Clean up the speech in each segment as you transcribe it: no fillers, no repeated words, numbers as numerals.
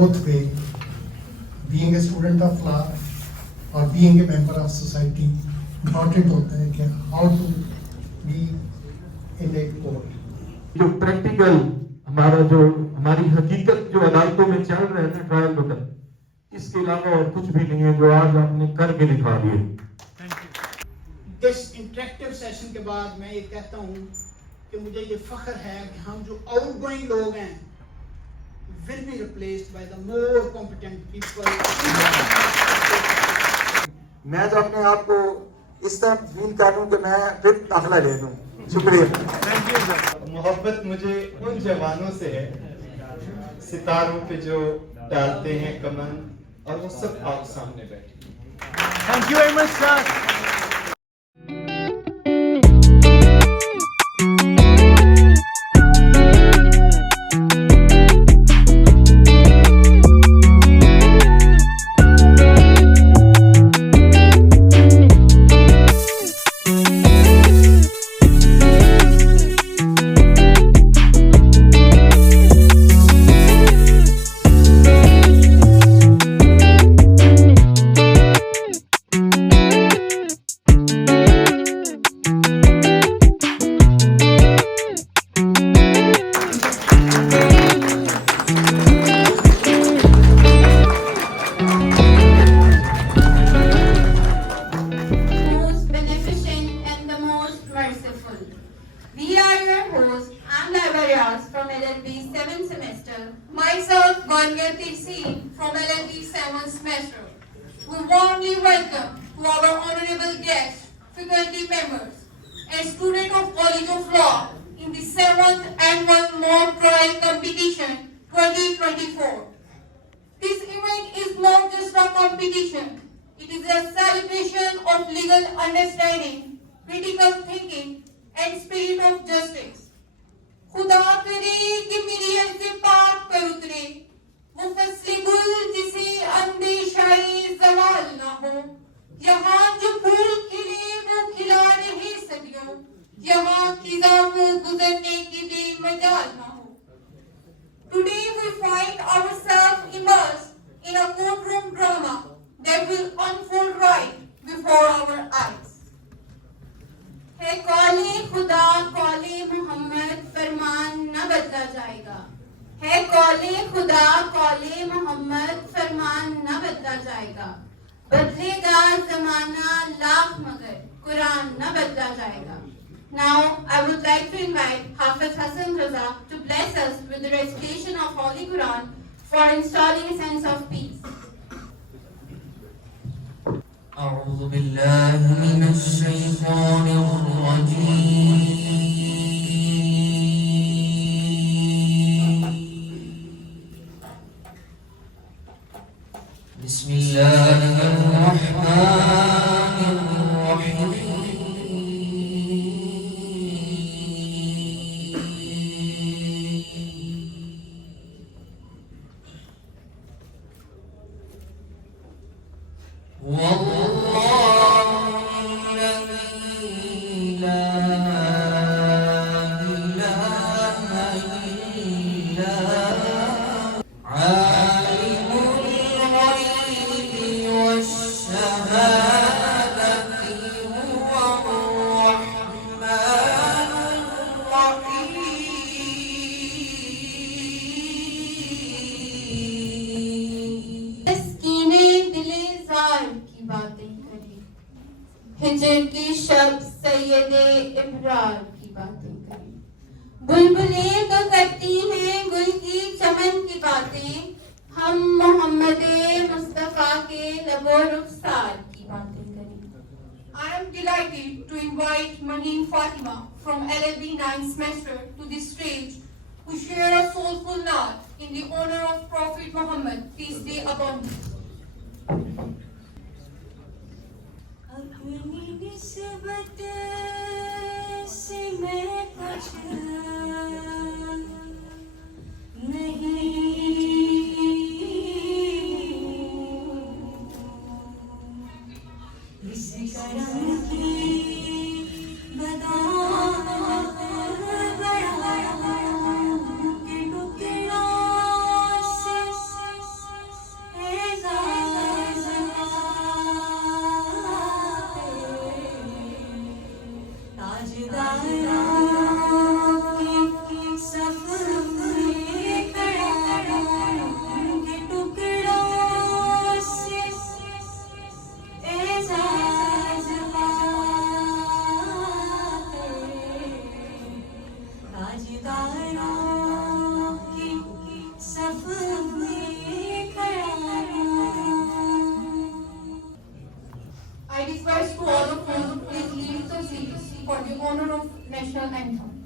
both way, being a student of law or being a member of society, important होता है कि how to be in a court. जो practical हमारी हकीकत जो अदालतों में चल रहे हैं ट्रायल टोटल, इसके अलावा और कुछ भी नहीं है जो आज आपने करके दिखा दिए। इस इंटरेक्टिव सेशन के बाद मैं ये कहता हूँ कि मुझे ये फख्र है कि हम जो आउटगोइंग लोग हैं will be replaced by the more competent people. मैं तो अपने आप को इस तरह फील कर लूं कि मैं फिर दाखिला ले लूं। शुक्रिया। मोहब्बत मुझे उन जवानों से है सितारों पे जो डालते हैं कमन, और वो सब आप सामने बैठे। Thank you very much, sir. From LLB 7th semester. We warmly welcome to our honorable guests, faculty members, and students of College of Law in the 7th Annual Mock Trial Competition 2024. This event is not just a competition, it is a celebration of legal understanding, critical thinking, and spirit of justice. खुदा करे कि मेरी ऐसे पाक पर उतरे वो फसले गुल जिसे अंदेशाए ज़वाल ना हो, यहाँ जो फूल खिले वो खिला रहे सदियों, यहाँ खिज़ा को गुजरने की बेमजाल ना हो. Today we find ourselves immersed in a courtroom drama that will unfold right before our eyes. है कौले खुदा कौले मोहम्मद फरमान न बदला जाएगा, है कौले खुदा कौले मोहम्मद फरमान न बदला जाएगा, बदलेगा जमाना लाख मगर कुरान न बदला जाएगा. Now I would like to invite Hafiz Hassan Raza to bless us with the recitation of Holy Quran for installing a sense of peace. أعوذ بالله من الشيطان الرجيم. بسم الله الرحمن الرحيم. हिजर की शब्द सैयदे इब्रार की बातें करें, बुलबुलें तो करती हैं गुल की चमन की बातें, हम मोहम्मदे मुस्तफा के लबो रुखसार की बातें करें. I am delighted to invite Marheen Fatima from LLB 9th semester to this stage to share a soulful note in the honor of Prophet Muhammad, peace be upon him. अपनी निस्बत से मैं कुछ नहीं, इस करम की बदौलत बड़ा के टुकड़ों से honor of national anthem.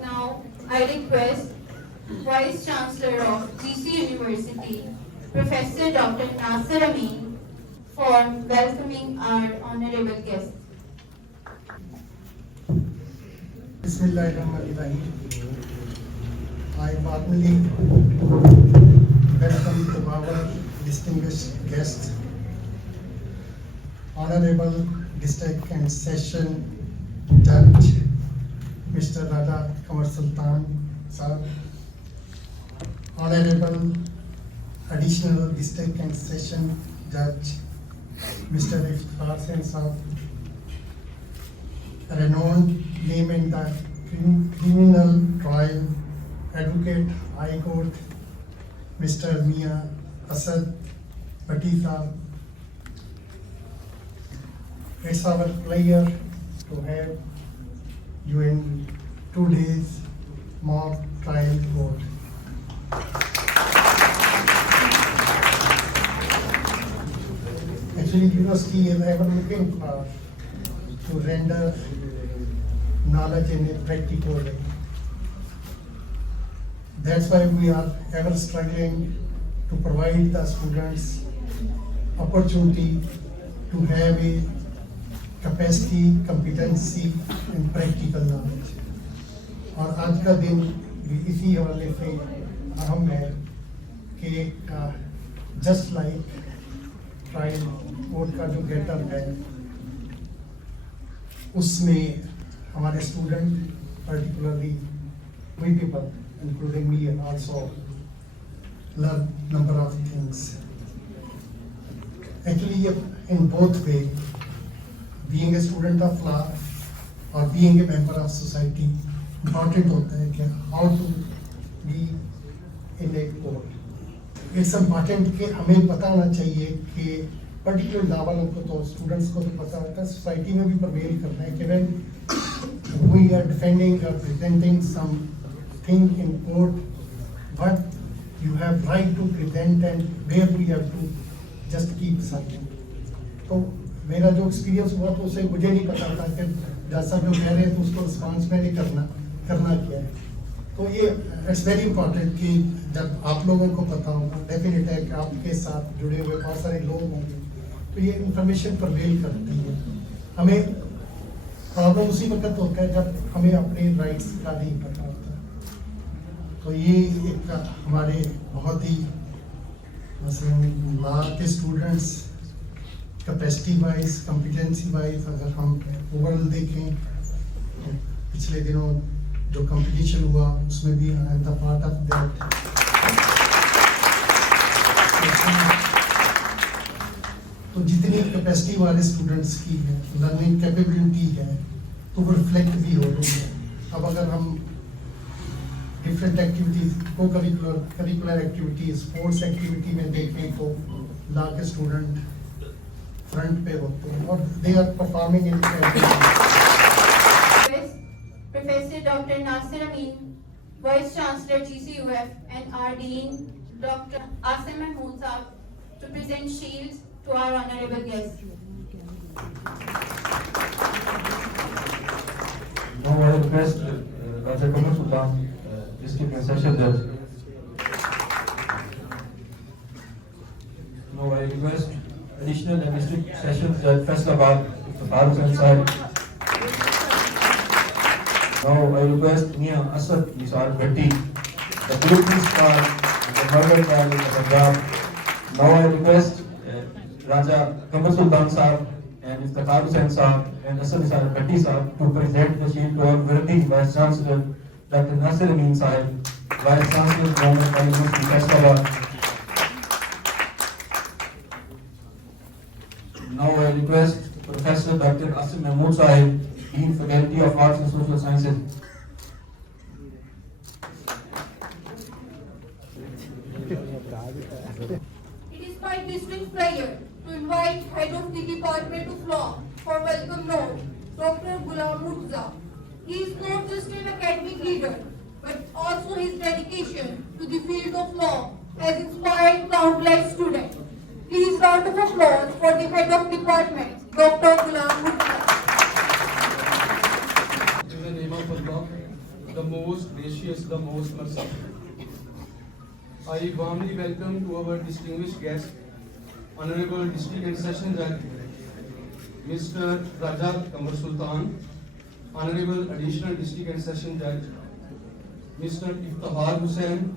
Now, I request Vice Chancellor of GC University, Professor Dr. Nasir Amin, for welcoming our honorable guest. Bismillahirrahmanirrahim. I warmly welcome to our distinguished guest, Honorable District and Session Judge Mr. Raja Kamar Sultan Sir, Honorable Additional District and Session Judge Mr. FASS Sir, renowned name in the criminal trial Advocate High Court Mr. Mia Asad Batita. It's our pleasure to have you in 2 days mock trial court. Actually, university is ever looking for to render knowledge in a practical way. That's why we are ever struggling to provide the students opportunity to have a capacity, competency and practical knowledge. और आज का दिन भी इसी हवाले से अहम है कि just like ट्रायल कोर्ट का जो गेटअप है उसमें हमारे student particularly we people including me and also learn number of things. Actually in both way, being a student of law or being a member of society important होता है कि how to be in a court. It's important कि हमें पता होना चाहिए कि particular law वालों को तो स्टूडेंट्स को तो पता होता है, सोसाइटी में भी प्रवेल करना है कि when we are defending or presenting something in court, what you have right to present and where we have to just keep silent. तो मेरा जो एक्सपीरियंस हुआ तो उसे मुझे नहीं पता था कि जैसा जो कह रहे हैं तो उसको रिस्पॉन्स में नहीं करना क्या है. तो ये इट्स वेरी इंपॉर्टेंट कि जब आप लोगों को पता होगा, डेफिनेट है कि आपके साथ जुड़े हुए बहुत सारे लोग होंगे तो ये इंफॉर्मेशन प्रवेल करती है. हमें प्रॉब्लम उसी वक्त होता है जब हमें अपने राइट्स का नहीं पता होता. तो ये एक हमारे बहुत ही लॉ के students capacity wise, competency wise अगर हम ओवरऑल देखें तो पिछले दिनों जो कंपटीशन हुआ उसमें भी I am the part of that. तो जितनी कैपेसिटी वाले स्टूडेंट्स की है, लर्निंग कैपेबिलिटी है, तो वो रिफ्लेक्ट भी हो रही है. अब अगर हम डिफरेंट एक्टिविटीज को करिकुलर एक्टिविटीज, स्पोर्ट्स एक्टिविटी में देखें तो लॉ के स्टूडेंट फ्रंट पे होते हैं और they are performing in Professor Dr. Nasir Amin, Vice Chancellor GCUF and our Dean Dr. Asim Mahmood Saab to present shields to our honorable guest. Now I request Raja Kamar Sultan, District and Session Judge, Additional and District Sessions Judge Faisalabad, Chairperson Side. Now I request Mia Asad Nisar Bhatti, the guilty star in the murder trial in Punjab. Now I request Raja Kamar Sultan Sahab and Iftikhar Hussain Sahab and Asad Nisar Bhatti Sahab to present the shield to our worthy Vice Chancellor Dr. Nasir Amin Sahib, Vice Chancellor Government College of Law, Faisalabad. Now I request Professor Dr. Asim Mahmood Sahib, Dean Faculty of Arts and Social Sciences. It is my distinct pleasure to invite Head of the Department of Law for welcome note, Dr. Ghulam Murtaza. He is not just an academic leader, but also his dedication to the field of law has inspired countless students. Please round of applause for the Head of Department, Dr. Ghulam Murtaza. In the name of Allah, the most gracious, the most merciful. I warmly welcome to our distinguished guest, Honorable District and Session Judge, Mr. Raja Kamar Sultan, Honorable Additional District and Session Judge, Mr. Iftikhar Hussain,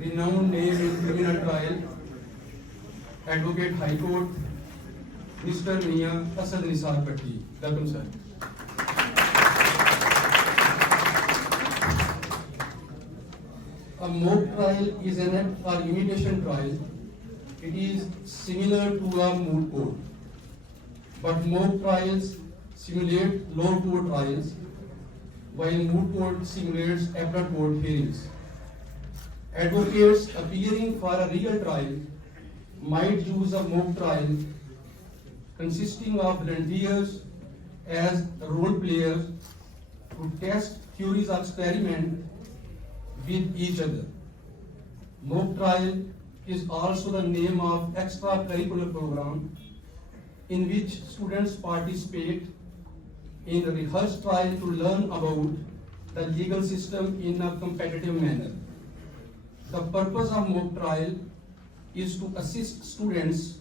renowned name in criminal trial, Advocate High Court, Mr. Mia Asad Nisar Bhatti. Welcome, sir. A mock trial is an imitation trial. It is similar to a moot court, but mock trials simulate lower court trials, while moot court simulates upper court hearings. Advocates appearing for a real trial might use a mock trial consisting of volunteers as role players to test theories of experiment with each other. Mock trial is also the name of extracurricular program in which students participate in a rehearsed trial to learn about the legal system in a competitive manner. The purpose of mock trial is to assist students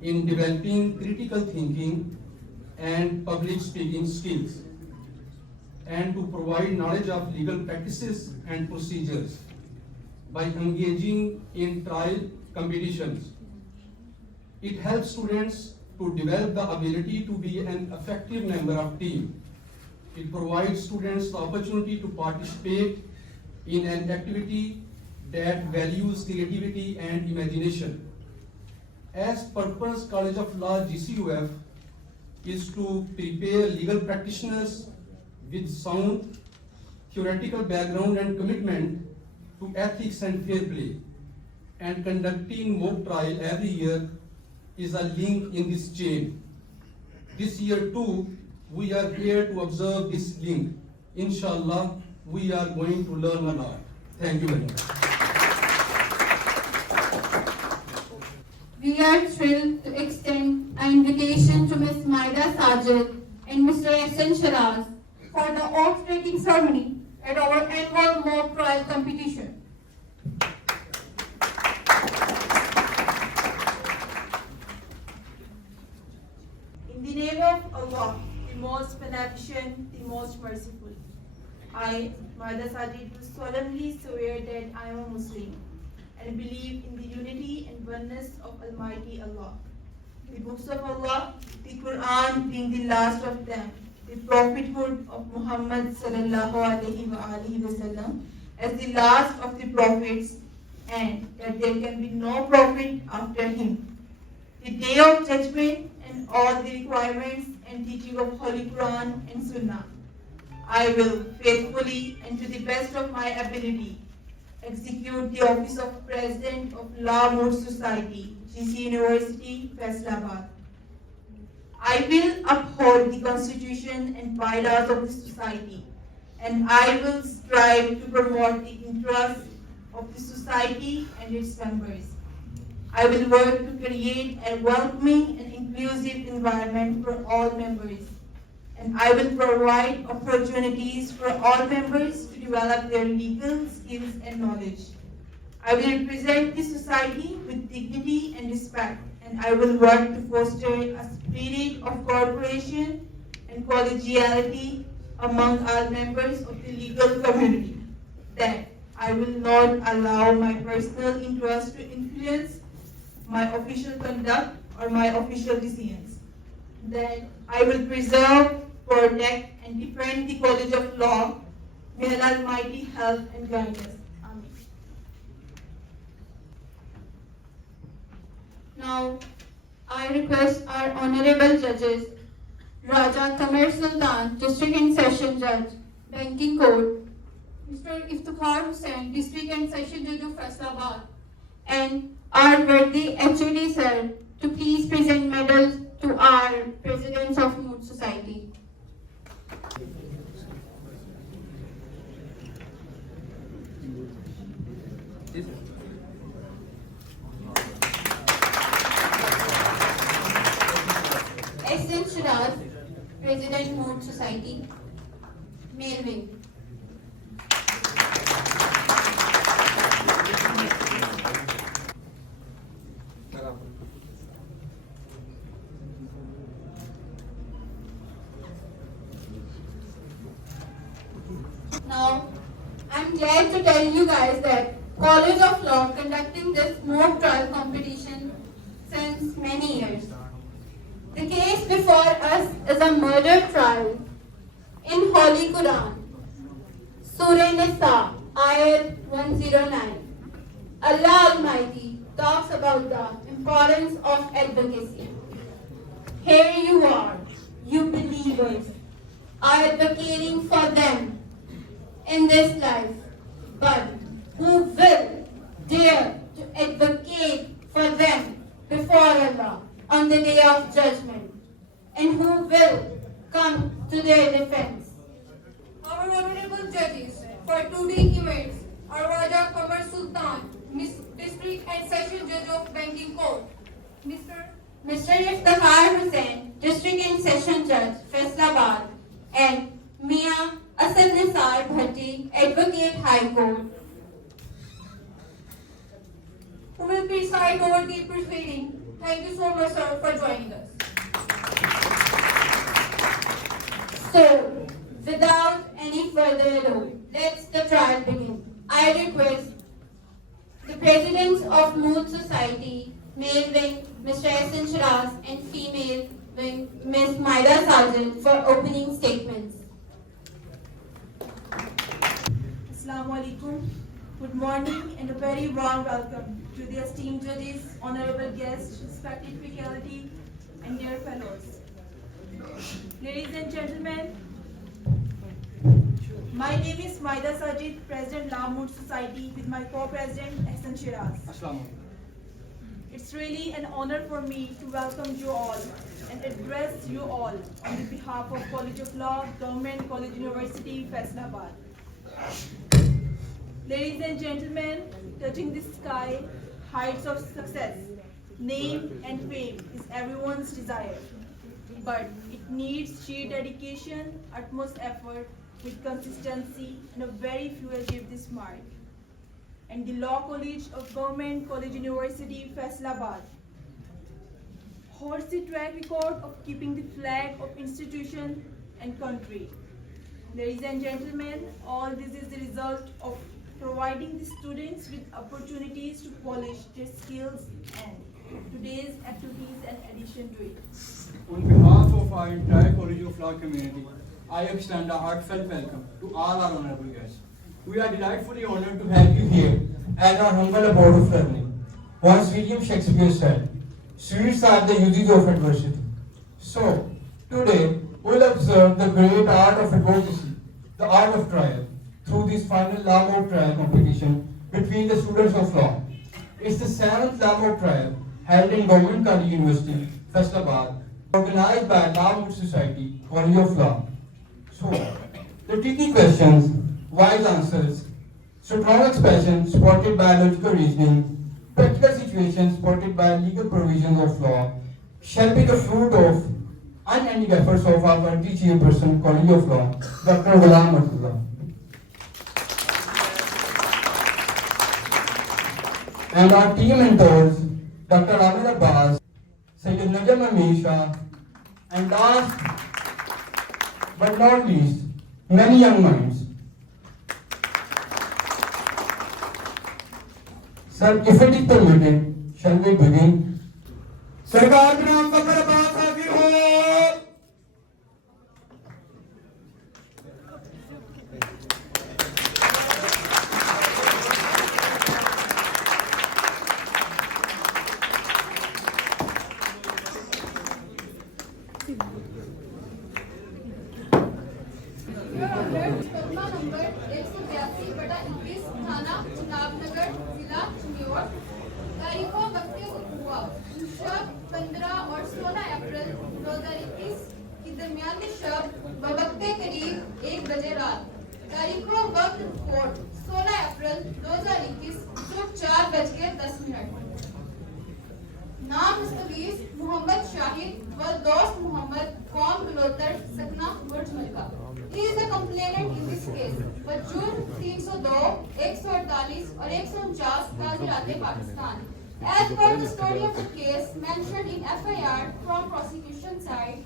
in developing critical thinking and public speaking skills, and to provide knowledge of legal practices and procedures by engaging in trial competitions. It helps students to develop the ability to be an effective member of team. It provides students the opportunity to participate in an activity that values creativity and imagination. As Chairperson College of Law Gcuf is to prepare legal practitioners with sound theoretical background and commitment to ethics and fair play, and conducting mock trial every year is a link in this chain. This year too, we are here to observe this link. Inshallah, we are going to learn a lot. Thank you very much. We are thrilled to extend an invitation to Ms. Maida Sajid and Mr. S.N. Shiraz for the oath-taking ceremony at our annual mock trial competition. In the name of Allah, the most beneficent, the most merciful, I, Maida Sajid, do solemnly swear that I am a Muslim and believe in the unity and oneness of Almighty Allah, the books of Allah, the Quran being the last of them, the prophethood of Muhammad sallallahu alaihi wasallam as the last of the prophets, and that there can be no prophet after him, the day of judgment and all the requirements and teaching of Holy Quran and Sunnah. I will faithfully and to the best of my ability execute the office of President of Law Moot Society, GC University, Faisalabad. I will uphold the Constitution and bylaws of the society, and I will strive to promote the interests of the society and its members. I will work to create a welcoming and inclusive environment for all members, and I will provide opportunities for all members to develop their legal skills and knowledge. I will represent the society with dignity and respect, and I will work to foster a spirit of cooperation and collegiality among all members of the legal community. That I will not allow my personal interest to influence my official conduct or my official decisions. That I will preserve, protect, and defend the College of Law. May Allah Almighty help and guide us. Amen. Now, I request our honorable judges, Raja Qamar Sultan, District and Session Judge, Banking Court, Mr. Iftikhar Hussain, District and Session Judge of Faisalabad, and our worthy HOD sir, to please present medals to our presidents of Mood Society. S.M. Shiraz, President Mood Society, Male Wing. Now, I'm glad to tell you guys that College of Law conducting this mock trial competition since many years. The case before us is a murder trial in Holy Quran, Surah Nisa, Ayat 109. Allah Almighty talks about the importance of advocacy. Here you are, you believers, are advocating for them in this life, but who will dare to advocate for them before Allah on the day of judgment, and who will come to their defense? Our honorable judges for today's events are Raja Qamar Sultan, District and Session Judge of Banking Court, Mr. Iftikhar Hussain, District and Session Judge, Faisalabad, and Mia Asad Nisar Bhatti, Advocate High Court, who will preside over the proceeding. Thank you so much, sir, for joining us. So, without any further ado, let's the trial begin. I request the presidents of Mood Society, Male Wing, Mr. S.N. Shiraz, and Female Wing, Ms. Maida Sarjan, for opening statements. Assalamu alaikum. Good morning and a very warm welcome to the esteemed judges, honorable guests, respected faculty, and dear fellows. Ladies and gentlemen, my name is Maida Sajid, President Law Mood Society, with my co-president S.N. Shiraz. It's really an honor for me to welcome you all and address you all on the behalf of College of Law, Government College University, Faisalabad. Ladies and gentlemen, touching the sky, heights of success, name and fame is everyone's desire. But it needs sheer dedication, utmost effort, with consistency, and a very few achieve this mark. And the Law College of Government College University, Faisalabad holds the track record of keeping the flag of institution and country. Ladies and gentlemen, all this is the result of providing the students with opportunities to polish their skills and today's activities and addition to it. On behalf of our entire College of Law community, I extend a heartfelt welcome to all our honorable guests. We are delightfully honored to have you here at our humble abode of learning. Once William Shakespeare said, "Sweets are the uses of adversity." So, today, we'll observe the great art of advocacy, the art of trial, through this final law mock trial competition between the students of law. It's the 7th law mock trial held in Government College University, Faisalabad, organized by Law Mood Society, College of Law. So, the tricky questions, wise answers, strong expression supported by logical reasoning, practical situations supported by legal provisions of law, shall be the fruit of unending efforts of our worthy Chairperson College of Law, Dr. Ghulam Martullah. And our team mentors, Dr. Amir Abbas, Sayyid Najam Amisha, and last but not least, many young minds. Sir, if it is permitted, shall we begin? सरकार के नाम पर बात हाजिर हो। मुकदमा number 182/21 थाना चुनावनगर जिला चिन्नौर तारीखों वक्त हुआ 15 और 16 अप्रैल 2021 की दरमियानी शब बवक्ते करीब 1 बजे रात तारीखों वक्त कोर्ट 16 अप्रैल 2021 सुबह 4:10 नाम मुस्तगीज मोहम्मद शाहिद व दोस्त मोहम्मद कौम गलोतर सकना बुर्ज मलका। He is a complainant in this case. जुर्म 302, 148 और 149 ताज़ीरात Pakistan. As per the story of the case mentioned in FIR from Prosecution Side,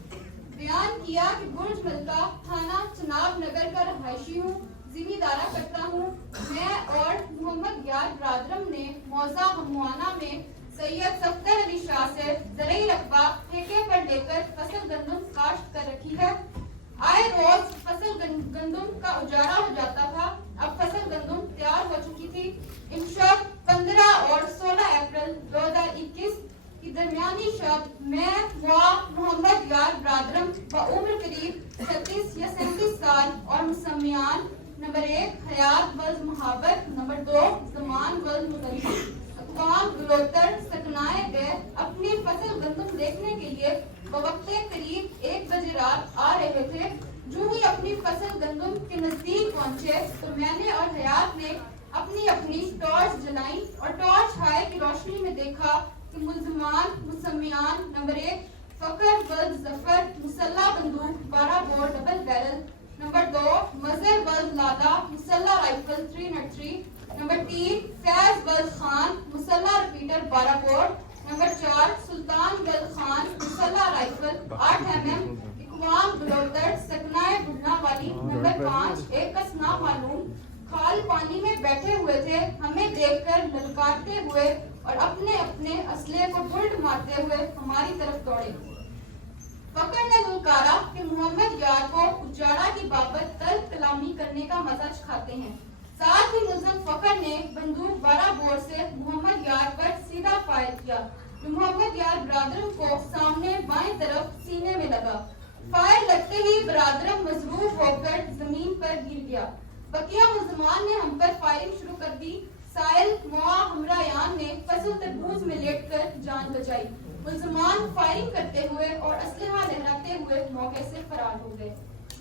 बयान किया कि बुर्ज मलका थाना चुनाव नगर का रहायशी हूँ, जिम्मेदारा करता हूँ। मैं और मोहम्मद यार ब्रादरम ने मौजा हमुआना में सैयद सफ्तर अली शाह से ज़रई रकबा ठेके पर लेकर फसल गंदम काश्त कर रखी है। आए रोज फसल गंदम का उजाड़ा हो जाता था। अब फसल गंदम तैयार हो चुकी थी। इन शब 15 और 16 अप्रैल 2021 की दरमियानी शब मैं व मोहम्मद यार ब्रादरम व उम्र करीब 36 या 37 साल और मुसम्मियान नंबर 1 हयात वल मुहाबत, नंबर 2 जमान वल मुदल्लिस अक़वाम गलोतर सकनाए गए अपनी फसल गंदम देखने के लिए बवक्ते करीब 1 बजे रात आ रहे थे। जो ही अपनी फसल गंदम के नजदीक पहुंचे तो मैंने और हयात ने अपनी टॉर्च जलाई और टॉर्च हाय की रोशनी में देखा कि मुल्ज़मान मुसम्मियान नंबर 1 फकर वल जफर मुसल्ला बंदूक 12 बोर डबल बैरल, नंबर 2 मजर वल लादा मुसल्ला राइफल 303, नंबर 3 फैज वल खान मुसल्ला रिपीटर 12 बोर, नंबर 4 सुल्तान वल खान मुसल्ला राइफल 8 mm, इकवाम गलोतर सकनाए बुढ़ना वाली, नंबर 5 एक कस ना मालूम खाल पानी में बैठे हुए थे। हमें देखकर ललकारते हुए और अपने असले को बुल्ड मारते हुए हमारी तरफ दौड़े। फकर ने ललकारा कि मोहम्मद यार को उजाड़ा की बाबत तलब कलामी करने का मजा चखाते हैं। साथ ही मुल्ज़िम फकर ने बंदूक 12 बोर से मोहम्मद यार पर सीधा फायर किया जो मोहम्मद यार ब्रादरम को सामने बाएं तरफ सीने में लगा। फायर लगते ही ब्रादरम मजरूफ होकर जमीन पर गिर गया। बकिया मुल्ज़मान ने हम पर फायरिंग शुरू कर दी। साहिल मुआ हमरायान ने फसल तरबूज में लेटकर जान बचाई। मुल्ज़मान फायरिंग करते हुए और असलहा लहराते हुए मौके से फरार हो गए।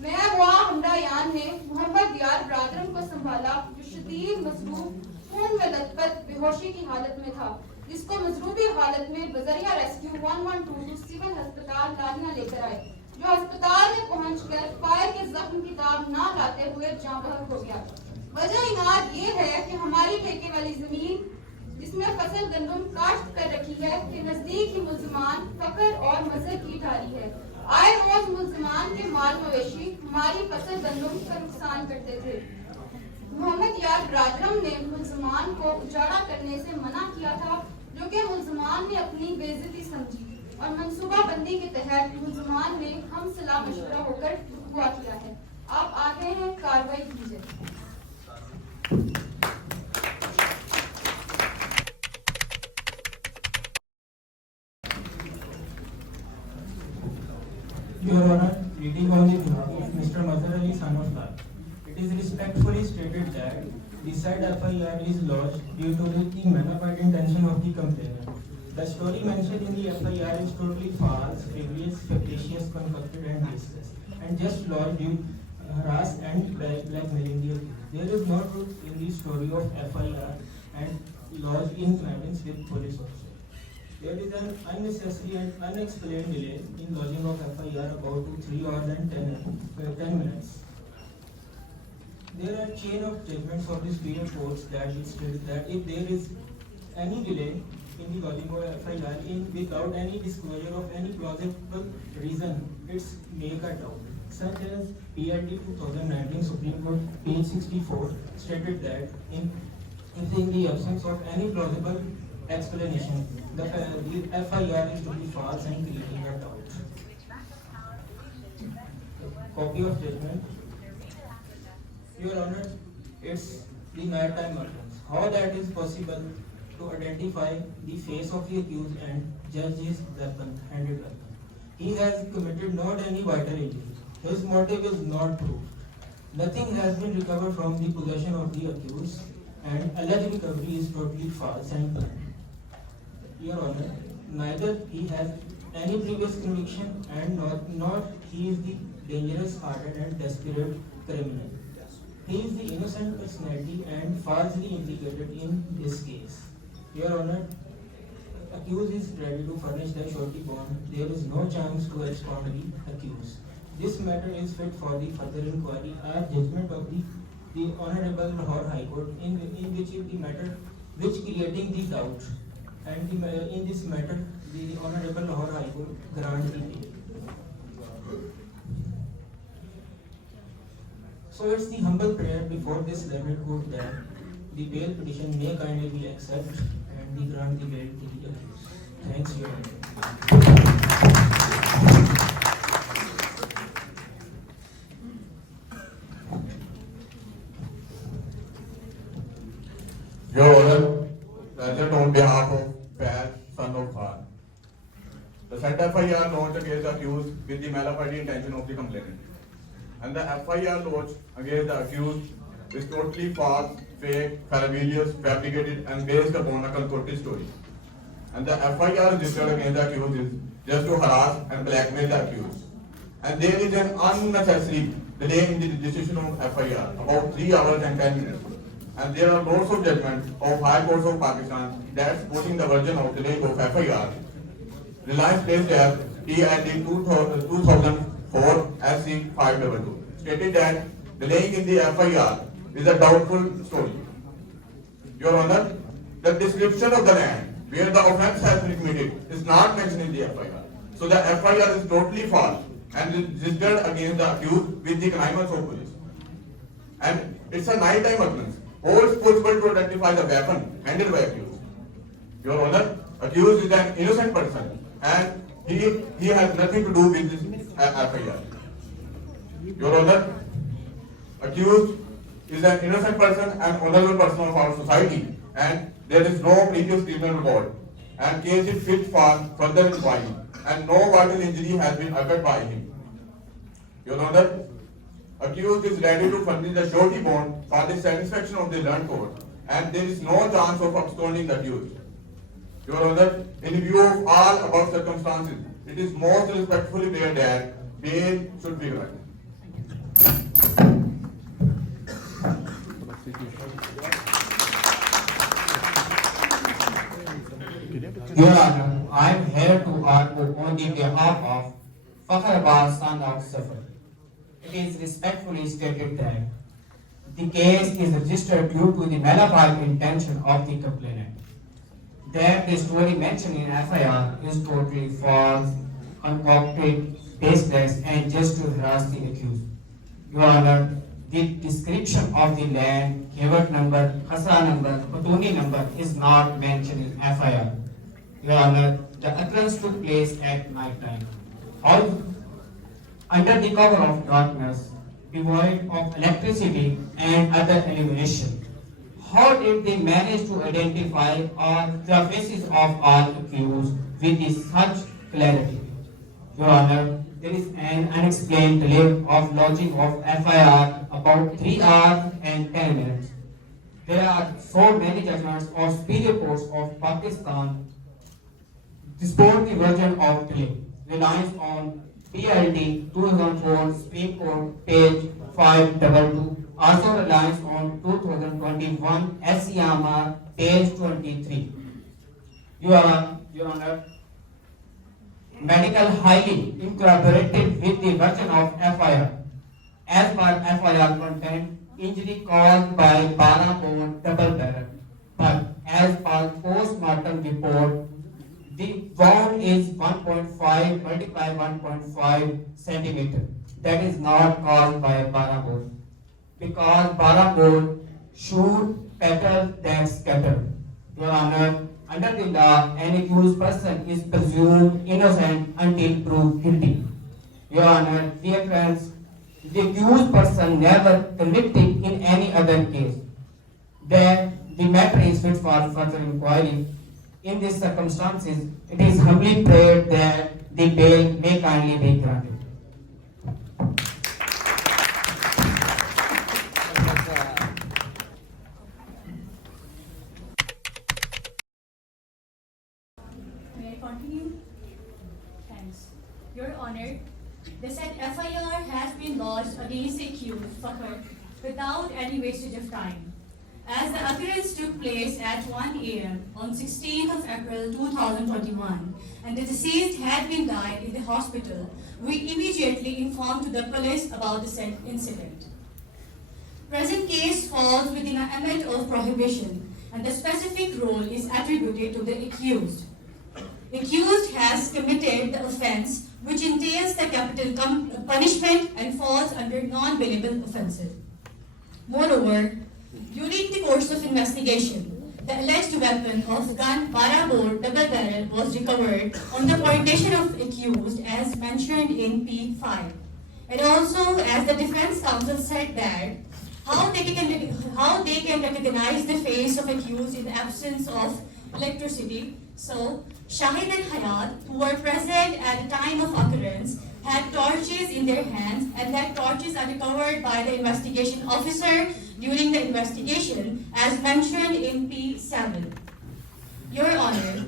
मैं मुआ हमरायान ने मोहम्मद यार ब्रादरम को संभाला जो शदीद मसरूफ खून में लथपथ बेहोशी की हालत में था, जिसको मजरूबी हालत में बजरिया रेस्क्यू 1122 सिविल अस्पताल लालिया लेकर आए, जो अस्पताल में पहुंचकर फायर के जख्म की दाग ना लाते हुए जाँ बहक हो गया। वजह इनाद ये है कि हमारी ठेके वाली जमीन जिसमें फसल गंदम काश्त कर रखी है के नजदीक ही मुल्ज़मान फकर और मजर की ढारी है। आए रोज मुल्ज़मान के माल मवेशी हमारी फसल गंदम का नुकसान करते थे। मोहम्मद यार ब्रादरम ने मुल्ज़मान को उजाड़ा करने से मना किया था, जो कि मुल्ज़मान ने अपनी बेइज्जती समझी और मंसूबा बंदी के तहत मुल्ज़मान ने हम सलाह मशवरा होकर हुआ किया है। आप आगे हैं, कार्रवाई कीजिए। Your Honor, reading on the behalf of Mr. Mazhar Ali son of Lal, it is respectfully stated that the said FIR is lodged due to the bona fide intention of the complainant. The story mentioned in the FIR is totally false, frivolous, fictitious, concocted and baseless, and just lodged due harass and blackmailing the accused. There is no truth in the story of FIR and lodged in connivance with police officers. There is an unnecessary and unexplained delay in lodging of FIR about 3 hours and 10 minutes. There are chain of judgments of the superior courts that state that if there is any delay in the lodging of FIR without any disclosure of any plausible reason, it's make a doubt. Such as PLD 2019 Supreme Court page 64 stated that in the absence of any plausible explanation, the FIR is to be false and creating a doubt. Copy of judgment. Your Honor, it's the maritime utterance. How that is possible to identify the face of the accused and judge his handed weapon. He has committed not any vital injury. His motive is not proved. Nothing has been recovered from the possession of the accused, and alleged recovery is totally false and planned. Your Honor, neither he has any previous conviction and not he is the dangerous, hardened and desperate criminal. He is the innocent personality and falsely implicated in this case. Your Honor, accused is ready to furnish the surety bond. There is no chance to expound the accused. This matter is fit for the further inquiry or judgment of the Honourable Lahore High Court, in which the matter which creating the doubt, and in this matter the Honourable Lahore High Court grant the bail. So it's the humble prayer before this learned court that the bail petition may kindly be accepted and the grant the bail to the accused. Thanks, Your Honor. Your Honor, present on behalf of FASS, son of Khan. The said FIR lodged against the accused with the malafide intention of the complainant. And the FIR lodged against the accused is totally false, fake, fabulous, fabricated and based upon a concocted story. And the FIR registered against the accused is just to harass and blackmail the accused. And there is an unnecessary delay in the registration of FIR, about 3 hours and 10 minutes. And there are lots of judgments of High Courts of Pakistan that supporting the version of delay of FIR. Reliance placed as TND 2004 SC 522 stated that delaying in the FIR is a doubtful story. Your Honor, the description of the land where the offence has been committed is not mentioned in the FIR. So the FIR is totally false and registered against the accused with the connivance of police. And it's a nighttime occurrence. How is possible to identify the weapon handled by accused? Your Honor, accused is an innocent person and he has nothing to do with this FIR. Your Honor, accused is an innocent person and honorable person of our society, and there is no previous criminal record, and case is fit for further inquiry, and no vital injury has been occurred by him. Your Honor, accused is ready to furnish the surety bond for the satisfaction of the learned court, and there is no chance of absconding the accused. Your Honor, in view of all above circumstances, it is most respectfully prayer that bail should be granted. Your Honor, I am here to argue on the behalf of Fakhr Abbas, son of Safar. It is respectfully stated that the case is registered due to the malafide intention of the complainant. That the story mentioned in FIR is totally false, concocted, baseless, and just to harass the accused. Your Honor, the description of the land, Khevat number, Khasra number, Patuni number is not mentioned in FIR. Your Honor, the occurrence took place at night time. Under the cover of darkness, devoid of electricity and other illumination. How did they manage to identify all the faces of all accused with such clarity? Your Honor, there is an unexplained delay of lodging of FIR about 3 hours and 10 minutes. There are so many judgments of superior courts of Pakistan support the version of delay, relies on PLD 2004 Supreme Court page 522, also relies on 2021 SCMR page 23. Your Honor, medical highly incorporated with the version of FIR. As per FIR content, injury caused by para-bone double barrel. But as per post-mortem report, Bone is 1.5 multiply 1.5 centimeter. That is not caused by barabone, because barabone shoot better than scatter. Your Honor, under the law, an accused person is presumed innocent until proved guilty. Your Honor, dear friends, the accused person never convicted in any other case. That the matter is fit for further inquiry. In these circumstances, it is humbly prayed that the bail may kindly be granted. May I continue? Thanks. Your Honor, the said FIR has been lodged against the accused Fakhr without any wastage of time. As the occurrence took place at 1 a.m. on 16th of April 2021 and the deceased had been died in the hospital, we immediately informed to the police about the said incident. Present case falls within an ambit of prohibition and the specific role is attributed to the accused. Accused has committed the offence which entails the capital punishment and falls under non-bailable offences. Moreover, during the course of investigation, the alleged weapon of gun barabore double barrel was recovered on the pointation of accused as mentioned in P5. And also, as the defense counsel said that how they can recognize the face of accused in the absence of electricity. So, Shahid and Hayat, who were present at the time of occurrence, had torches in their hands, and that torches are recovered by the investigation officer during the investigation as mentioned in P7. Your Honor,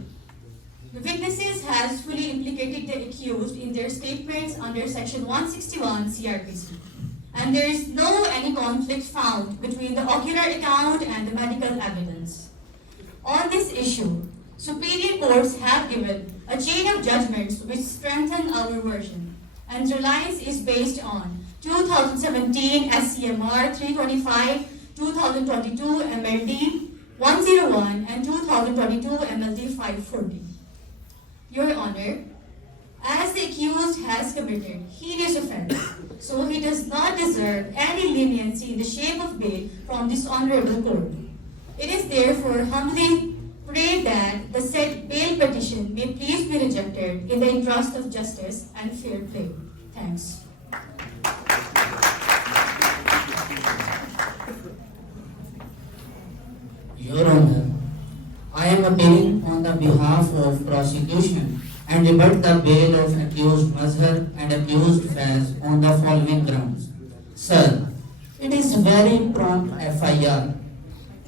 the witnesses has fully implicated the accused in their statements under section 161 CRPC. And there is no any conflict found between the ocular account and the medical evidence. On this issue, superior courts have given a chain of judgments which strengthen our version, and reliance is based on 2017 SCMR 325, 2022 MLD 101, and 2022 MLD 540. Your Honor, as the accused has committed heinous offence, so he does not deserve any leniency in the shape of bail from this honourable court. It is therefore humbly prayed that the said bail petition may please be rejected in the interest of justice and fair play. Thanks. Your Honor, I am appealing on the behalf of prosecution and rebut the bail of accused Mazhar and accused FASS on the following grounds. Sir, it is very prompt FIR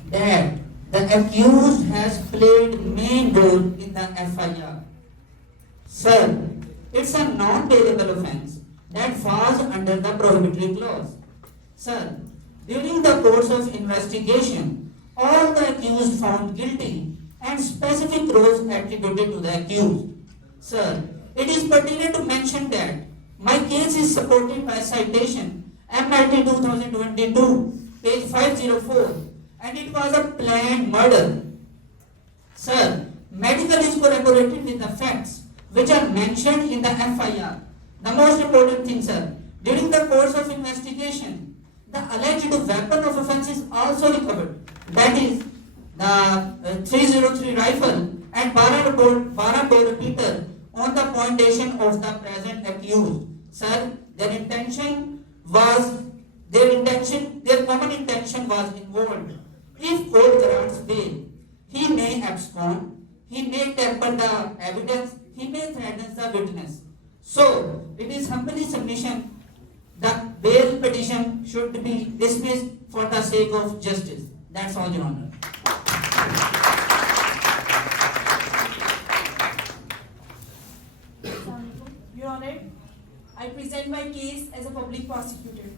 that the accused has played main role in the FIR. Sir, it's a non-bailable offence that falls under the prohibitory clause. Sir, during the course of investigation, all the accused found guilty and specific roles attributed to the accused. Sir, it is pertinent to mention that my case is supported by citation MLT 2022, page 504, and it was a planned murder. Sir, medical is corroborated with the facts which are mentioned in the FIR. The most important thing, sir, during the course of investigation, the alleged weapon of offence is also recovered. That is the 303 rifle and barabore repeater on the pointation of the present accused. Sir, their common intention was involved. If court grants bail, he may abscond, he may tamper the evidence, he may threaten the witness. So, it is humbly submission that bail petition should be dismissed for the sake of justice. That's all, Your Honor. Your Honor, I present my case as a public prosecutor.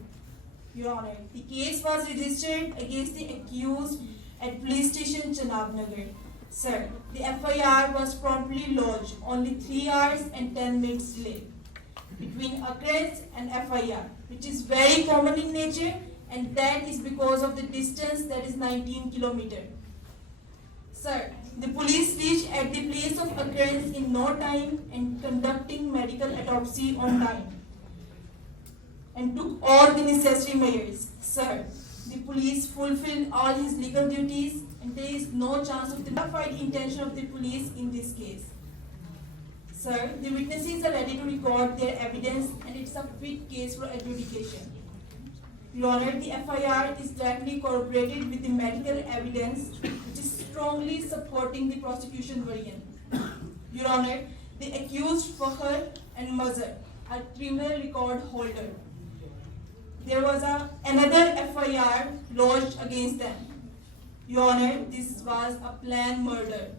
Your Honor, the case was registered against the accused at police station Janabnagar. Sir, the FIR was promptly lodged only 3 hours and 10 minutes late between occurrence and FIR, which is very common in nature, and that is because of the distance, that is 19 kilometers. Sir, the police reached at the place of occurrence in no time and conducting medical autopsy on time and took all the necessary measures. Sir, the police fulfilled all his legal duties and there is no chance of the modified intention of the police in this case. Sir, the witnesses are ready to record their evidence and it's a fit case for adjudication. Your Honor, the FIR is directly corroborated with the medical evidence which is strongly supporting the prosecution variant. Your Honor, the accused Fakhr and Mazhar are criminal record holder. There was another FIR lodged against them. Your Honor, this was a planned murder.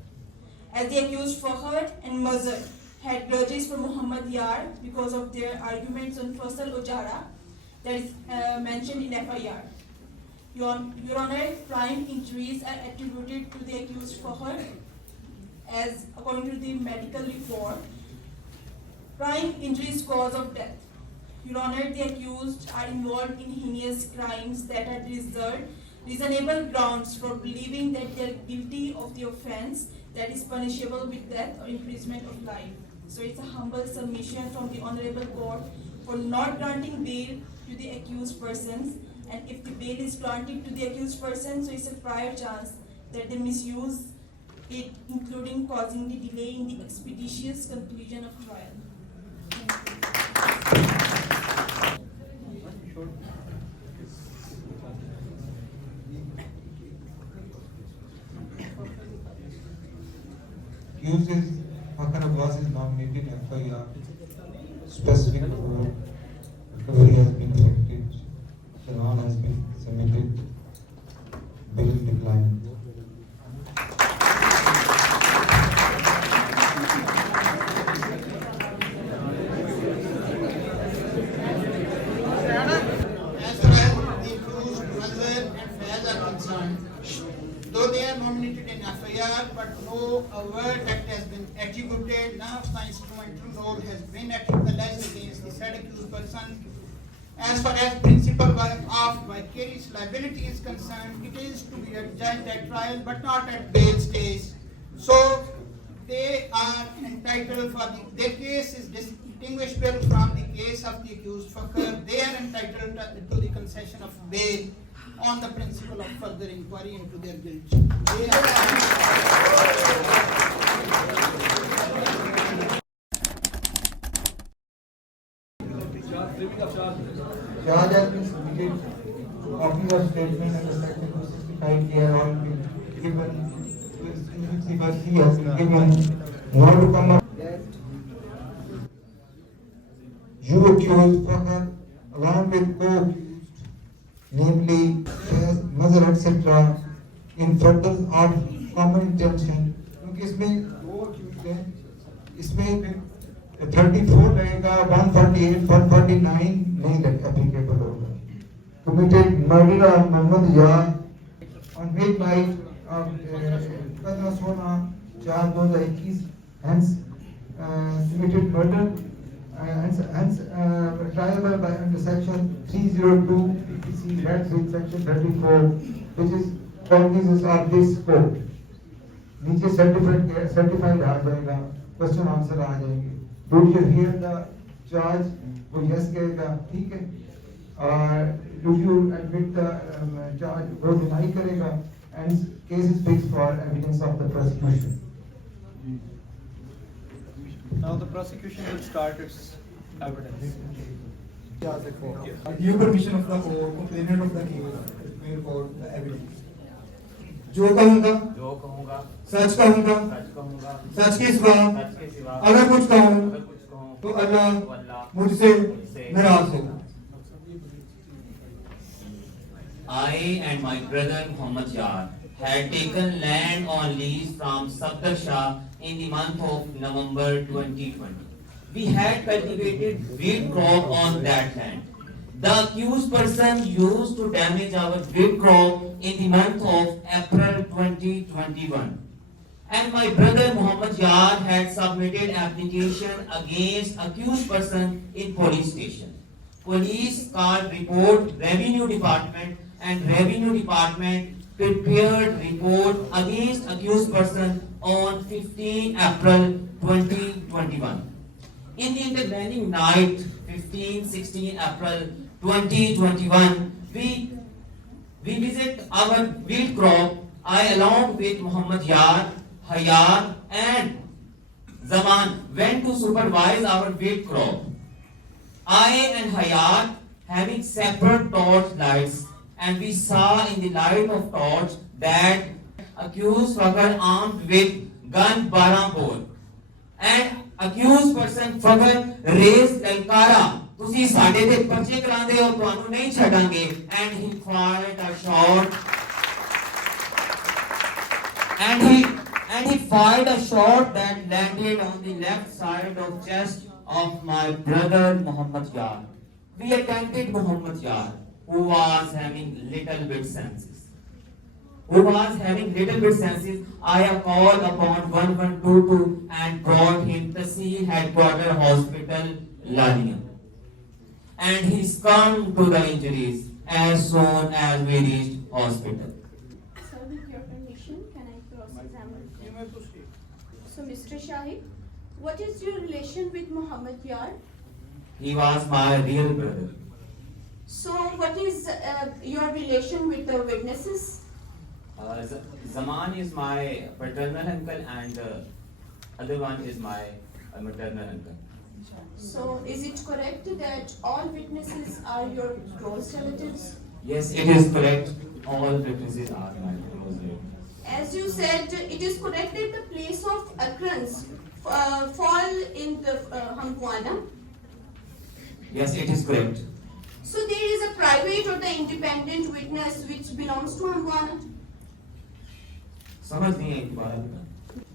As the accused Fakhr and Mazhar had grudges for Muhammad Yar because of their arguments on Fasal Ojara that is mentioned in FIR. Your Honor, crime injuries are attributed to the accused Fakhr as according to the medical report. Crime injuries cause of death. Your Honor, the accused are involved in heinous crimes that are reasonable grounds for believing that they are guilty of the offense that is punishable with death or imprisonment of life. So it's a humble submission from the Honorable Court for not granting bail to the accused persons, and if the bail is granted to the accused person, so it's a prior chance that they misuse it, including causing the delay in the expeditious conclusion of trial. Accuses Fakhr Abbas is nominated in FIR. Specific report. Recovery has been effected. Challan has been submitted. Bail declined. As far as the accused Mazhar and FASS are concerned, though they are nominated in FIR, but no overt act has been executed, none of the instrumental role has been alleged against the said accused person. As far as principle of vicarious liability is concerned, it is to be judged at trial but not at bail stage. So they are entitled for their case is distinguishable from the case of the accused Fakhr. They are entitled to the concession of bail on the principle of further inquiry into their guilt. Charge has been submitted. Copy of statement and the section 265 here all been given. 265C has been given. Now to come up. You accused Fakhr along with co-accused, namely Mazhar etc. in furtherance of common intention. क्योंकि इसमें दो accused हैं, इसमें 34 रहेगा, 148, 149 नहीं applicable होगा. Committed murder of Muhammad Yar on midnight of 15/4/2021. Hence, committed murder. Hence, triable by under section 302 PPC, that's with section 34, which is cognizance of this court. नीचे certified आ जाएगा, question answer आ जाएंगे. Do you hear the charge? वो yes कहेगा, ठीक है. Do you admit the charge? वो deny करेगा, and case is fixed for evidence of the prosecution. Now the prosecution will start its evidence. Due permission of the court, complainant of the case may record the evidence. जो कहूँगा सच कहूँगा सच के सिवा अगर कुछ कहूँ तो अल्लाह मुझसे नाराज होगा. I and my brother Muhammad Yar had taken land on lease from Sabdar Shah in the month of November 2020. We had cultivated wheat crop on that land. The accused person used to damage our wheat crop in the month of April 2021. And my brother Muhammad Yar had submitted application against accused person in police station. Police called report Revenue Department and Revenue Department prepared report against accused person on 15 April 2021. In the intervening night, 16 April 2021, we visit our wheat crop. I, along with Muhammad Yar, Hayar and Zaman, went to supervise our wheat crop. I and Hayat having separate torch lights, and we saw in the light of torch that accused Fakar armed with gun Barambor, and accused person Fakar raised Lalkara, ਤੁਸੀਂ ਸਾਡੇ ਤੇ ਪਰਚੇ ਕਰਾਉਂਦੇ ਹੋ, ਤੁਹਾਨੂੰ ਨਹੀਂ ਛੱਡਾਂਗੇ, and he fired a shot and he fired a shot that landed on the left side of chest of my brother Muhammad Yar. We attempted Muhammad Yar, who was having little bit senses. I have called upon 1122 and brought him to see headquarter hospital, Lania. And he succumbed to the injuries as soon as we reached hospital. Sir, with your permission, can I cross-examine? So, Mr. Shahid, what is your relation with Muhammad Yar? He was my real brother. So, what is your relation with the witnesses? Zaman is my paternal uncle and other one is my maternal uncle. So, is it correct that all witnesses are your close relatives? Yes, it is correct. All witnesses are my close relatives. As you said, it is correct that the place of occurrence fall in the Hampuana. Yes, it is correct. So there is a private or the independent witness which belongs to Hampuana. समझ नहीं है बात.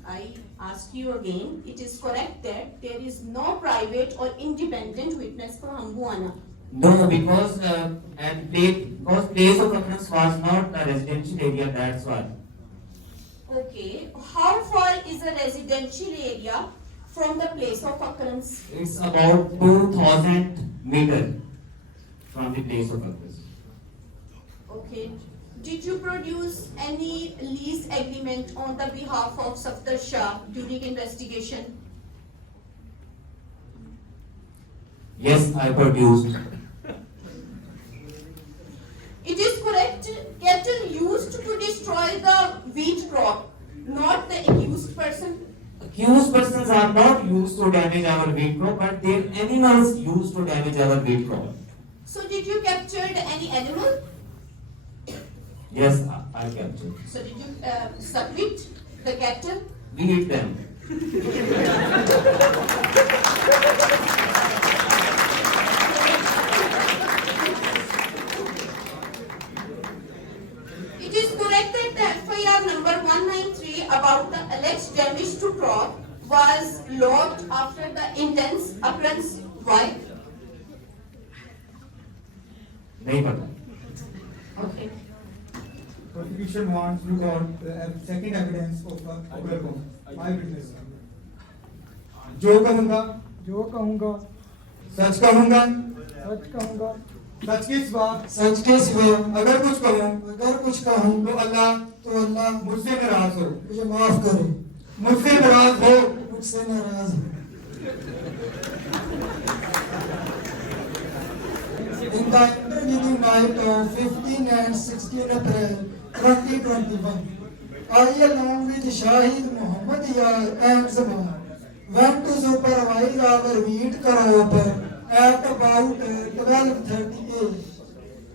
I ask you again, it is correct that there is no private or independent witness for Hampuana. No, because because place of occurrence was not a residential area, that's why. Okay, how far is a residential area from the place of occurrence? It's about 2000 meters from the place of occurrence. Okay. Did you produce any lease agreement on the behalf of Safdar Shah during investigation? Yes, I produced. It is correct, cattle used to destroy the wheat crop, not the accused person. Accused persons are not used to damage our wheat crop, but their animals used to damage our wheat crop. So did you capture any animal? Yes, I captured. So did you submit the cattle? We eat them. It is correct that the FIR number 193 about the alleged damage to crop was lodged after the intense occurrence. Why? नहीं पता. Okay. Prosecution wants to got the second evidence of my witness. जो कहूँगा सच कहूँगा सच के सिवा अगर कुछ कहूँ तो अल्लाह मुझसे नाराज हो, मुझे माफ करे, मुझसे नाराज हो. In the intervening night of 15 and 16 April 2021, I along with Shahid Muhammad Yar and Zaman went to supervise our wheat crop at about 12:30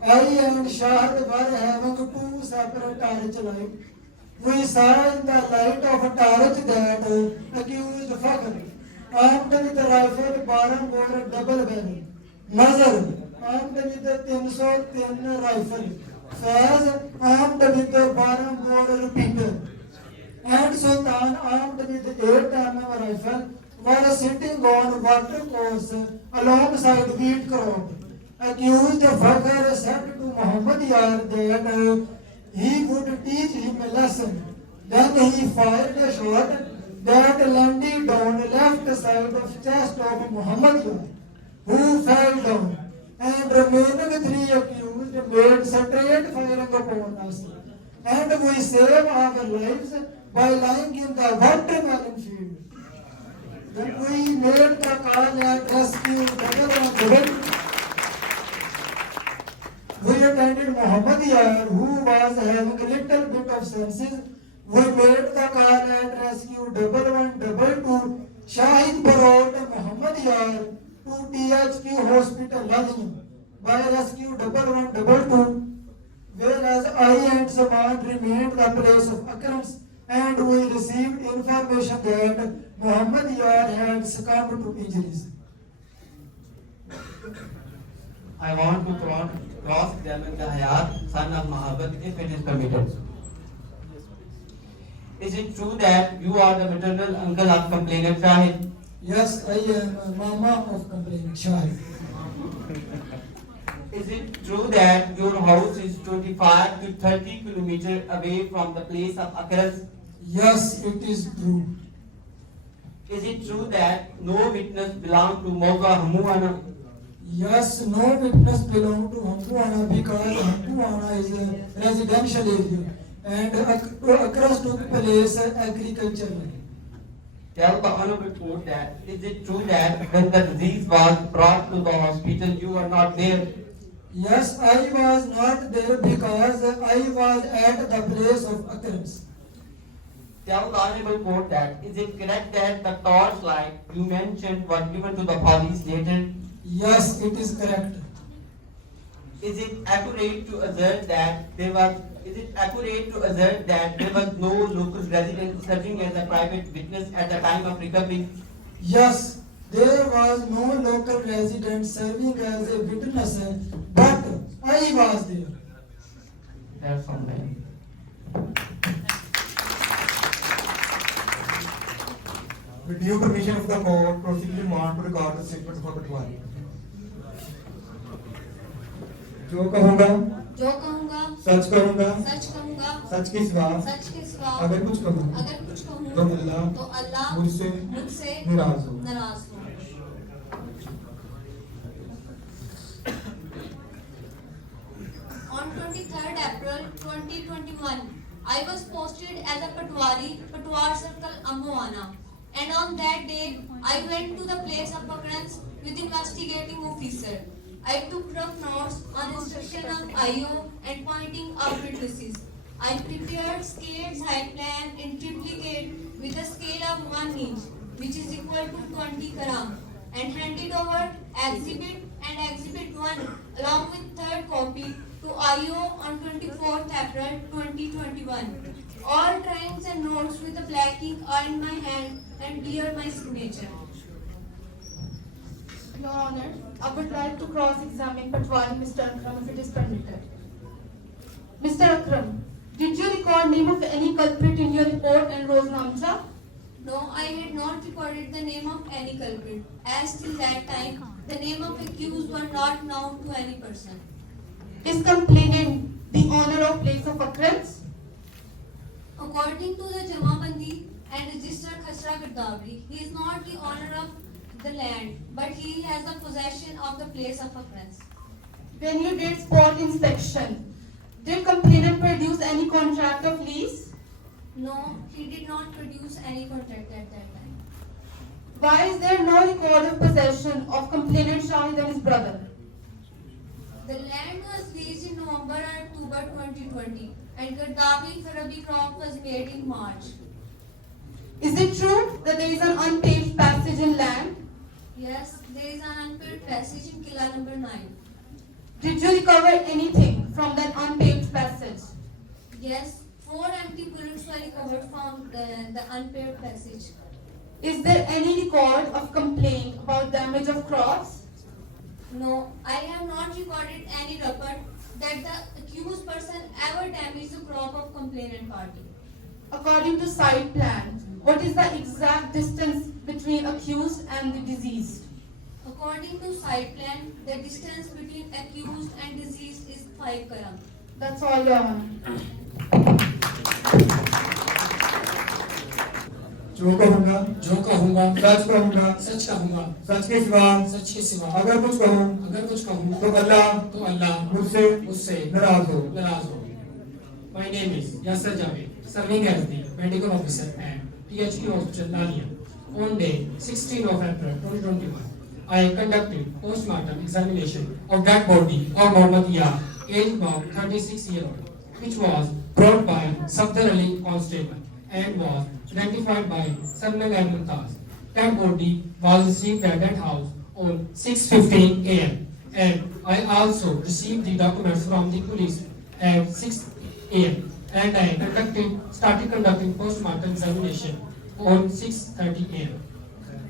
I and Shahid were having two separate torch lights. We saw in the light of a torch that accused Fakhr, armed with a rifle, bore double barrel, Nazar, armed with a 303 rifle, FASS, armed with a bore repeater, and Sultan, armed with 8mm rifle, were sitting on water course alongside wheat crop. Accused Fakhr said to Muhammad Yar that he would teach him a lesson. Then he fired a shot that landed on left side of chest of Muhammad Yar, who fell down, and remaining three accused made straight firing upon us. and we save our lives by lying in the watermelon field. When we made the call and rescue we attended Muhammad Yar, who was having a little bit of senses. We made the call and rescue 1122 Shahid Barot Muhammad Yar to THQ Hospital Ladin by rescue 1122, whereas I and Saman remained the place of occurrence, and we received information that Muhammad Yar had succumbed to injuries. I want to cross-examine the Hayat, son of Mahabad, if it is permitted. Is it true that you are the maternal uncle of complainant Shahid? Yes, I am a mama of complainant Shahid. Is it true that your house is 25 to 30 kilometers away from the place of occurrence? Yes, it is true. Is it true that no witness belong to Moga Hamuana? Yes, no witness belong to Hampuana because Hampuana is a residential area and occurrence took place agriculturally. Tell the Honourable Court that is it true that when the disease was brought to the hospital you were not there? Yes, I was not there because I was at the place of occurrence. Tell the Honourable Court that is it correct that the torchlight you mentioned was given to the police later? Yes, it is correct. Is it accurate to assert that there was no local resident serving as a private witness at the time of recovery? Yes, there was no local resident serving as a witness, but I was there. That's all right. With due permission of the court, prosecution want to record the statement for Patwari. जो कहूँगा सच कहूँगा सच के सिवा अगर कुछ कहूँ तो अल्लाह मुझसे नाराज हो. On 23rd April 2021, I was posted as a Patwar Circle, Amboana. And on that day, I went to the place of occurrence with investigating officer. I took rough notes on instruction of IO and pointing out witnesses. I prepared scaled side plan in triplicate with a scale of 1 inch, which is equal to 20 gram, and handed over exhibit and exhibit 1 along with third copy to IO on 24th April 2021. All drawings and notes with the black ink are in my hand and bear my signature. Your Honor, I would like to cross-examine Patwari Mr. Akram if it is permitted. Mr. Akram, did you record name of any culprit in your report and Roznamcha? No, I had not recorded the name of any culprit, as till that time the name of accused were not known to any person. Is complainant the owner of place of occurrence? According to the Jamabandi and Register Khasra Gaddavi, he is not the owner of the land, but he has a possession of the place of occurrence. When you did spot inspection, did complainant produce any contract of lease? No, he did not produce any contract at that time. Why is there no record of possession of complainant Shahid and his brother? The land was leased in November and October 2020, and Gaddafi Farabi crop was made in March. Is it true that there is an unpaved passage in land? Yes, there is an unpaved passage in Killa number 9. Did you recover anything from that unpaved passage? Yes, 4 empty bullets were recovered from the unpaved passage. Is there any record of complaint about damage of crops? No, I have not recorded any report that the accused person ever damaged the crop of complainant party. According to site plan, what is the exact distance between accused and the deceased? According to site plan, the distance between accused and deceased is 5 km. That's all, Your Honor. जो कहूँगा सच कहूँगा सच के सिवा अगर कुछ कहूँ तो तो अल्लाह मुझसे नाराज हो. My name is Yasser Javed, serving as the medical officer at THQ Hospital, Lania. On day 16 of April 2021, I conducted postmortem examination of dead body of Mohammad Yar, aged about 36-year-old, which was brought by Safdar Ali Constable and was identified by Salman al-Mumtaz. That body was received at that house on 6:15 a.m. and I also received the documents from the police at 6 a.m. and I started conducting postmortem examination on 6:30 a.m.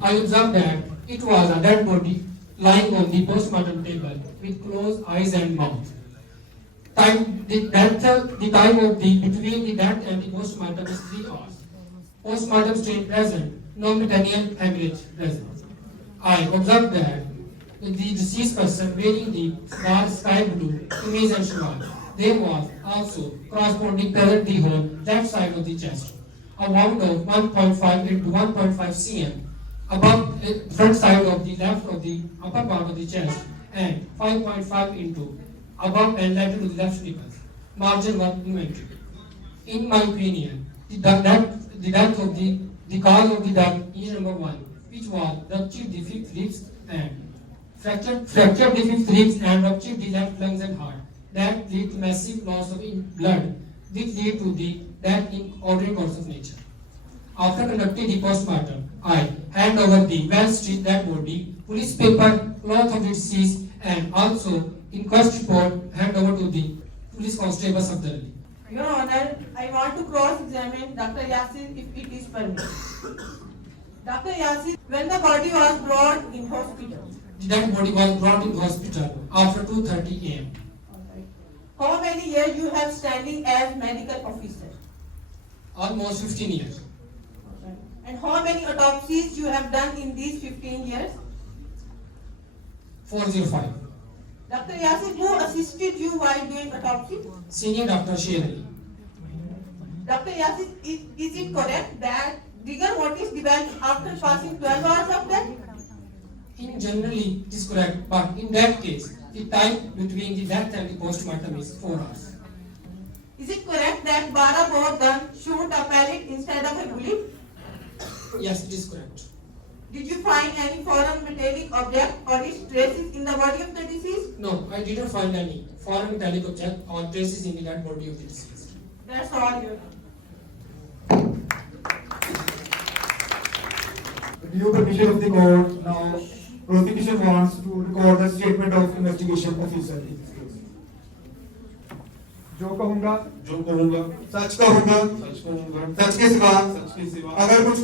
I observed that it was a dead body lying on the postmortem table with closed eyes and mouth. The time of between the death and the postmortem is 3 hours. Postmortem stain present, no meconial hemorrhage present. I observed that the deceased person wearing the dark sky blue kameez and shalwar. There was also corresponding present the whole left side of the chest, a wound of 1.5 into 1.5 cm above the front side of the left of the upper part of the chest and 5.5 into above and lateral to the left nipples. Margin was inventory. In my opinion, the death of the cause of the death is number 1, which was ruptured the fifth ribs and fractured the fifth ribs and ruptured the left lungs and heart. That led to massive loss of blood, which led to the death in ordinary course of nature. After conducting the postmortem, I hand over the well-stitched dead body, police paper, cloth of the deceased, and also inquest report hand over to the police constable Safdar Ali. Your Honor, I want to cross-examine Dr. Yasir if it is permitted. Dr. Yasir, when the body was brought in hospital? The dead body was brought in hospital after 2:30 a.m. How many years you have standing as medical officer? Almost 15 years. And how many autopsies you have done in these 15 years? 405. Dr. Yasir, who assisted you while doing autopsy? Senior Dr. Sher Ali. Dr. Yasir, is it correct that rigor mortis developed after passing 12 hours of death? In generally, it is correct, but in that case, the time between the death and the postmortem is 4 hours. Is it correct that Bara gun shoot a pellet instead of a bullet? Yes, it is correct. Did you find any foreign metallic object or its traces in the body of the deceased? No, I did not find any foreign metallic object or traces in the dead body of the deceased. That's all, Your With due permission of the court, now prosecution wants to record the statement of investigation officer in this case. जो कहूँगा सच कहूँगा सच के सिवा अगर कुछ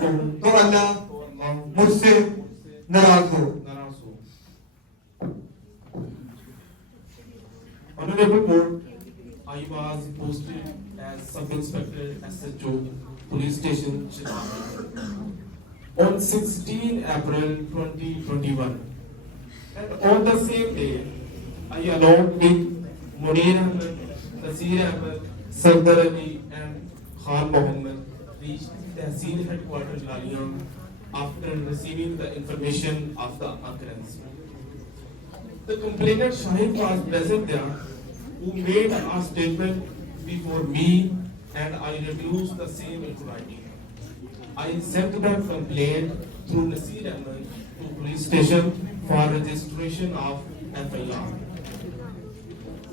कहूँ तो अल्लाह मुझसे नाराज हो. Honorable Court, I was posted as Sub-Inspector SHO Police Station, Chennai on 16 April 2021. And on the same day, I along with Munir Ahmed, Nasir Ahmed, Safdar Ali and Khan Mohammed reached Tehsil headquarters Lalian after receiving the information of the occurrence. The complainant Shahid was present there, who made a statement before me and I reduced the same into writing. I sent the complaint through Nasir Ahmed to police station for registration of FIR.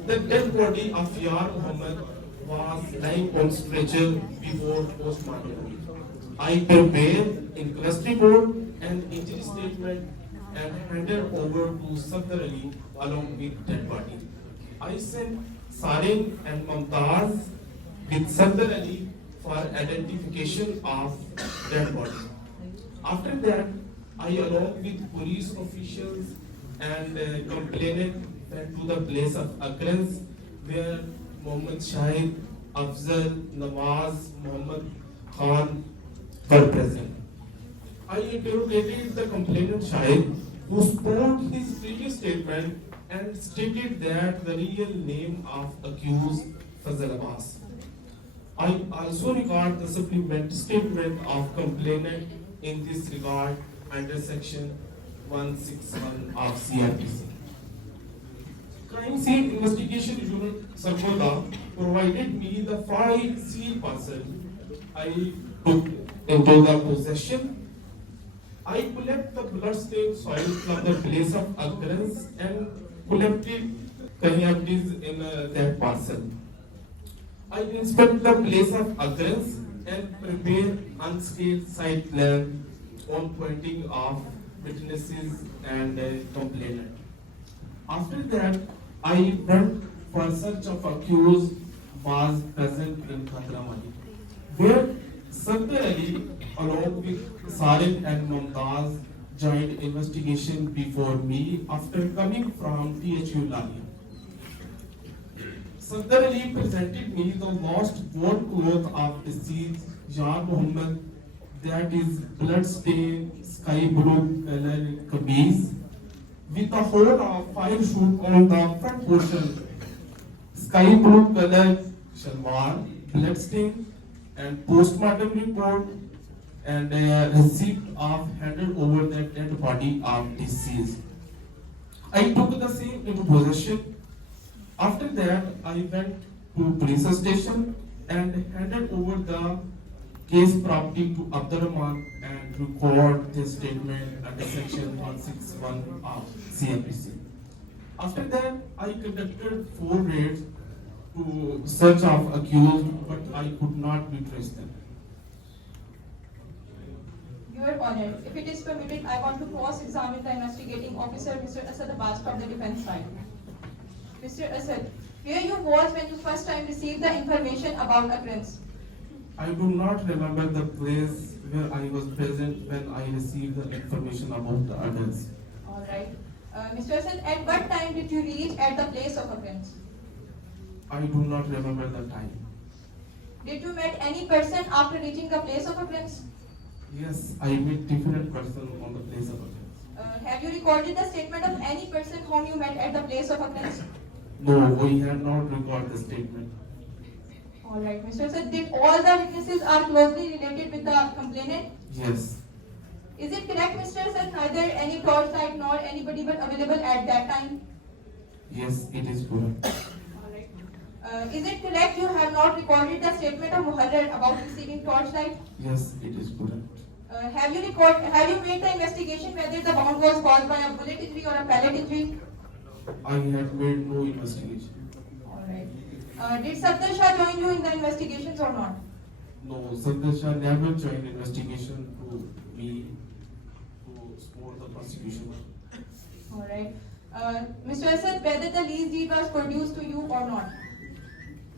The dead body of Yar Muhammad was lying on stretcher before postmortem. I prepared inquest report and injury statement and handed over to Safdar Ali along with dead body. I sent Sarin and Mumtaz with Safdar Ali for identification of dead body. After that, I along with police officials and complainant went to the place of occurrence where Muhammad Shahid, Afzal, Nawaz, Muhammad Khan were present. I interrogated the complainant Shahid, who spoke his previous statement and stated that the real name of accused Fazal Abbas. I also regard the supplement statement of complainant in this regard under section 161 of CRPC. Crime Scene Investigation Unit Sarkoda provided me the 5 sealed parcel. I took into the possession. I collect the bloodstained soil from the place of occurrence and collected cannabis in that parcel. I inspect the place of occurrence and prepare unscaled site plan on pointing of witnesses and complainant. After that, I went for search of accused was present in Khatramali, where Sabdar Ali along with Salih and Mumtaz joined investigation before me after coming from THU Lali. Sabdar Ali presented me the lost worn cloth of deceased Yar Muhammad, that is blood-stained sky blue color kameez with a hole of 5 shoot on the front portion, sky blue color shalwar, blood-stained, and postmortem report and receipt of handed over the dead body of deceased. I took the same into possession. After that, I went to police station and handed over the case property to Abdurrahman and record his statement under section 161 of CMPC. After that, I conducted 4 raids to search of accused, but I could not trace them. Your Honor, if it is permitted, I want to cross-examine the investigating officer, Mr. Asad Abbas, from the defense side. Mr. Asad, where you was when you first time received the information about occurrence? I do not remember the place where I was present when I received the information about the others. All right. Mr. Asad, at what time did you reach at the place of occurrence? I do not remember the time. Did you met any person after reaching the place of occurrence? Yes, I met different person on the place of occurrence. Have you recorded the statement of any person whom you met at the place of occurrence? No, we have not recorded the statement. All right, Mr. Asad, did all the witnesses are closely related with the complainant? Yes. Is it correct, Mr. Asad, neither any torchlight nor anybody were available at that time? Yes, it is correct. Is it correct you have not recorded the statement of Muharrar about receiving torchlight? Yes, it is correct. Have you made the investigation whether the wound was caused by a bullet injury or a pellet injury? I have made no investigation. Alright. Did Sabdar Shah join you in the investigations or not? No, Sabdar Shah never joined investigation to me to support the prosecution. Alright. Mr. Asad, whether the lease deed was produced to you or not?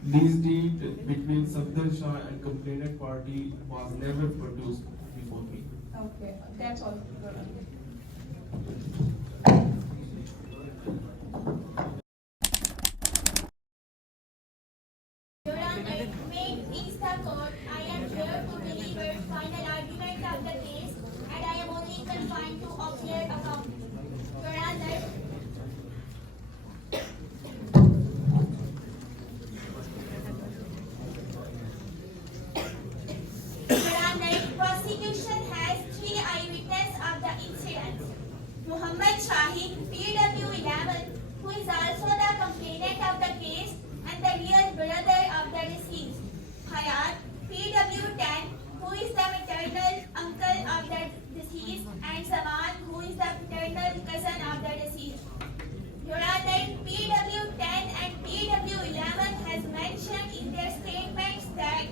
Lease deed between Sabdar Shah and complainant party was never produced before me. Okay, that's all. Your Honor, may it please the court, I am here to deliver final argument of the case and I am only confined to ocular account. Your Honor, prosecution has 3 eyewitnesses of the incident. Muhammad Shahid, PW11, who is also the complainant of the case and the real brother of the deceased. Hayat, PW10, who is the maternal uncle of the deceased, and Zaman, who is the paternal cousin of the deceased. Your Honor, PW10 and PW11 has mentioned in their statements that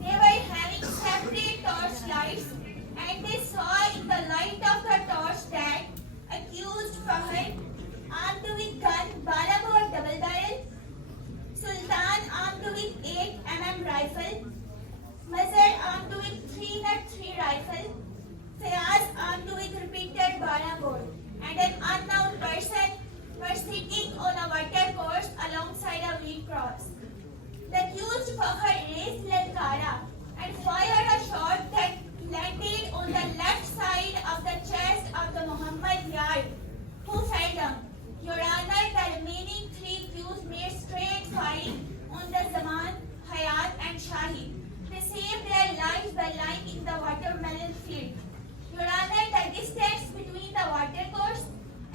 they were having separate torchlights and they saw in the light of the torch that accused Fahad, armed with gun, 12-bore double barrel, Sultan armed with 8mm rifle, Mazhar armed with 303 rifle, Fayaz armed with repeated 12-bore, and an unknown person were sitting on a water course alongside a wheat cross. The accused Fahad raised Lankara and fired a shot that landed on the left side of the chest of the Muhammad Yar, who fell down. Your Honor, the remaining 3 accused made straight firing on the Zaman, Hayat and Shahid. They saved their lives by lying in the watermelon field. Your Honor, the distance between the water course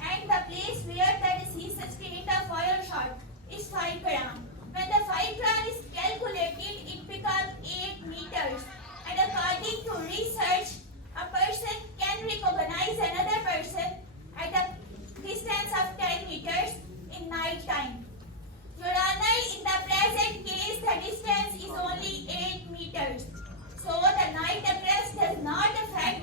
and the place where the deceased sustained a fire shot is 5 km. When the firetran is calculated, it becomes 8 meters. And according to research, a person can recognize another person at a distance of 10 meters in night time. Your Honor, in the present case, the distance is only 8 meters. So the night occurrence does not affect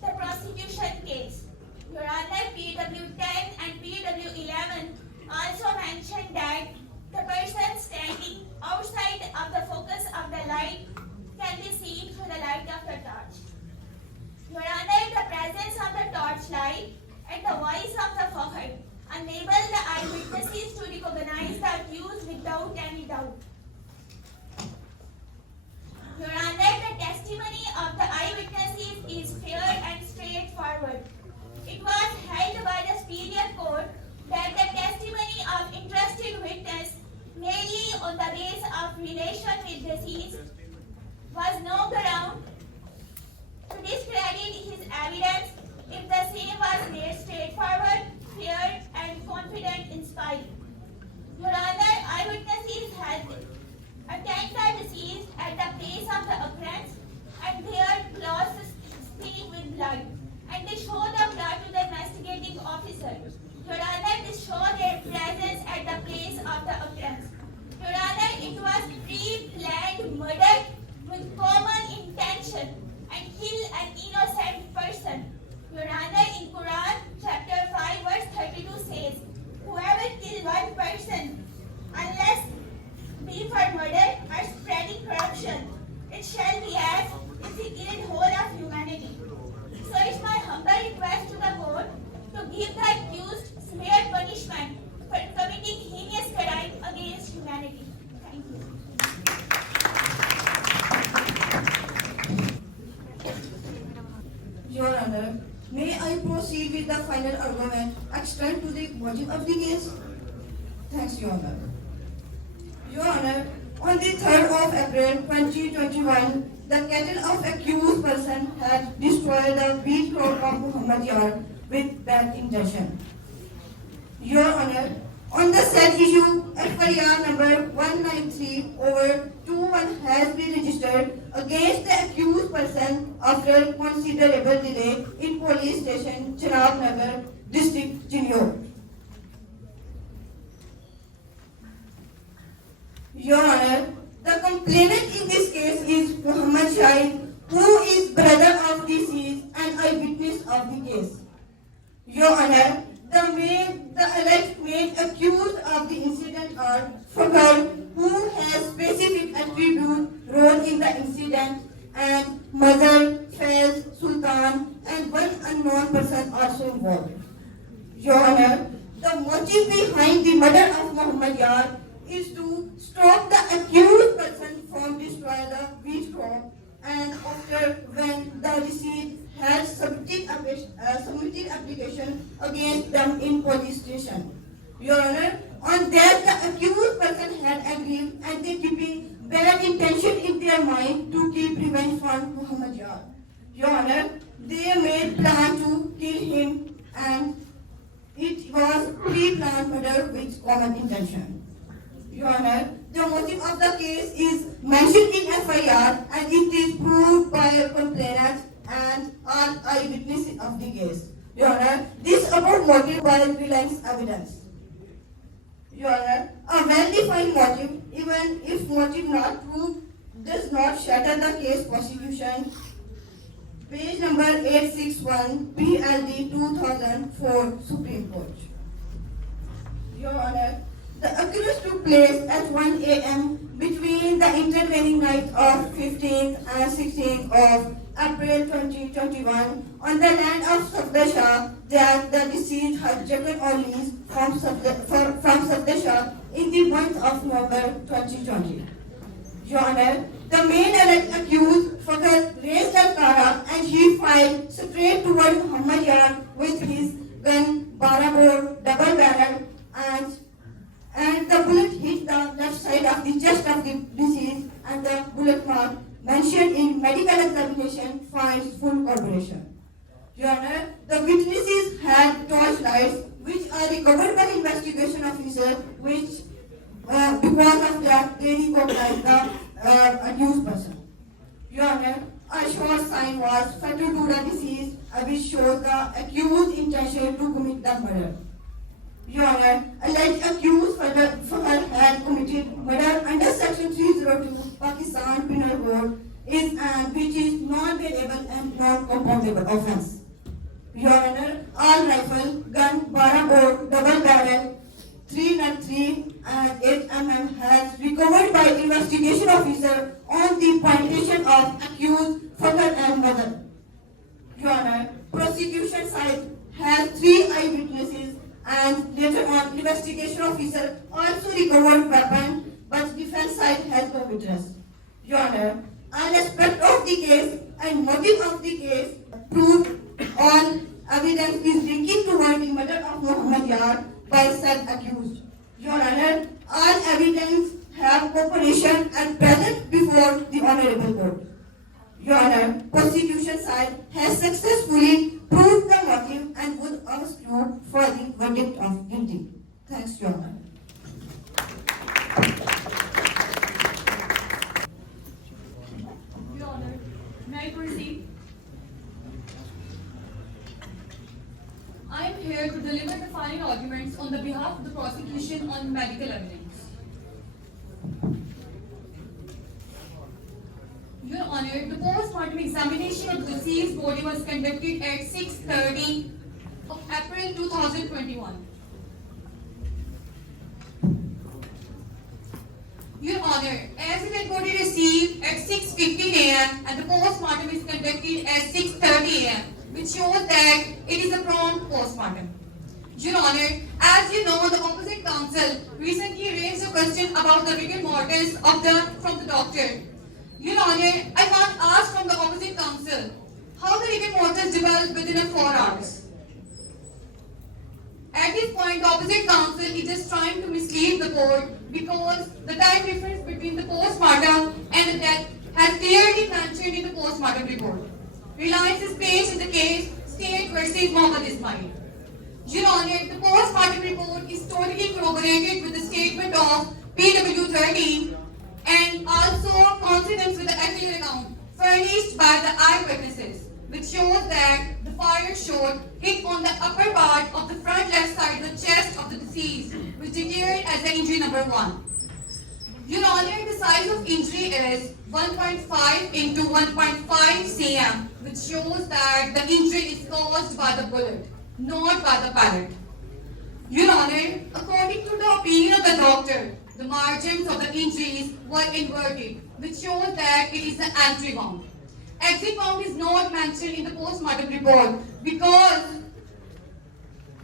the prosecution case. Your Honor, PW10 and PW11 also mentioned that the person standing outside of the focus of the light can be seen through the light of the torch. Your Honor, the presence of the torchlight and the voice of the Fahad enable the eyewitnesses to recognize the accused without any doubt. Your Honor, the testimony of the eyewitnesses is fair and straightforward. It was held by the superior court that the testimony of interested witness, mainly on the basis of relation with deceased, was no ground to discredit his evidence if the same was made straightforward, fair, and confident inspired. Your Honor, eyewitnesses had attended the deceased at the place of the occurrence and their clothes stained with blood, and they showed the blood to the investigating officer. Your Honor, this showed their presence at the place of the occurrence. Your Honor, it was pre-planned murder with common intention and kill an innocent person. Your Honor, in Quran chapter 5 verse 32 says, whoever kills one person, unless be for murder or spreading corruption, it shall be as if he killed whole of humanity. So it's my humble request to the court to give the accused severe punishment for committing heinous crime against humanity. Thank you. Your Honor, may I proceed with the final argument extend to the motive of the case? Thanks, Your Honor. Your Honor, on the 3rd of April 2021, the cattle of accused person had destroyed the wheat crop of Muhammad Yar with bad intention. Your Honor, on the said issue, FIR number 193/21 has been registered against the accused person after considerable delay in police station Chenab Nagar, district Chinyor. Your Honor, the complainant in this case is Muhammad Shahid, who is brother of deceased and eyewitness of the case. Your Honor, the alleged main accused of the incident are Fakhar, who has specific attribute role in the incident, and Mother, Faiz, Sultan, and one unknown person also involved. Your Honor, the motive behind the murder of Muhammad Yar is to stop the accused person from destroying the wheat crop, and after when the deceased had submitted application against them in police station. Your Honor, on that the accused person had agreed and they keeping bad intention in their mind to keep revenge from Muhammad Yar. Your Honor, they made plan to kill him and it was pre-planned murder with common intention. Your Honor, the motive of the case is mentioned in FIR and it is proved by a complainant and all eyewitnesses of the case. Your Honor, this above motive while relies evidence. Your Honor, a well-defined motive, even if motive not proved, does not shatter the case prosecution. Page number 861, PLD 2004, Supreme Court. Your Honor, the occurrence took place at 1 a.m. between the intervening night of 15th and 16th of April 2021 on the land of Sabdasha that the deceased had taken on lease from Sabdasha in the month of November 2020. Your Honor, the main accused Fakhar raised the car and he fired straight toward Muhammad Yar with his gun, barrel, double barrel, and the bullet hit the left side of the chest of the deceased, and the bullet mark mentioned in medical examination finds full corroboration. Your Honor, the witnesses had torchlights which are recovered by investigation officer, which because of that they recognize the accused person. Your Honor, a short sign was fatal to the deceased, which shows the accused intention to commit the murder. Your Honor, alleged accused Fakhar had committed murder under Section 302 Pakistan Penal Code which is non-bailable and non-compoundable offence. Your Honor, all rifle, gun, 12 bore, double barrel, 303 and 8 mm has recovered by investigation officer on the plantation of accused Fakhar and mother. Your Honor, prosecution side has 3 eyewitnesses and later on investigation officer also recovered weapon, but defense side has no witness. Your Honor, an aspect of the case and motive of the case proved all evidence is linking toward the murder of Muhammad Yar by said accused. Your Honor, all evidence have cooperation and present before the Honourable Court. Your Honor, prosecution side has successfully proved the motive and would exclude for the verdict of guilty. Thanks, Your Honor. Your Honor, may I proceed? I am here to deliver the final arguments on the behalf of the prosecution on medical evidence. Your Honor, the post-mortem examination of the deceased body was conducted at 6:30 of April 2021. Your Honor, as the dead body received at 6:15 a.m. and the post-mortem is conducted at 6:30 a.m., which shows that it is a prompt post-mortem. Your Honor, as you know, the opposite counsel recently raised a question about the rigor mortis from the doctor. Your Honor, I want to ask from the opposite counsel, how the rigor mortis developed within 4 hours? At this point, the opposite counsel is just trying to mislead the court because the time difference between the post-mortem and the death has clearly mentioned in the post-mortem report. Reliance is based in the case State versus Mohammed Ismail. Your Honor, the post-mortem report is totally corroborated with the statement of PW13 and also coincidence with the actual account furnished by the eyewitnesses, which shows that the fire shot hit on the upper part of the front left side of the chest of the deceased, which declared as the injury number 1. Your Honor, the size of injury is 1.5 into 1.5 cm, which shows that the injury is caused by the bullet, not by the pellet. Your Honor, according to the opinion of the doctor, the margins of the injuries were inverted, which shows that it is an entry wound. Exit wound is not mentioned in the post-mortem report because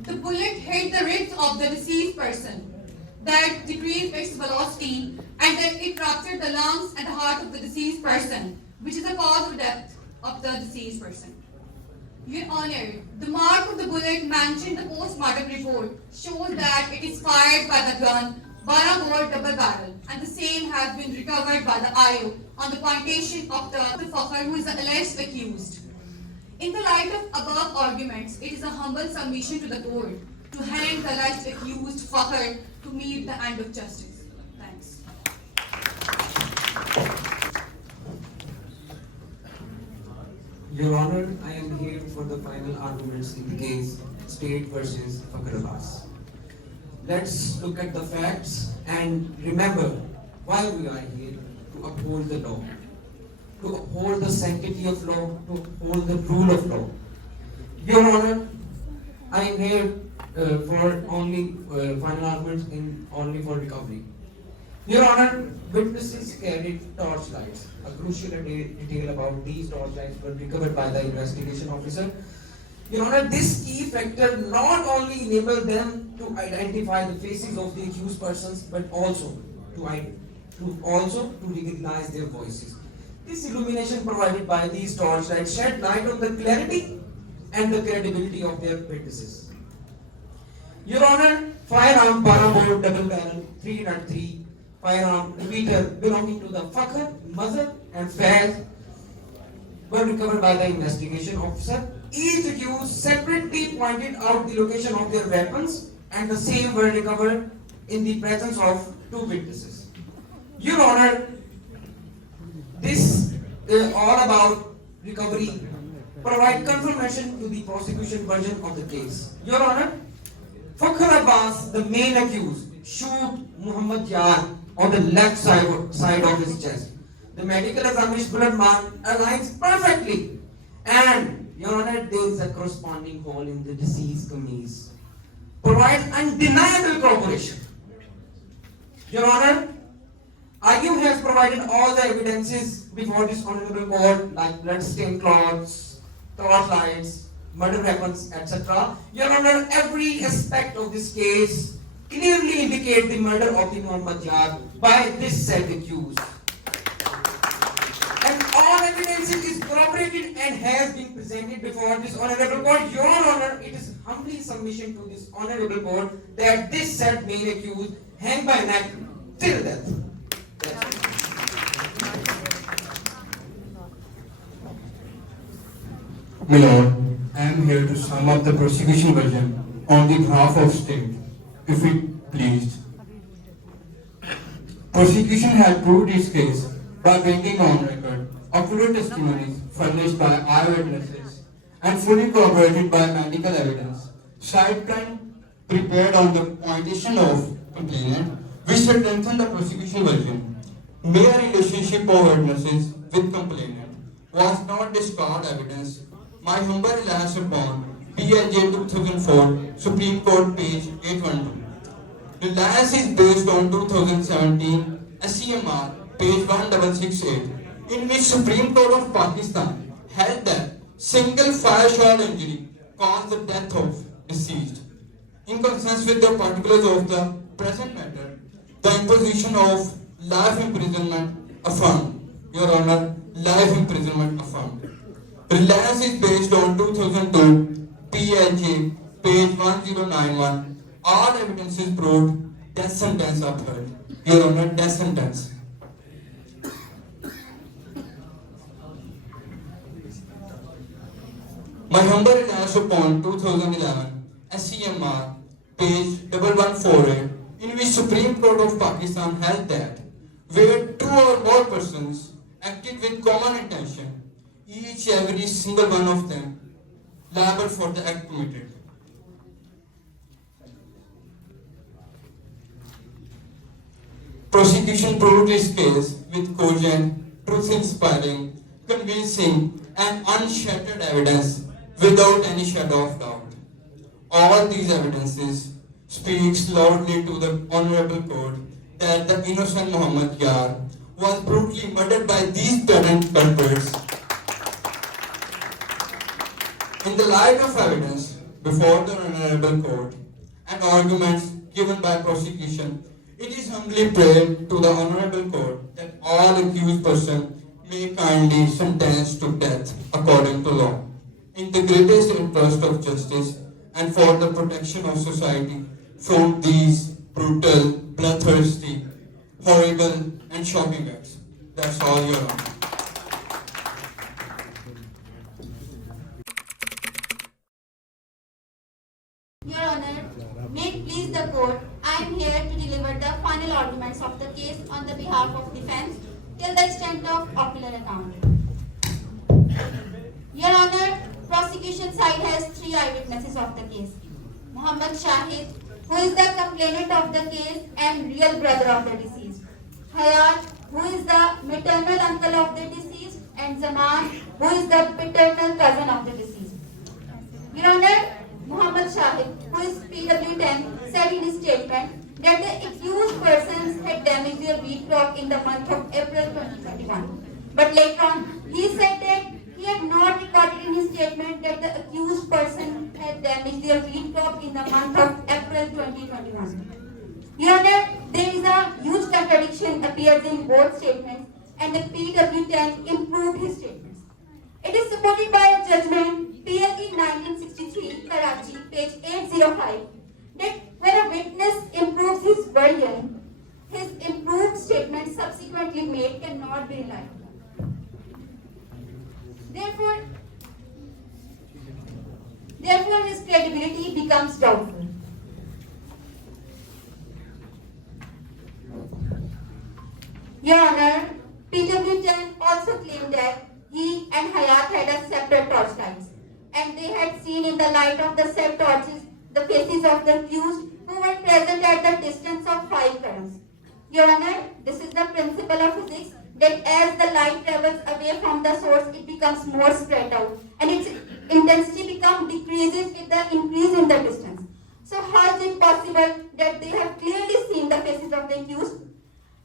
the bullet hit the ribs of the deceased person. That decreased its velocity and then it ruptured the lungs and the heart of the deceased person, which is the cause of death of the deceased person. Your Honor, the mark of the bullet mentioned in the post-mortem report shows that it is fired by the gun 12 bore double barrel, and the same has been recovered by the IO on the plantation of the Fakhar, who is the alleged accused. In the light of above arguments, it is a humble submission to the court to hang the alleged accused Fakhar to meet the end of justice. Thanks. Your Honor, I am here for the final arguments in the case State versus Fakhar Abbas. Let's look at the facts and remember why we are here: to uphold the law, to uphold the sanctity of law, to uphold the rule of law. Your Honor, I am here for only final arguments only for recovery. Your Honor, witnesses carried torchlights. A crucial detail about these torchlights were recovered by the investigation officer. Your Honor, this key factor not only enabled them to identify the faces of the accused persons, but also to recognize their voices. This illumination provided by these torchlights shed light on the clarity and the credibility of their witnesses. Your Honor, firearm 12 bore double barrel 303, firearm repeater belonging to the Fakhar, mother and FASS were recovered by the investigation officer. Each accused separately pointed out the location of their weapons, and the same were recovered in the presence of two witnesses. Your Honor, this all about recovery provide confirmation to the prosecution version of the case. Your Honor, Fakhr Abbas, the main accused, shoot Muhammad Yar on the left side of his chest. The medical examination blood mark aligns perfectly. And, Your Honor, there is a corresponding hole in the deceased kameez. Provides undeniable corroboration. Your Honor, IU has provided all the evidences before this honorable court, like blood-stained cloths, torchlights, murder weapons, etc. Your Honor, every aspect of this case clearly indicates the murder of the Muhammad Yar by this said accused. And all evidence is corroborated and has been presented before this honorable court. Your Honor, it is humbly submission to this honorable court that this said main accused hang by neck till death. My Lord, I am here to sum up the prosecution version on the behalf of state, if it pleased. Prosecution had proved its case by bringing on record accurate testimonies furnished by eyewitnesses and fully corroborated by medical evidence. Side plan prepared on the pointation of complainant, which strengthened the prosecution version. Mere relationship of witnesses with complainant was not discard evidence. My humble reliance upon PLJ 2004, Supreme Court, page 812. Reliance is based on 2017 SCMR, page 1668, in which Supreme Court of Pakistan held that single fire shot injury caused the death of deceased. In consonance with the particulars of the present matter, the imposition of life imprisonment affirmed. Your Honor, life imprisonment affirmed. Reliance is based on 2002 PLJ, page 1091. All evidences proved death sentence upheld. Your Honor, death sentence. My humble reliance upon 2011 SCMR, page 1148, in which Supreme Court of Pakistan held that where two or more persons acted with common intention, each every single one of them liable for the act committed. Prosecution proved its case with cogent, truth-inspiring, convincing, and unshattered evidence without any shadow of doubt. All these evidences speaks loudly to the honorable court that the innocent Muhammad Yar was brutally murdered by these patent culprits. In the light of evidence before the honorable court and arguments given by prosecution, it is humbly prayed to the honorable court that all accused persons may kindly sentence to death according to law, in the greatest interest of justice and for the protection of society from these brutal, bloodthirsty, horrible, and shocking acts. That's all, Your Honor. Your Honor, may it please the court, I am here to deliver the final arguments of the case on the behalf of defense till the extent of ocular account. Your Honor, prosecution side has three eyewitnesses of the case. Muhammad Shahid, who is the complainant of the case and real brother of the deceased. Hayat, who is the maternal uncle of the deceased, and Zaman, who is the paternal cousin of the deceased. Your Honor, Muhammad Shahid, who is PW10, said in his statement that the accused persons had damaged their wheat crop in the month of April 2021. But later on, he said that he had not recorded in his statement that the accused person had damaged their wheat crop in the month of April 2021. Your Honor, there is a huge contradiction appears in both statements, and the PW10 improved his statements. It is supported by a judgment, PLE 1963, Karachi, page 805, that when a witness improves his version, his improved statement subsequently made cannot be relied on. Therefore, his credibility becomes doubtful. in the light of the said torches the faces of the accused who were present at the distance of 5 columns. Your Honor, this is the principle of physics, that as the light travels away from the source, it becomes more spread out and its intensity decreases with the increase in the distance. So how is it possible that they have clearly seen the faces of the accused?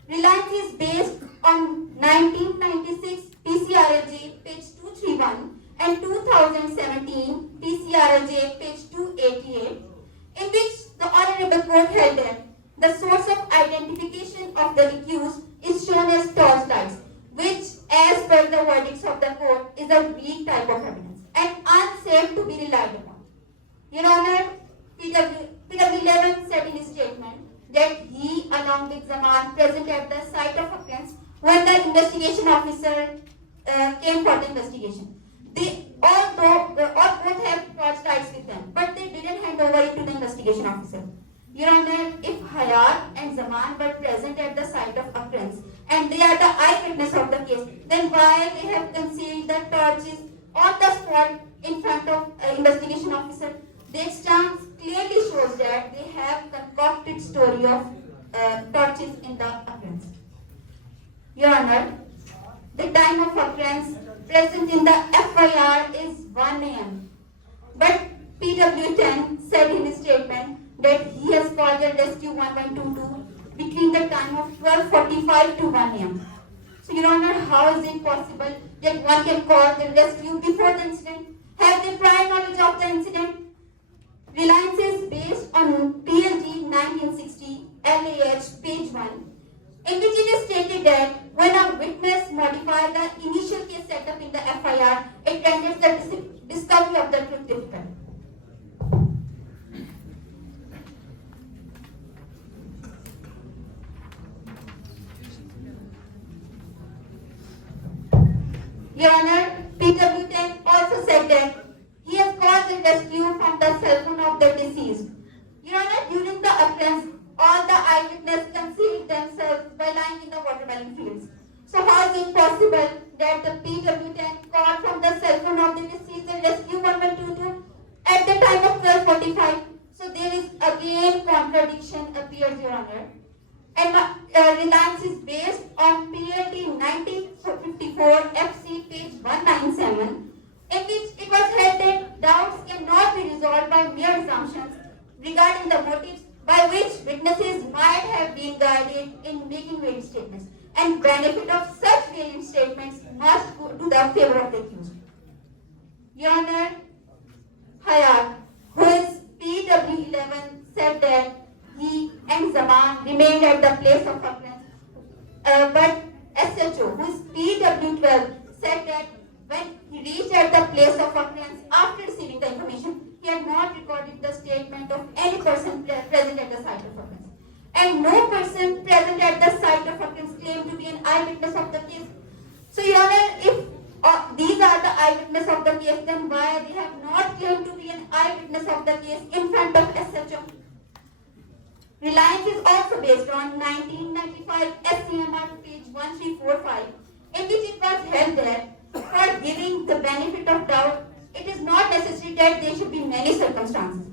Reliance is based on 1996 PCRLJ page 231 and 2017 PCRLJ page 288, in which the Honourable Court held that the source of identification of the accused is shown as torchlights, which, as per the verdicts of the court, is a weak type of evidence and unsafe to be relied upon. Your Honor, PW11 said in his statement that he, along with Zaman, present at the site of offence when the investigation officer came for the investigation. They all both have torchlights with them, but they didn't hand over it to the investigation officer. Your Honor, if Hayat and Zaman were present at the site of offence and they are the eyewitness of the case, then why they have concealed the torches on the spot in front of investigation officer? Their stance clearly shows that they have concocted story of torches in the offence. Your Honor, the time of occurrence present in the FIR is 1 a.m. But PW10 said in his statement that he has called the rescue 1122 between the time of 12:45 to 1 a.m. So, Your Honor, how is it possible that one can call the rescue before the incident? Have they prior knowledge of the incident? Reliance is based on PLG 1960 LAH page 1, in which it is stated that when a witness modifies the initial case setup in the FIR, it renders the discovery of the truth difficult. Your Honor, PW10 also said that he has called the rescue from the cell phone of the deceased. Your Honor, during the occurrence, all the eyewitnesses concealed themselves by lying in the watermelon fields. So how is it possible that the PW10 called from the cell phone of the deceased and rescue 1122 at the time of 12:45? So there is again contradiction appears, Your Honor. And Reliance is based on PLD 1954 FC page 197, in which it was held that doubts cannot be resolved by mere assumptions regarding the motives by which witnesses might have been guided in making various statements, and benefit of such various statements must go to the favor of the accused. Your Honor, Hayat, who is PW11, said that he and Zaman remained at the place of occurrence, but SHO, who is PW12, said that when he reached at the place of occurrence after receiving the information, he had not recorded the statement of any person present at the site of occurrence. And no person present at the site of occurrence claimed to be an eyewitness of the case. So, Your Honor, if these are the eyewitness of the case, then why they have not claimed to be an eyewitness of the case in front of SHO? Reliance is also based on 1995 SCMR page 1345, in which it was held that for giving the benefit of doubt, it is not necessary that there should be many circumstances.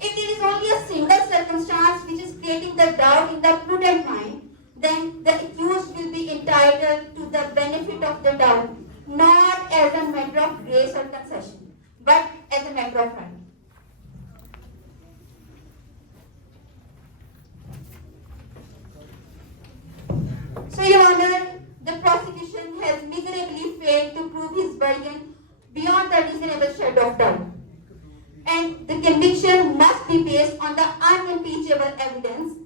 If there is only a single circumstance which is creating the doubt in the prudent mind, then the accused will be entitled to the benefit of the doubt, not as a matter of grace or concession, but as a matter of right. So, Your Honor, the prosecution has miserably failed to prove his version beyond the reasonable shadow of doubt. And the conviction must be based on the unimpeachable evidence,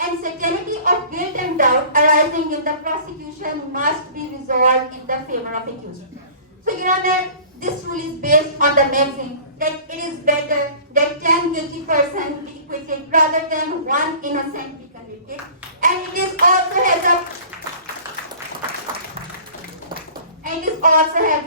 and certainty of guilt and doubt arising in the prosecution must be resolved in the favor of accused. So, Your Honor, this rule is based on the maxim that it is better that 10 guilty persons be acquitted rather than one innocent be convicted. And it is also has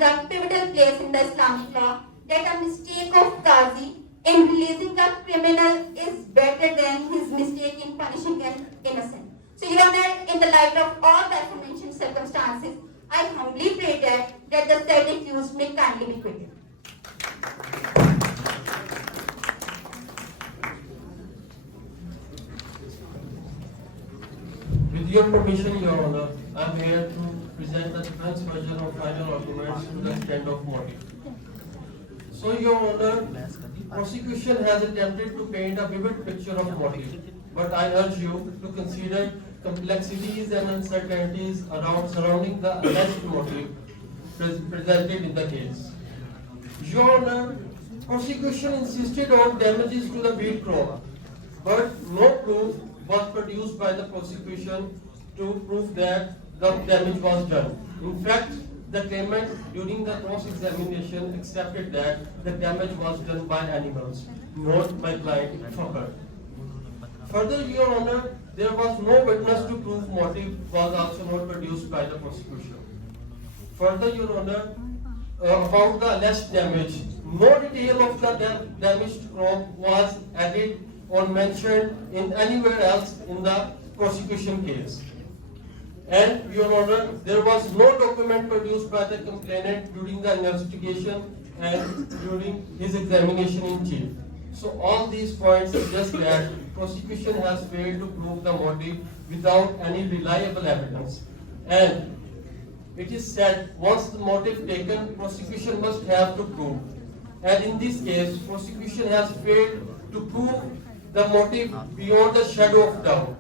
a pivotal place in the Islamic law that a mistake of Qazi in releasing a criminal is better than his mistake in punishing an innocent. So, Your Honor, in the light of all the aforementioned circumstances, I humbly pray that the said accused may kindly be acquitted. your permission, Your Honor, I am here to present the defense version of final arguments to the extent of motive. So, Your Honor, prosecution has attempted to paint a vivid picture of motive, but I urge you to consider complexities and uncertainties surrounding the alleged motive presented in the case. Your Honor, prosecution insisted on damages to the wheat crop, but no proof was produced by the prosecution to prove that the damage was done. In fact, the claimant during the cross-examination accepted that the damage was done by animals, not by client Fakar. Further, Your Honor, there was no witness to prove motive was also not produced by the prosecution. Further, Your Honor, about the alleged damage, no detail of the damaged crop was added or mentioned in anywhere else in the prosecution case. And, Your Honor, there was no document produced by the complainant during the investigation and during his examination in chief. So all these points suggest that prosecution has failed to prove the motive without any reliable evidence. And it is said once the motive taken, prosecution must have to prove. And in this case, prosecution has failed to prove the motive beyond the shadow of doubt.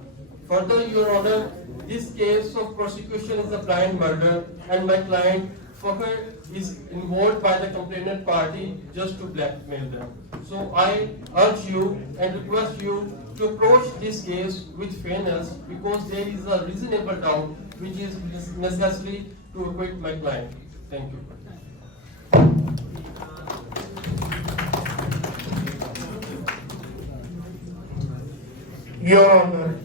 Further, Your Honor, this case of prosecution is a blind murder, and my client Fakar is involved by the complainant party just to blackmail them. So I urge you and request you to approach this case with fairness, because there is a reasonable doubt which is necessary to acquit my client. Thank you. Your Honor,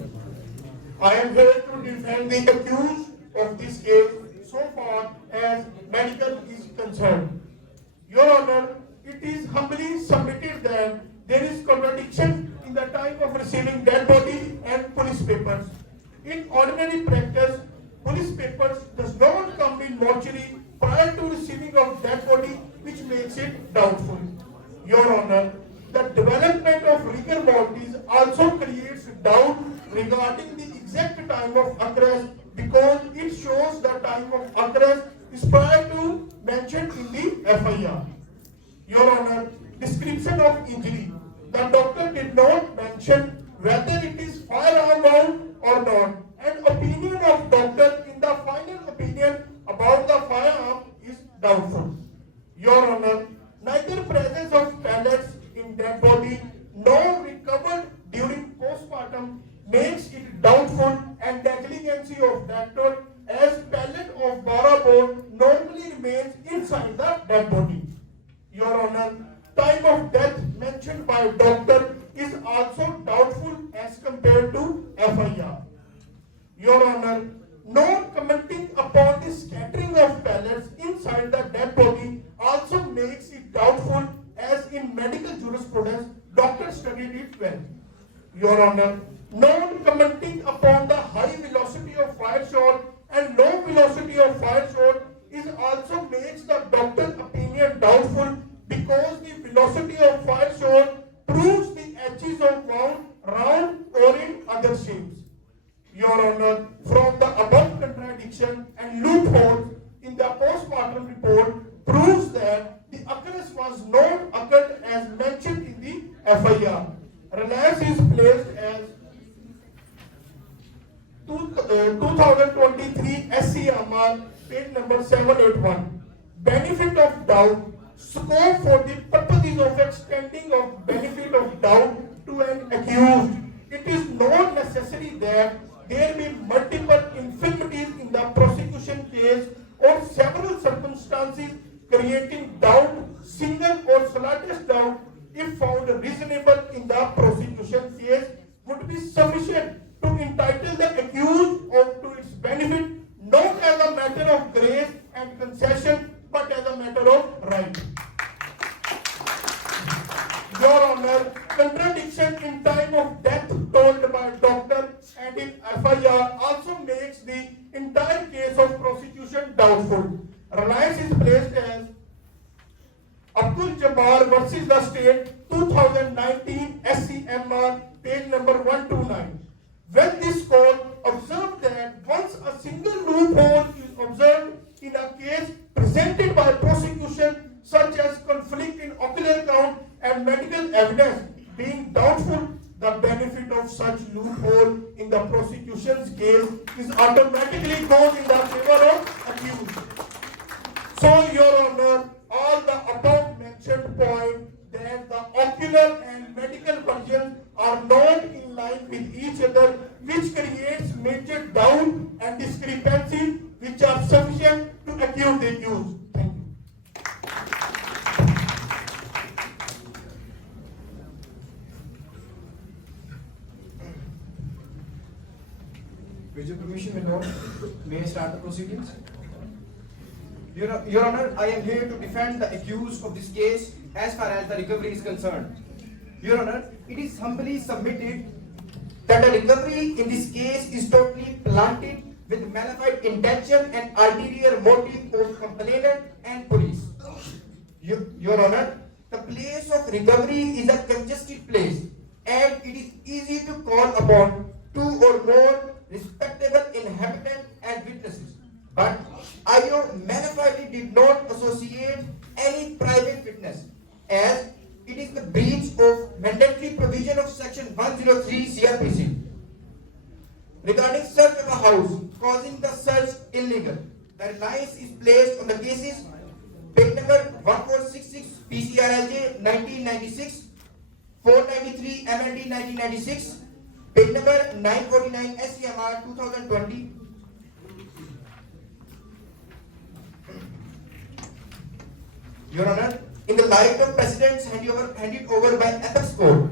I am here to defend the accused of this case so far as medical is concerned. Your Honor, it is humbly submitted that there is contradiction in the time of receiving dead body and police papers. In ordinary practice, police papers does not come in mortuary prior to receiving of dead body, which makes it doubtful. Your Honor, the development of rigor mortis also creates doubt regarding the exact time of occurrence, because it shows the time of occurrence is prior to mentioned in the FIR. Your Honor, description of injury. The doctor did not mention whether it is firearm wound or not. An opinion of doctor in the final opinion about the firearm is doubtful. Your Honor, neither presence of pellets in dead body nor recovered during postmortem makes it doubtful, and negligency of doctor as pellet of bara bone normally remains inside the dead body. Your Honor, time of death mentioned by doctor is also doubtful as compared to FIR. Your Honor, not commenting upon the scattering of pellets inside the dead body also makes it doubtful, as in medical jurisprudence, doctor studied it well. Your Honor, not commenting upon the high velocity of fire shot and low velocity of fire shot is also makes the doctor's opinion doubtful, because the velocity of fire shot proves the edges of wound round or in other shapes. Your Honor, from the above contradiction and loopholes in the postmortem report proves that the occurrence was not occurred as mentioned in the FIR. Reliance is placed as 2023 SCMR, page number 781. Benefit of doubt. Scope for the purposes of extending of benefit of doubt to an accused. It is not necessary that there be multiple infirmities in the prosecution case or several circumstances creating doubt. Single or slightest doubt, if found reasonable in the prosecution case, would be sufficient to entitle the accused to its benefit, not as a matter of grace and concession, but as a matter of right. Your Honor, contradiction in time of death told by doctor and in FIR also makes the entire case of prosecution doubtful. Reliance is placed as Abdul Jabbar versus the state, 2019 SCMR, page number 129. When this court observed that a single loophole is observed in a case presented by prosecution, such as conflict in ocular count and medical evidence being doubtful, the benefit of such loophole in the prosecution's case is automatically goes in the favor of accused. So, Your Honor, all the above mentioned point that the ocular and medical versions are not in line with each other, which creates major doubt and discrepancies which are sufficient to accuse the accused. Thank you. With your permission, my lord, may I start the proceedings? Your Honor, I am here to defend the accused of this case as far as the recovery is concerned. Your Honor, it is humbly submitted that the recovery in this case is totally planted with malignant intention and ulterior motive of complainant and police. Your Honor, the place of recovery is a congested place, and it is easy to call upon two or more respectable inhabitants and witnesses. But IO manifestly did not associate any private witness, as it is the breach of mandatory provision of section 103 CRPC. Regarding search of a house causing the search illegal, the reliance is placed on the cases page number 1466 PCRLJ 1996, 493 MLD 1996, page number 949 SCMR 2020. Your Honor, in the light of precedents handed over by Apex Court,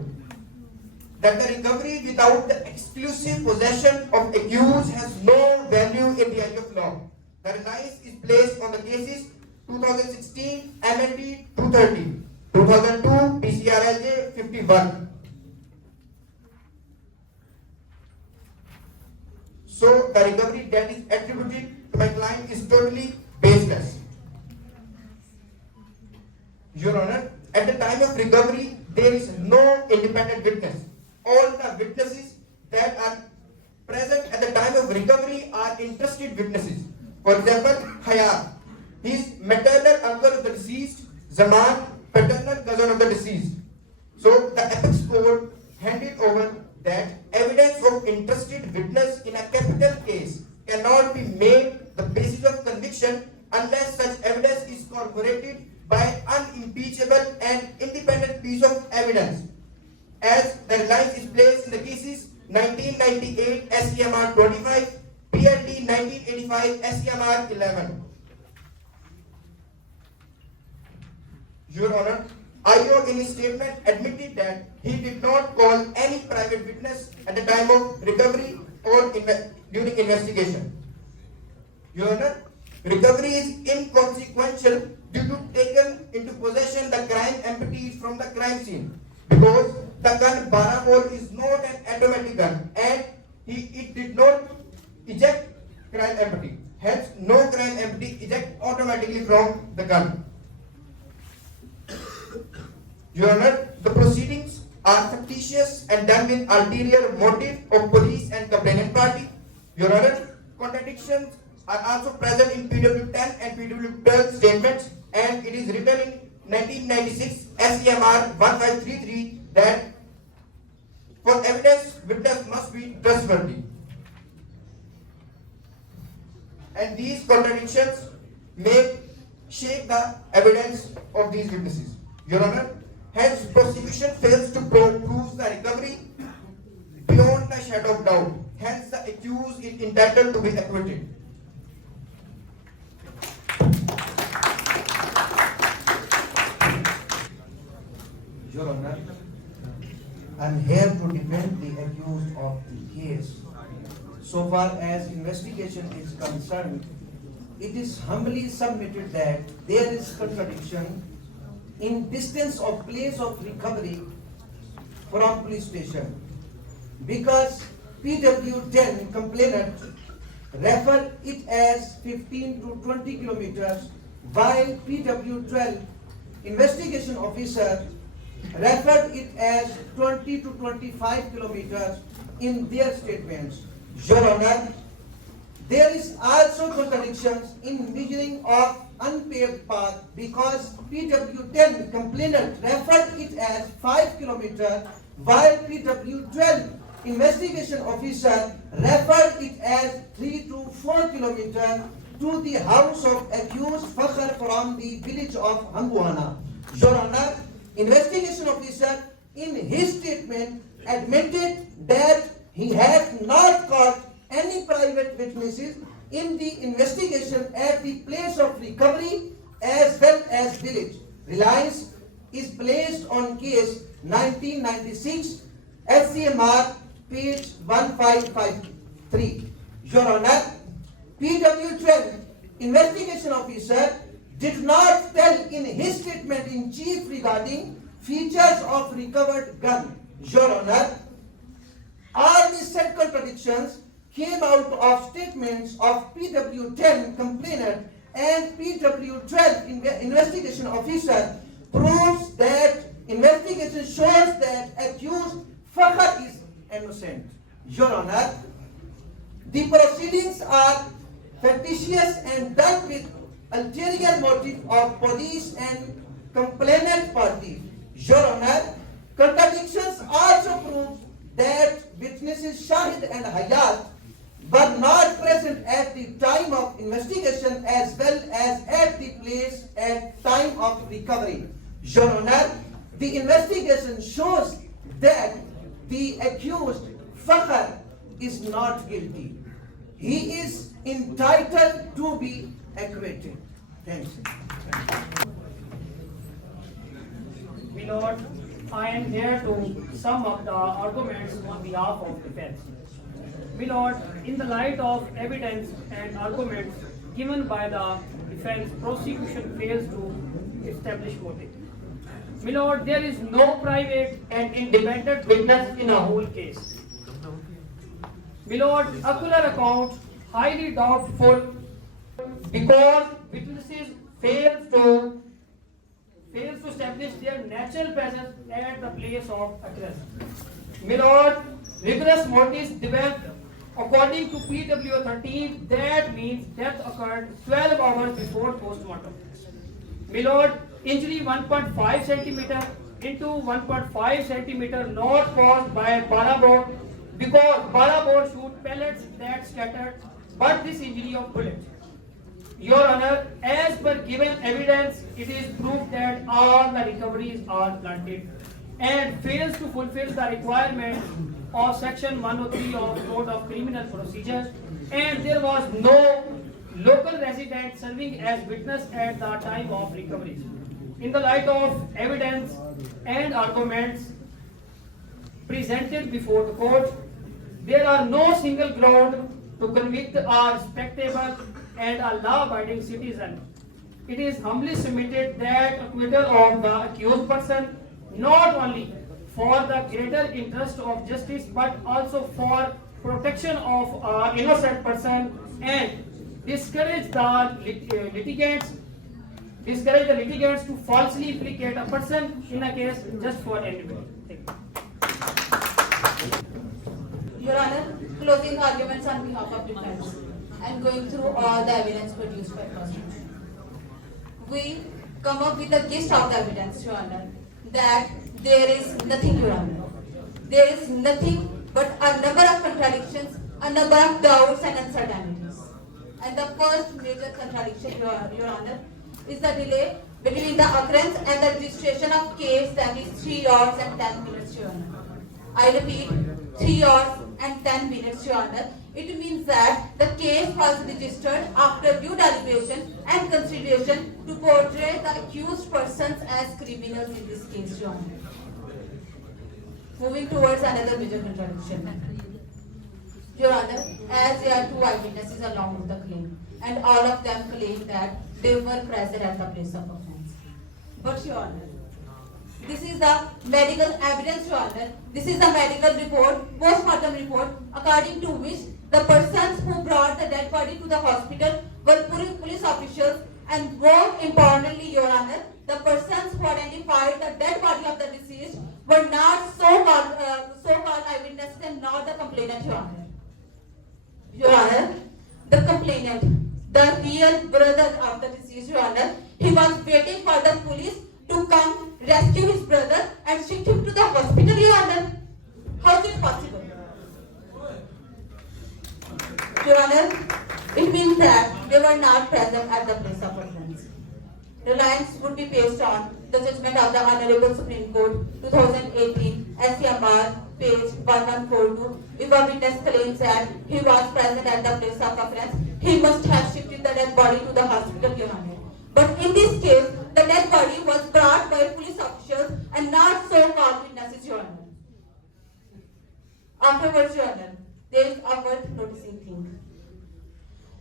that the recovery without the exclusive possession of accused has no value in the eye of law. The reliance is placed on the cases 2016 MLD 230, 2002 PCRLJ 51. So the recovery that is attributed to my client is totally baseless. Your Honor, at the time of recovery, there is no independent witness. All the witnesses that are present at the time of recovery are interested witnesses. For example, Hayat, his maternal uncle of the deceased, Zaman, paternal cousin of the deceased. So the Apex Court handed over that evidence of interested witness in a capital case cannot be made the basis of conviction unless such evidence is corroborated by unimpeachable and independent piece of evidence, as the reliance is placed in the cases 1998 SCMR 25, PLD 1985 SCMR 11. Your Honor, IO in his statement admitted that he did not call any private witness at the time of recovery or during investigation. Your Honor, recovery is inconsequential due to taken into possession the crime empties from the crime scene, because the gun Barabor is not an automatic gun and it did not eject crime empty. Hence, no crime empty eject automatically from the gun. Your Honor, the proceedings are fictitious and done with ulterior motive of police and complainant party. Your Honor, contradictions are also present in PW10 and PW12 statements, and it is written in 1996 SCMR 1533 that for evidence, witness must be trustworthy. And these contradictions may shake the evidence of these witnesses. Your Honor, hence prosecution fails to prove the recovery beyond the shadow of doubt. Hence the accused is entitled to be acquitted. Your Honor, I am here to defend the accused of the case. So far as investigation is concerned, it is humbly submitted that there is contradiction in distance of place of recovery from police station, because PW10 complainant referred it as 15 to 20 kilometers, while PW12 investigation officer referred it as 20 to 25 kilometers in their statements. Your Honor, There is also contradictions in measuring of unpaved path because PW10 complainant referred it as 5 km while PW12 investigation officer referred it as 3 to 4 km to the house of accused Fakhr from the village of Hanguana. Your Honor, investigation officer in his statement admitted that he had not caught any private witnesses in the investigation at the place of recovery as well as village. Reliance is placed on case 1996 SCMR page 1553. Your Honor, PW12 investigation officer did not tell in his statement in chief regarding features of recovered gun. Your Honor, all these said contradictions came out of statements of PW10 complainant and PW12 investigation officer proves that investigation shows that accused Fakhr is innocent. Your Honor, the proceedings are fictitious and done with ulterior motive of police and complainant party. Your Honor, contradictions also prove that witnesses Shahid and Hayat were not present at the time of investigation as well as at the place at time of recovery. Your Honor, the investigation shows that the accused Fakhr is not guilty. He is entitled to be acquitted. Thanks. My Lord, I am here to sum up the arguments on behalf of defense. My Lord, in the light of evidence and arguments given by the defense, prosecution fails to establish motive. My Lord, there is no private and independent witness in a whole case. My Lord, ocular accounts highly doubtful because witnesses fail to establish their natural presence at the place of occurrence. My Lord, rigorous motives developed according to PW13, that means death occurred 12 hours before postmortem. My Lord, injury 1.5 centimeter into 1.5 centimeter not caused by barabore because barabore shoot pellets that scattered, but this injury of bullet. Your Honor, as per given evidence, it is proved that all the recoveries are blunted and fails to fulfill the requirement of section 103 of Code of Criminal Procedure, and there was no local resident serving as witness at the time of recovery. In the light of evidence and arguments presented before the court, there are no single ground to convict a respectable and a law-abiding citizen. It is humbly submitted that acquittal of the accused person not only for the greater interest of justice but also for protection of an innocent person and discourage the litigants to falsely implicate a person in a case just for anybody. Your Honor, closing arguments on behalf of defense and going through all the evidence produced by prosecution. We come up with the gist of the evidence, Your Honor, that there is nothing, Your Honor. There is nothing but a number of contradictions, a number of doubts and uncertainties. And the first major contradiction, Your Honor, is the delay between the occurrence and the registration of case, that is 3 hours and 10 minutes, Your Honor. I repeat, 3 hours and 10 minutes, Your Honor. It means that the case was registered after due deliberation and consideration to portray the accused persons as criminals in this case, Your Honor. Moving towards another major contradiction. Your Honor, as there are 2 eyewitnesses along with the claim, and all of them claim that they were present at the place of offense. But Your Honor, this is the medical evidence, Your Honor. This is the medical report, post-mortem report, according to which the persons who brought the dead body to the hospital were police officials, and more importantly, Your Honor, the persons who identified the dead body of the deceased were not so-called eyewitnesses and not the complainant, Your Honor. Your Honor, the complainant, the real brother of the deceased, Your Honor, he was waiting for the police to come rescue his brother and shift him to the hospital, Your Honor. How is it possible? Your Honor, it means that they were not present at the place of offence. Reliance would be based on the judgment of the Honourable Supreme Court 2018 SCMR page 1142. If a witness claims that he was present at the place of offence, he must have shifted the dead body to the hospital, Your Honor. But in this case, the dead body was brought by police officials and not so-called witnesses, Your Honor. Afterwards, Your Honor, there is a worth noticing thing.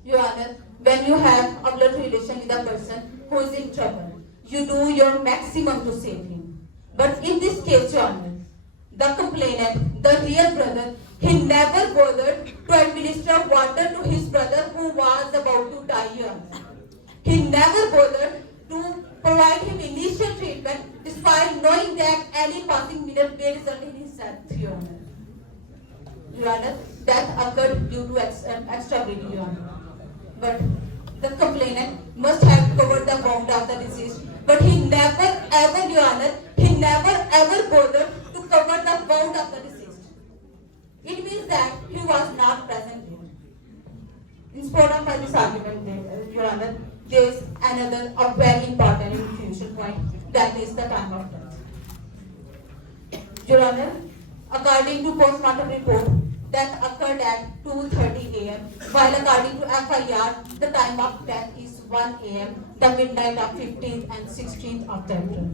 Your Honor, when you have a blood relation with a person who is in trouble, you do your maximum to save him. But in this case, Your Honor, the complainant, the real brother, he never bothered to administer water to his brother who was about to die, Your Honor. He never bothered to provide him initial treatment despite knowing that any passing minute may result in his death, Your Honor. Your Honor, death occurred due to extra bleeding, Your Honor. But the complainant must have covered the wound of the deceased. But he never ever, Your Honor, he never ever bothered to cover the wound of the deceased. It means that he was not present here. In support of this argument, Your Honor, there is another a very important and crucial point, that is the time of death. Your Honor, according to postmortem report, death occurred at 2:30 a.m. while according to FIR, the time of death is 1 a.m., the midnight of 15th and 16th of April.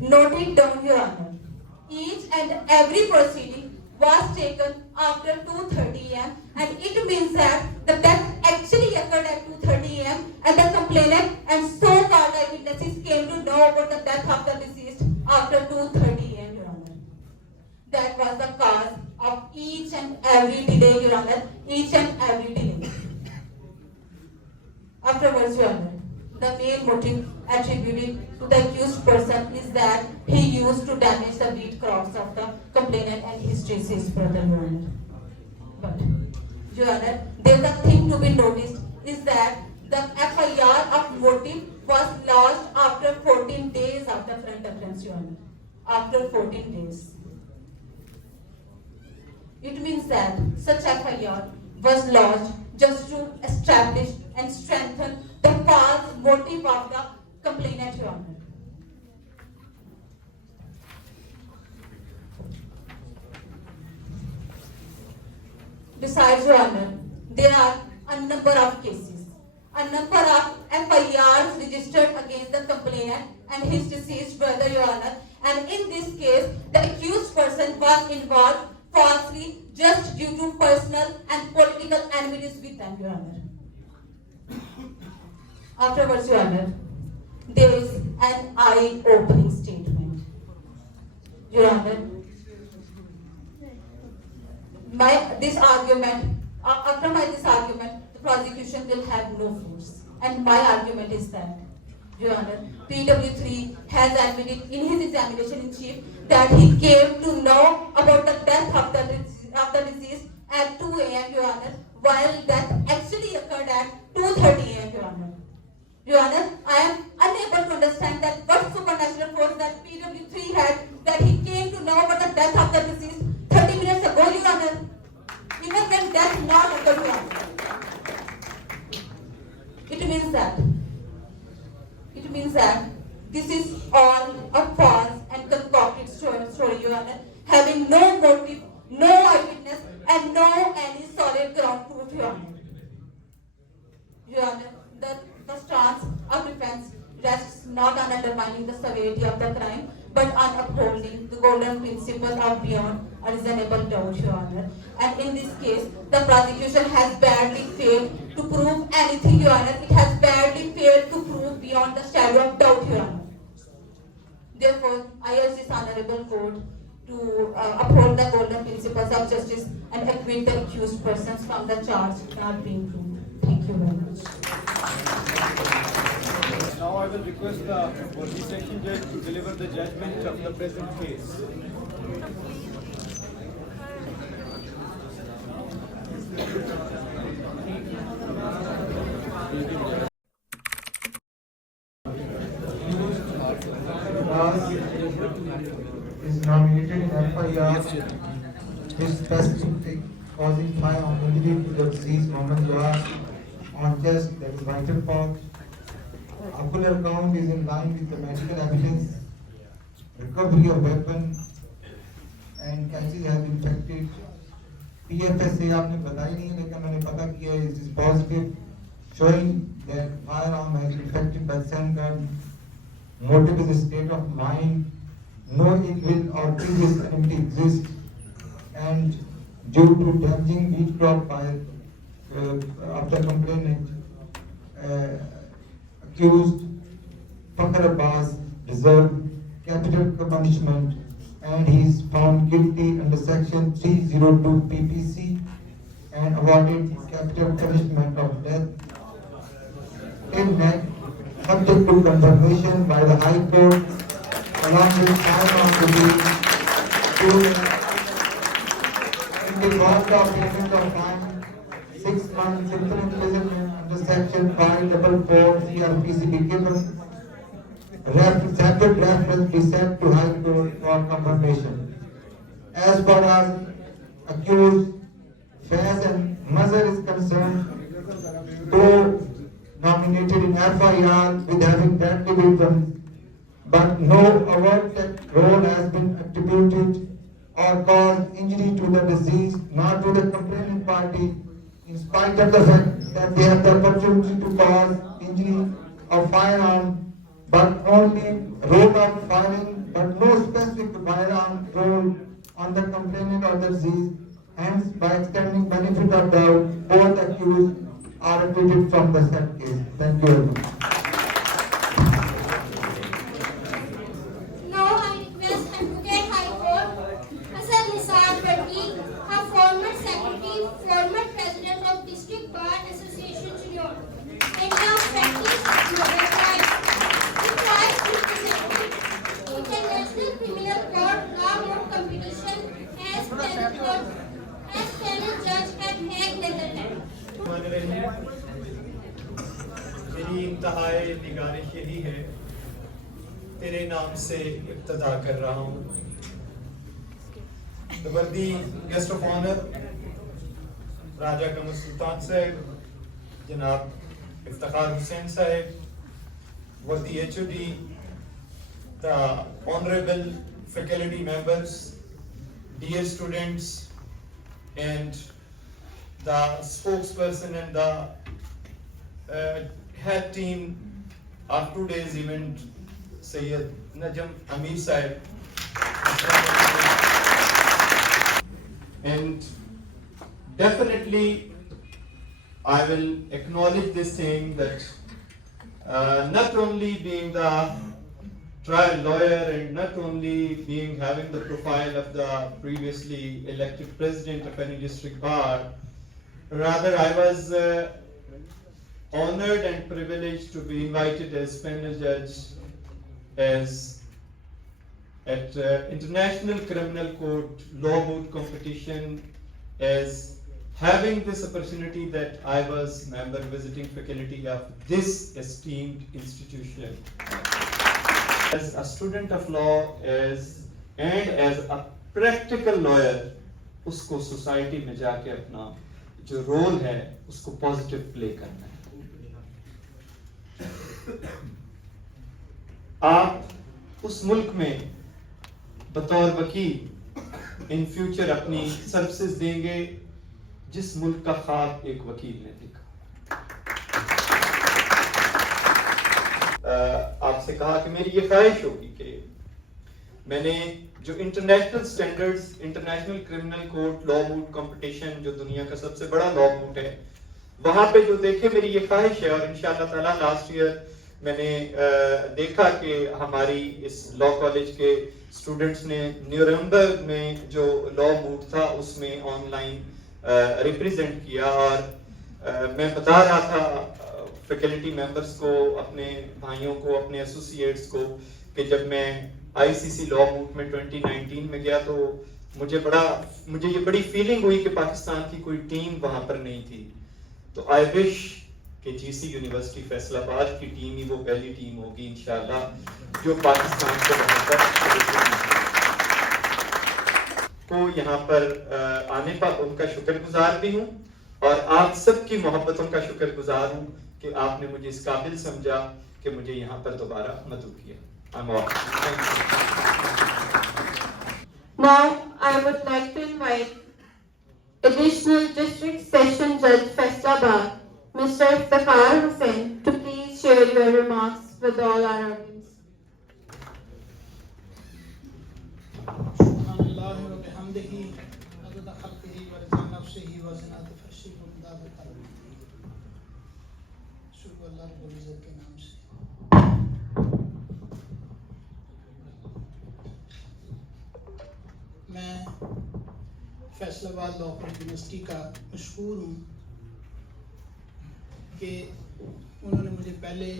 Note it down, Your Honor. Each and every proceeding was taken after 2:30 a.m. and it means that the death actually occurred at 2:30 a.m. and the complainant and so-called eyewitnesses came to know about the death of the deceased after 2:30 a.m., Your Honor. That was the cause of each and every delay, Your Honor, each and every delay. Afterwards, Your Honor, the main motive attributed to the accused person is that he used to damage the wheat crops of the complainant and his deceased brother, Your Honor. But, Your Honor, there is a thing to be noticed is that the FIR of motive was lodged after 14 days of the front offence, Your Honor. After 14 days. It means that such FIR was lodged just to establish and strengthen the false motive of the complainant, Your Honor. Besides, Your Honor, there are a number of cases, a number of FIRs registered against the complainant and his deceased brother, Your Honor, and in this case, the accused person was involved falsely just due to personal and political enmities with them, Your Honor. Afterwards, Your Honor, there is an eye-opening statement. Your Honor, after this argument, the prosecution will have no force. And my argument is that, Your Honor, PW3 has admitted in his examination in chief that he came to know about the death of the deceased at 2 a.m., Your Honor, while death actually occurred at 2:30 a.m., Your Honor. Your Honor, I am unable to understand that what supernatural force that PW3 had that he came to know about the death of the deceased 30 minutes ago, Your Honor. Even when death not occurred, Your Honor. It means that this is all a false and concocted story, Your Honor, having no motive, no eyewitness, and no any solid ground proof, Your Honor. Your Honor, the stance of defense rests not on undermining the severity of the crime, but on upholding the golden principle of beyond a reasonable doubt, Your Honor. And in this case, the prosecution has badly failed to prove anything, Your Honor. It has badly failed to prove beyond the shadow of doubt, Your Honor. Therefore, I urge this honorable court to uphold the golden principles of justice and acquit the accused persons from the charge not being proved. Thank you very much. Now I will request the prosecution judge to deliver the judgment of the present case. Is nominated in FIR is specific causing firearm injury to the deceased Mohammed Yar on chest, that is vital part. Ocular count is in line with the medical evidence. Recovery of weapon and catches have been infected. PFSA आपने बताई नहीं है, लेकिन मैंने पता किया है, it is positive, showing that firearm has been infected by sand gun. Motive is a state of mind. No ill will or previous enmity exists, and due to damaging wheat crop by of the complainant, accused Fakhr Abbas deserved capital punishment, and he is found guilty under section 302 PPC and awarded capital punishment of death till next, subject to confirmation by the High Court along with time of release in the cost of payment of fine, 6 months simple imprisonment under section 544 CRPC be given. Separate reference be sent to High Court for confirmation. As far as accused FASS and Mazhar is concerned, though nominated in FIR with having deadly weapons, but no overt role has been attributed or caused injury to the deceased, nor to the complaining party, in spite of the fact that they have the opportunity to cause injury of firearm, but only role of firing, but no specific firearm role on the complainant or the deceased. Hence, by extending benefit of doubt, both accused are acquitted from the said case. Thank you very much. Now I request Advocate High Court, Hassan Nisar Bhatti, a former secretary, former president of District Bar Association, Junior, and now practice right. He tries to present International Criminal Court law moot competition as panel judge at Hague, Netherlands. मेरी इंतहाई निगारिश यही है, तेरे नाम से इब्तदा कर रहा हूँ। The worthy guest of honor, राजा कमर सुल्तान साहब, जनाब इफ्तिखार हुसैन साहब, worthy HOD, the honorable faculty members, dear students, and the spokesperson and the head team of today's event, Sayyid Najam Amir Sahib. And definitely I will acknowledge this thing that not only being the trial lawyer and not only being having the profile of the previously elected president of any district bar, rather I was honored and privileged to be invited as panel judge as at International Criminal Court Law Moot competition, as having this opportunity that I was member visiting faculty of this esteemed institution. As a student of law and as a practical lawyer, उसको society में जाके अपना जो role है उसको positive play करना है। आप उस मुल्क में बतौर वकील in future अपनी सर्विसेज देंगे जिस मुल्क का ख्वाब एक वकील ने देखा। आपसे कहा कि मेरी ये ख्वाहिश होगी कि मैंने जो international standards, international criminal court law moot competition जो दुनिया का सबसे बड़ा लॉ मूट है, वहां पे जो देखे मेरी ये ख्वाहिश है। और इंशाल्लाह ताला लास्ट ईयर मैंने देखा कि हमारी इस लॉ कॉलेज के स्टूडेंट्स ने न्यूरेमबर्ग में जो लॉ मूट था उसमें ऑनलाइन रिप्रेजेंट किया। और मैं बता रहा था فیکلٹی ممبرس کو, اپنے بھائیوں کو, اپنے ایسوسیٹس کو کہ جب میں آئی سی سی لا موٹ میں 2019 میں گیا تو مجھے یہ بڑی فیلنگ ہوئی کہ پاکستان کی کوئی ٹیم وہاں پر نہیں تھی. تو آئی وش کہ جی سی یونیورسٹی فیصل آباد کی ٹیم ہی وہ پہلی ٹیم ہوگی انشاءاللہ جو پاکستان سے وہاں پر کو یہاں پر آنے پر ان کا شکر گزار بھی ہوں, اور آپ سب کی محبتوں کا شکر گزار ہوں کہ آپ نے مجھے اس قابل سمجھا کہ مجھے یہاں پر دوبارہ مدعو کیا. Now, I would like to invite Additional District Session Judge Faisalabad, Mr. Iftikhar Hussain, to please share your remarks with all our audience. میں فیصل آباد لا یونیورسٹی کا مشکور ہوں کہ انہوں نے مجھے پہلے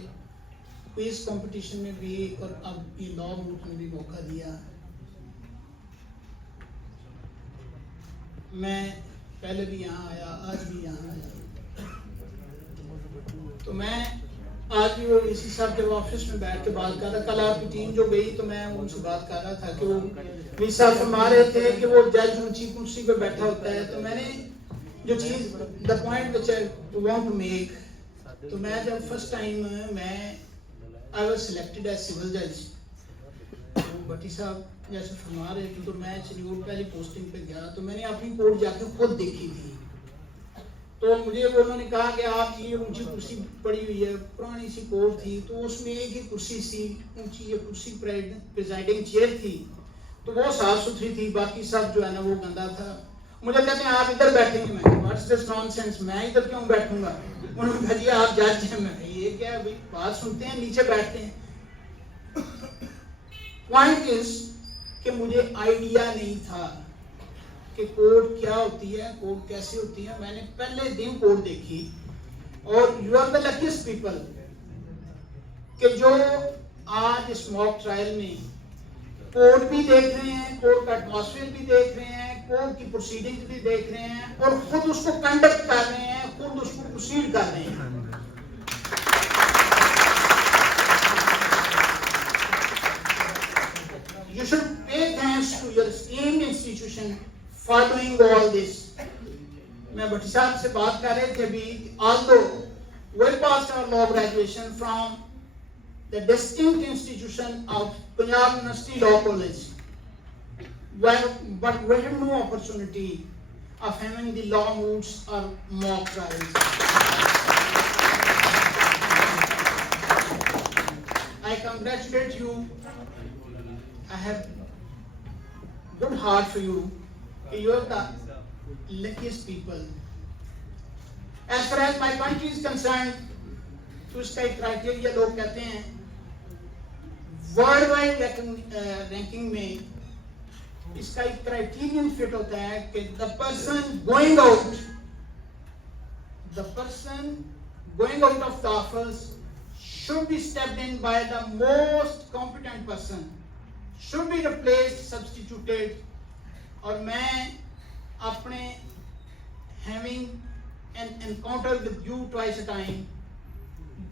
کوئز کمپٹیشن میں بھی اور اب یہ لا موٹ میں بھی موقع دیا. میں پہلے بھی یہاں آیا, آج بھی یہاں آیا, تو میں آج بھی وہ اسی صاحب جب آفس میں بیٹھ کے بات کر رہا, کل آپ کی ٹیم جو گئی تو میں ان سے بات کر رہا تھا کہ وہ میری صاحب فرما رہے تھے کہ وہ جج اونچی کرسی پہ بیٹھا ہوتا ہے. تو میں نے جو چیز the point which I want to make, تو میں جب first time I was selected as civil جج, بٹی صاحب جیسے فرما رہے تھے تو میں چنیور پہلی پوسٹنگ پہ گیا تو میں نے اپنی کورٹ جا کے خود دیکھی تھی. تو مجھے انہوں نے کہا کہ آپ یہ اونچی کرسی پڑی ہوئی ہے, پرانی سی کورٹ تھی تو اس میں ایک ہی کرسی سی اونچی, یہ کرسی پریزائڈنگ چیئر تھی تو وہ صاف ستھری تھی, باقی سب جو ہے نا وہ گندا تھا. مجھے کہتے ہیں آپ ادھر بیٹھیں گے, میں واٹس دس نان سینس, میں ادھر کیوں بیٹھوں گا. انہوں نے کہا جی آپ جج ہیں. میں یہ کیا بھائی بات سنتے ہیں, نیچے بیٹھتے ہیں. پوائنٹ از کہ مجھے آئیڈیا نہیں تھا کہ کورٹ کیا ہوتی ہے, کورٹ کیسے ہوتی ہے. میں نے پہلے دن کورٹ دیکھی, اور you are the luckiest people کہ جو آج اس موک ٹرائل میں کورٹ بھی دیکھ رہے ہیں, کورٹ کا ایٹماسفیئر بھی دیکھ رہے ہیں, کورٹ کی پروسیڈنگز بھی دیکھ رہے ہیں, اور خود اس کو کنڈکٹ کر رہے ہیں, خود اس کو پروسیڈ کر رہے ہیں. You should pay thanks to your esteemed institution for doing all this. میں بٹی صاحب سے بات کر رہے تھے بھی, although we passed our law graduation from the distinct institution of Punjab University Law College, but we had no opportunity of having the law moots or mock trials. I congratulate you. I have good heart for you. You are the luckiest people. As far as my country is concerned, تو اس کا ایک criteria لوگ کہتے ہیں world wide ranking میں اس کا ایک criterion fit ہوتا ہے کہ the person going out of the office should be stepped in by the most competent person, should be replaced, substituted. اور میں اپنے having an encounter with you twice a time,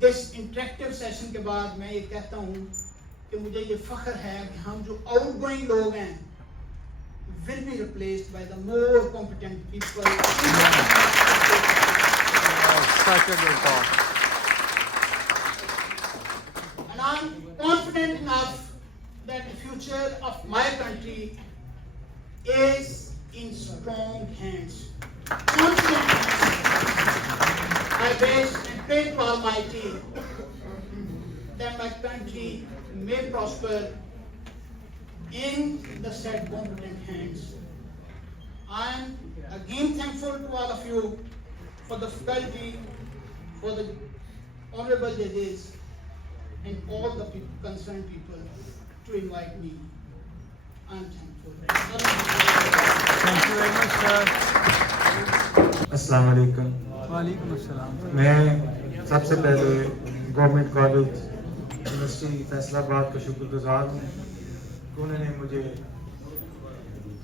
this interactive session کے بعد میں یہ کہتا ہوں کہ مجھے یہ فخر ہے کہ ہم جو آؤٹ گوئنگ لوگ ہیں will be replaced by the more competent people. Such a good thought. And I'm confident enough that the future of my country is in strong hands. Confident. I wish and pray to Almighty that my country may prosper in the said competent hands. I am again thankful to all of you for the faculty, for the honorable judges, and all the concerned people to invite me. I am thankful. Thank you very much, sir. السلام علیکم. وعلیکم السلام. میں سب سے پہلے government college university Faisal آباد کا شکر گزار ہوں کہ انہوں نے مجھے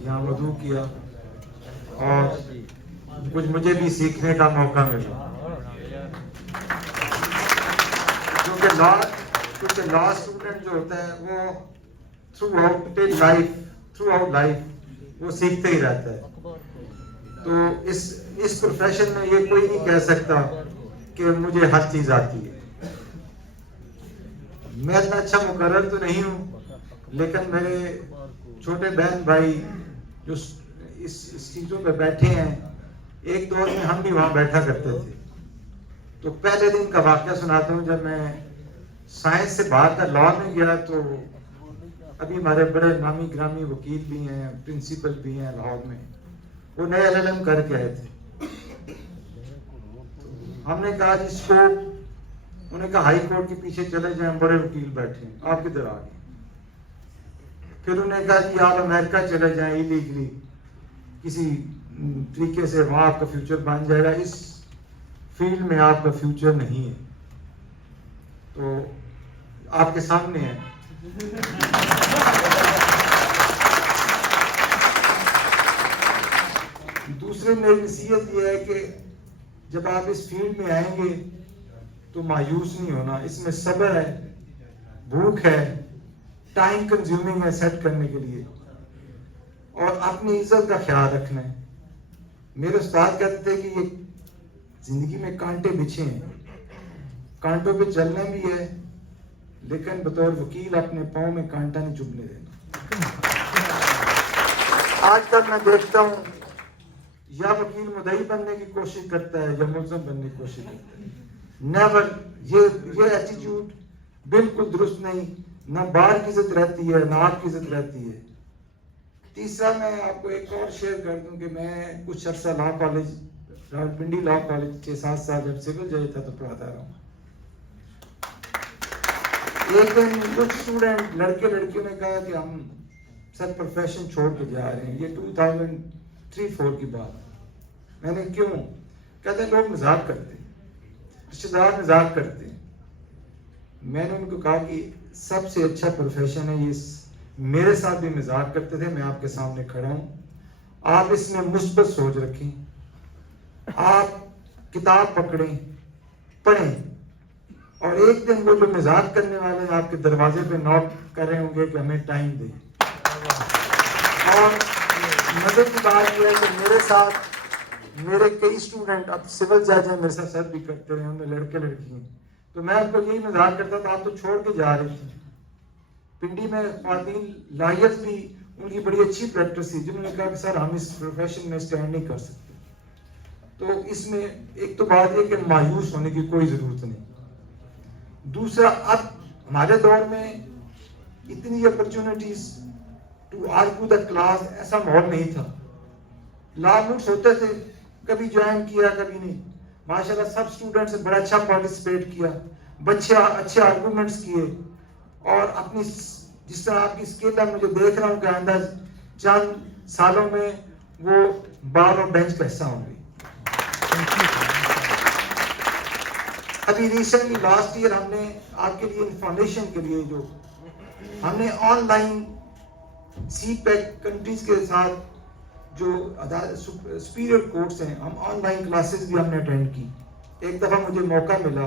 یہاں مدعو کیا اور کچھ مجھے بھی سیکھنے کا موقع ملا. کیونکہ لا اسٹوڈنٹ جو ہوتا ہے وہ تھرو آؤٹ لائف وہ سیکھتے ہی رہتا ہے. تو اس پروفیشن میں یہ کوئی نہیں کہہ سکتا کہ مجھے ہر چیز آتی ہے. میں اتنا اچھا مقرر تو نہیں ہوں, لیکن میرے چھوٹے بہن بھائی جو اس چیزوں پہ بیٹھے ہیں, ایک دور میں ہم بھی وہاں بیٹھا کرتے تھے. تو پہلے دن کا واقعہ سناتا ہوں. جب میں سائنس سے باہر کا لا میں گیا تو ابھی ہمارے بڑے نامی گرامی وکیل بھی ہیں, پرنسپل بھی ہیں لاہور میں, وہ نئے LLM کر کے آئے تھے. ہم نے کہا جس کو انہوں نے کہا ہائی کورٹ کے پیچھے چلے جائیں, بڑے وکیل بیٹھے ہیں, آپ کدھر آ گئے. پھر انہوں نے کہا کہ آپ امریکہ چلے جائیں ایلیگلی, کسی طریقے سے وہاں آپ کا فیوچر بن جائے گا, اس فیلڈ میں آپ کا فیوچر نہیں ہے. تو آپ کے سامنے ہے. دوسرے میری نصیحت یہ ہے کہ جب آپ اس فیلڈ میں آئیں گے تو مایوس نہیں ہونا. اس میں صبر ہے, بھوک ہے, ٹائم کنزیومنگ ہے سیٹ کرنے کے لیے, اور اپنی عزت کا خیال رکھنا ہے. میرے استاد کہتے تھے کہ یہ زندگی میں کانٹے بچھے ہیں, کانٹوں پہ چلنا بھی ہے, لیکن بطور وکیل اپنے پاؤں میں کانٹا نہیں چبھنے دینا. آج کل میں دیکھتا ہوں یا وکیل مدعی بننے کی کوشش کرتا ہے یا ملزم بننے کی کوشش کرتا ہے. نیور. یہ ایٹیٹیوڈ بالکل درست نہیں. نہ بار کی عزت رہتی ہے, نہ آپ کی عزت رہتی ہے. تیسرا, میں آپ کو ایک اور شیئر کر دوں کہ میں کچھ عرصہ law college, Rawalpindi law college 6-7 سال جب سول جج تھا تو پڑھاتا رہا ہوں. ایک دن کچھ اسٹوڈنٹ لڑکے لڑکیوں نے کہا کہ ہم سر پروفیشن چھوڑ کے جا رہے ہیں. یہ 2003-4 کی بات. میں نے کیوں؟ کہتے ہیں لوگ مذاق کرتے ہیں, رشتے دار مذاق کرتے ہیں. میں نے ان کو کہا کہ سب سے اچھا پروفیشن ہے یہ. میرے ساتھ بھی مذاق کرتے تھے, میں آپ کے سامنے کھڑا ہوں. آپ اس میں مثبت سوچ رکھیں, آپ کتاب پکڑیں, پڑھیں, اور ایک دن وہ جو مذاق کرنے والے ہیں آپ کے دروازے پہ نوک کر رہے ہوں گے کہ ہمیں ٹائم دیں. اور مزے کی بات یہ ہے کہ میرے ساتھ میرے کئی اسٹوڈنٹ اب سول جج ہیں, میرے ساتھ سر بھی کرتے رہے, ان میں لڑکے لڑکی ہیں. تو میں ان کو یہی مذاق کرتا تھا, آپ تو چھوڑ کے جا رہے تھے. پنڈی میں خواتین لائرز بھی ان کی بڑی اچھی پریکٹس تھی, جنہوں نے کہا کہ سر ہم اس پروفیشن میں اسٹینڈ نہیں کر سکتے. تو اس میں ایک تو بات یہ کہ مایوس ہونے کی کوئی ضرورت نہیں. دوسرا, اب ہمارے دور میں اتنی opportunities to argue the class ایسا ماحول نہیں تھا. لا موڈس ہوتے تھے, کبھی جوائن کیا کبھی نہیں. ماشاءاللہ سب اسٹوڈنٹس نے بڑا اچھا پارٹیسپیٹ کیا, بچے اچھے آرگومنٹس کیے, اور اپنی جس طرح آپ کی اسکل ہے مجھے دیکھ رہا ہوں کہ آئندہ چند سالوں میں وہ بار اور بینچ کا حصہ ہوں گے. ابھی ریسنٹلی لاسٹ ایئر ہم نے آپ کے لیے انفارمیشن کے لیے جو ہم نے online CPEC countries کے ساتھ جو سپیریئر کورٹس ہیں, ہم آن لائن کلاسز بھی ہم نے اٹینڈ کی. ایک دفعہ مجھے موقع ملا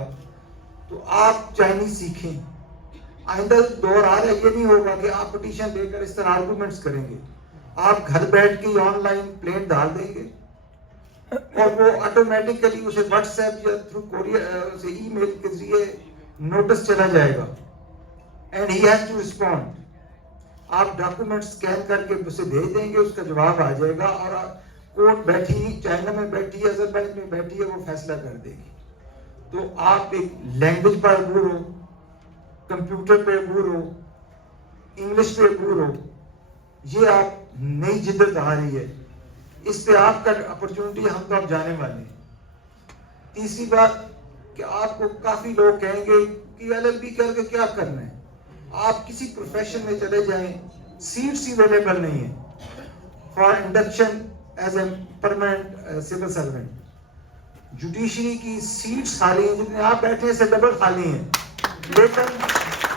تو آپ چائنیز سیکھیں. آئندہ دور آ رہا ہے, یہ نہیں ہوگا کہ آپ پٹیشن لے کر اس طرح آرگومنٹس کریں گے. آپ گھر بیٹھ کے آن لائن پلین ڈال دیں گے اور وہ آٹومیٹیکلی اسے واٹس ایپ یا تھرو کوریئر اسے ای میل کے ذریعے نوٹس چلا جائے گا, and he has to respond. آپ ڈاکومنٹ اسکین کر کے اسے بھیج دیں گے, اس کا جواب آ جائے گا, اور کورٹ بیٹھی چائنا میں بیٹھی ہے, اذربائیجان میں بیٹھی ہے, وہ فیصلہ کر دے گی. تو آپ ایک لینگویج پر عبور ہو, کمپیوٹر پہ عبور ہو, انگلش پہ عبور ہو, یہ آپ نئی جدت آ رہی ہے, اس پہ آپ کا اپرچونٹی ہم تو آپ جانے والے ہیں. تیسری بات کہ آپ کو کافی لوگ کہیں گے کہ LLB کر کے کیا کرنا ہے. آپ کسی پروفیشن میں چلے جائیں, سیٹس اویلیبل نہیں ہیں for induction as a permanent civil servant. Judiciary کی سیٹس خالی ہیں جتنے آپ بیٹھے ہیں سے ڈبل خالی ہیں، لیکن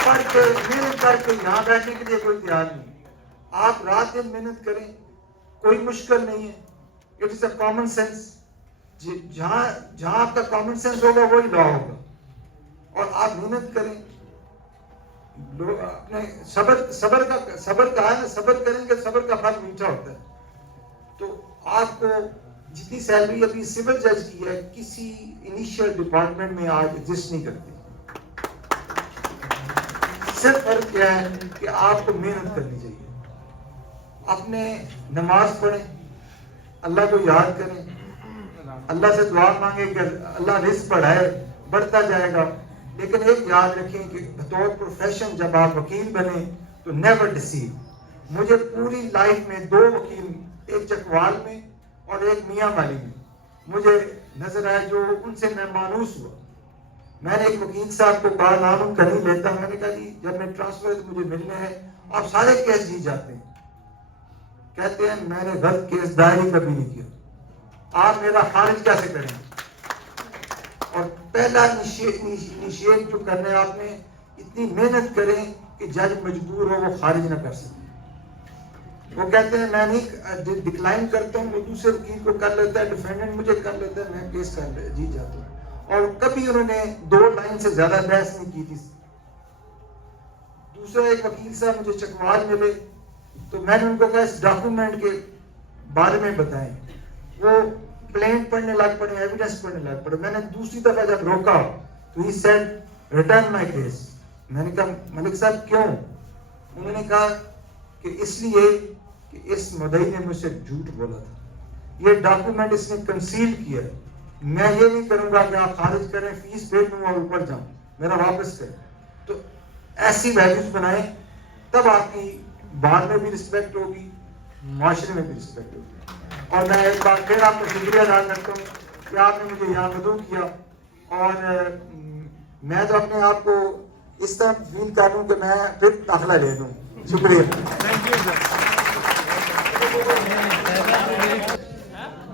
پڑھ کے محنت کر کے یہاں بیٹھنے کے لیے کوئی تیار نہیں. آپ رات دن محنت کریں، کوئی مشکل نہیں ہے. It is a common sense. جہاں آپ کا کامن سینس ہوگا وہی لا ہوگا. اور آپ محنت کریں. لوگ اپنے صبر کا ہے نا، صبر کریں گے صبر کا پھل میٹھا ہوتا ہے. تو آپ کو جتنی سیلری ابھی سول جج کی ہے کسی انیشیل ڈپارٹمنٹ میں آج ایگزسٹ نہیں کرتی. صرف فرق کیا ہے کہ آپ کو محنت کرنی چاہیے. اپنے نماز پڑھیں، اللہ کو یاد کریں، اللہ سے دعا مانگیں کہ اللہ رزق بڑھائے، بڑھتا جائے گا. لیکن ایک یاد رکھیں کہ بطور پروفیشن جب آپ وکیل بنیں تو نیور ڈسیو. مجھے پوری لائف میں 2 وکیل، ایک چکوال میں اور ایک میاں والی میں مجھے نظر آئے جو ان سے میں مانوس ہوا. میں نے ایک وکیل صاحب کو کہا، نام ان کا نہیں لیتا، میں نے کہا جی جب میں ٹرانسفر مجھے ملنا ہے آپ سارے کیس جیت جاتے ہیں. کہتے ہیں میں نے غلط کیس دائر ہی کبھی نہیں کیا، آپ میرا خارج کیسے کریں گے؟ اور پہلا انیشیٹ جو کرنا ہے آپ نے، اتنی محنت کریں کہ جج مجبور ہو وہ خارج نہ کر سکے. وہ کہتے ہیں میں نہیں ڈکلائن کرتا ہوں، وہ دوسرے وکیل کو کر لیتا ہے، ڈیفینڈنٹ مجھے کر لیتا ہے، میں کیس کر جیت جاتا ہوں. اور کبھی انہوں نے 2 لائن سے زیادہ بحث نہیں کی تھی. دوسرا ایک وکیل صاحب مجھے چکوال ملے تو میں نے ان کو کہا اس ڈاکومنٹ کے بارے میں بتائیں. وہ پلین پڑھنے لگ پڑے، ایویڈنس پڑھنے لگ پڑے. میں نے دوسری دفعہ جب روکا تو he said return my case. میں نے کہا ملک صاحب کیوں؟ انہوں نے کہا کہ اس لیے کہ اس مدعی نے مجھ سے جھوٹ بولا تھا، یہ ڈاکومنٹ اس نے کنسیل کیا ہے. میں یہ نہیں کروں گا کہ آپ خارج کریں، فیس پے دوں اور اوپر جاؤں، میرا واپس کریں. تو ایسی ویلیوز بنائیں، تب آپ کی بار میں بھی رسپیکٹ ہوگی، معاشرے میں بھی رسپیکٹ ہوگی. اور میں ایک بار پھر آپ کو شکریہ ادا کرتا ہوں کہ آپ نے مجھے یہاں مدعو کیا. اور میں تو اپنے آپ کو اس طرح فیل کر لوں کہ میں پھر داخلہ لے لوں. شکریہ.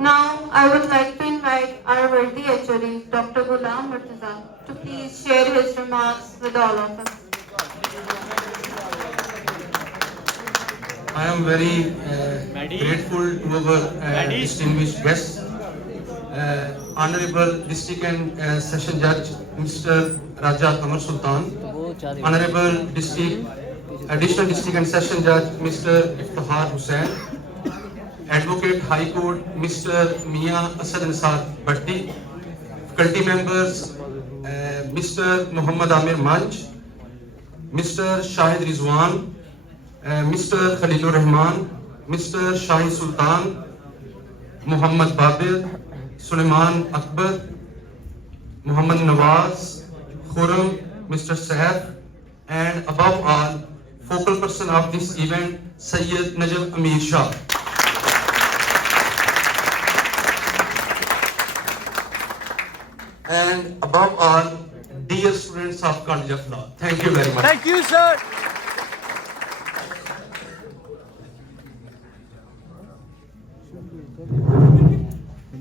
Now I would like to invite our worthy HOD, Dr. Ghulam Murtaza, to please share his remarks with all of us. I am very grateful to our distinguished guests, Honourable District and Session Judge Mr. Raja Qamar Sultan, Honourable Additional District and Session Judge Mr. Iftihar Hussain, Advocate High Court Mr. Mia Asad Nisar Bhatti, faculty members Mr. Muhammad Amir Manj, Mr. Shahid Rizwan, Mr. Khalilur Rahman, Mr. Shahin Sultan, Muhammad Babir, Sulaiman Akbar, Muhammad Nawaz, Khurram, Mr. Saif, and above all, focal person of this event, Sayyid Najib Amir Shah. And above all, dear students of College of Law, thank you very much. Thank you, sir.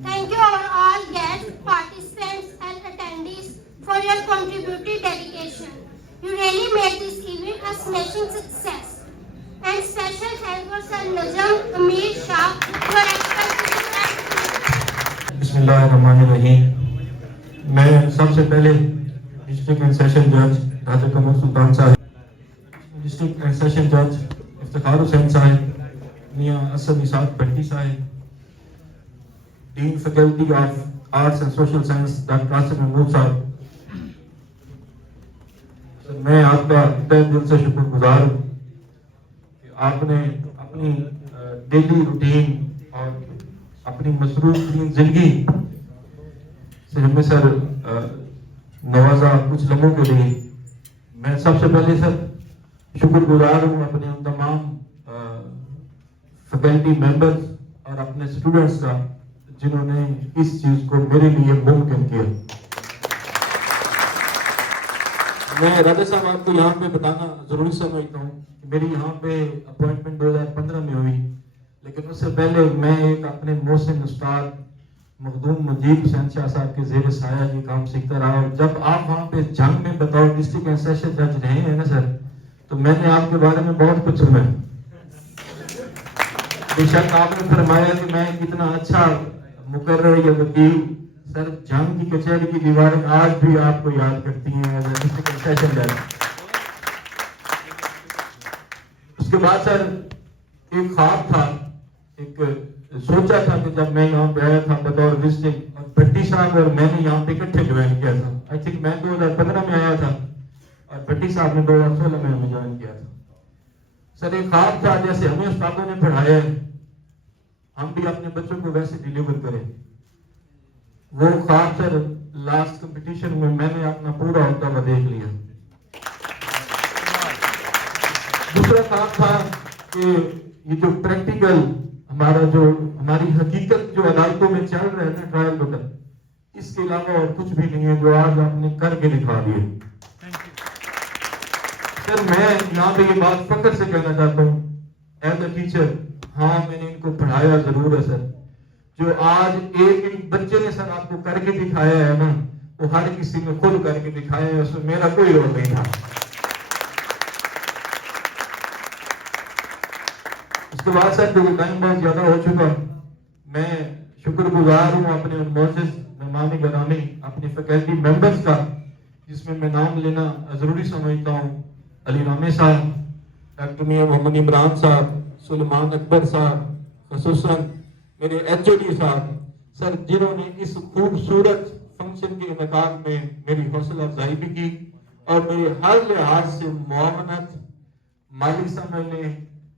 Thank you all guests, participants and attendees for your contributed dedication. You really made this event a smashing success. And special thanks for Sir Najib Amir Shah, your expertise. Bismillahirrahmanirrahim. میں سب سے پہلے district and session جج راجا قمر سلطان صاحب، district and session جج افتخار حسین صاحب، میاں اسد نثار بھٹی صاحب، dean faculty of arts and social science doctor Asif Mahmood صاحب، میں آپ کا تہ دل سے شکر گزار ہوں کہ آپ نے اپنی ڈیلی روٹین اور اپنی مصروف ترین زندگی سے ہمیں سر نوازا کچھ لمحوں کے لیے. میں سب سے پہلے سر شکر گزار ہوں اپنے ان تمام فیکلٹی ممبرز اور اپنے اسٹوڈنٹس کا جنہوں نے اس چیز کو میرے لیے ممکن کیا. میں راجا صاحب آپ کو یہاں پہ بتانا ضروری سمجھتا ہوں کہ میری یہاں پہ اپوائنٹمنٹ 2015 میں ہوئی، لیکن اس سے پہلے میں ایک اپنے محسن استاد مخدوم مجید شہنشاہ صاحب کے زیر سایہ یہ کام سیکھتا رہا. اور جب آپ وہاں پہ جنگ میں بطور ڈسٹرکٹ اینڈ سیشن جج رہے ہیں نا سر, تو میں نے آپ کے بارے میں بہت کچھ سنا. بے شک آپ نے فرمایا کہ میں کتنا اچھا مقرر یا وکیل, سر جنگ کی کچہری کی دیواریں آج بھی آپ کو یاد کرتی ہیں ڈسٹرکٹ اینڈ سیشن جج. اس کے بعد سر ایک خواب تھا, ایک سوچا تھا کہ جب میں یہاں پہ آیا تھا بطور وزٹنگ, اور بھٹی صاحب اور میں نے یہاں پہ اکٹھے جوائن کیا تھا. آئی تھنک میں 2015 میں آیا تھا اور بھٹی صاحب نے 2016 میں ہمیں جوائن کیا تھا. سر ایک خواب تھا جیسے ہمیں استادوں نے پڑھایا ہے ہم بھی اپنے بچوں کو ویسے ڈیلیور کریں. وہ خواب سر لاسٹ کمپٹیشن میں میں نے اپنا پورا ہوتا ہوا دیکھ لیا. دوسرا خواب تھا کہ یہ جو پریکٹیکل ہماری حقیقت جو عدالتوں میں چل رہا ہے نا ٹرائل بٹن, اس کے علاوہ اور کچھ بھی نہیں ہے جو آج آپ نے کر کے دکھا دیے. سر میں یہاں پہ یہ بات فخر سے کہنا چاہتا ہوں ایز اے ٹیچر, ہاں میں نے ان کو پڑھایا ضرور ہے سر. جو آج ایک بچے نے سر آپ کو کر کے دکھایا ہے نا, وہ ہر کسی نے خود کر کے دکھایا ہے, اس میں میرا کوئی رول نہیں تھا. اس کے بعد سر کیونکہ ٹائم بہت زیادہ ہو چکا, میں شکر گزار ہوں اپنے معزز مہمان گرامی اپنی فیکلٹی ممبرز کا, جس میں میں نام لینا ضروری سمجھتا ہوں. علی رامے صاحب, ڈاکٹر میاں محمد عمران صاحب, سلیمان اکبر صاحب, خصوصاً میرے ایچ او ڈی صاحب سر, جنہوں نے اس خوبصورت فنکشن کے انعقاد میں میری حوصلہ افزائی بھی کی اور میرے ہر لحاظ سے معاونت, مالی سمجھ لیں,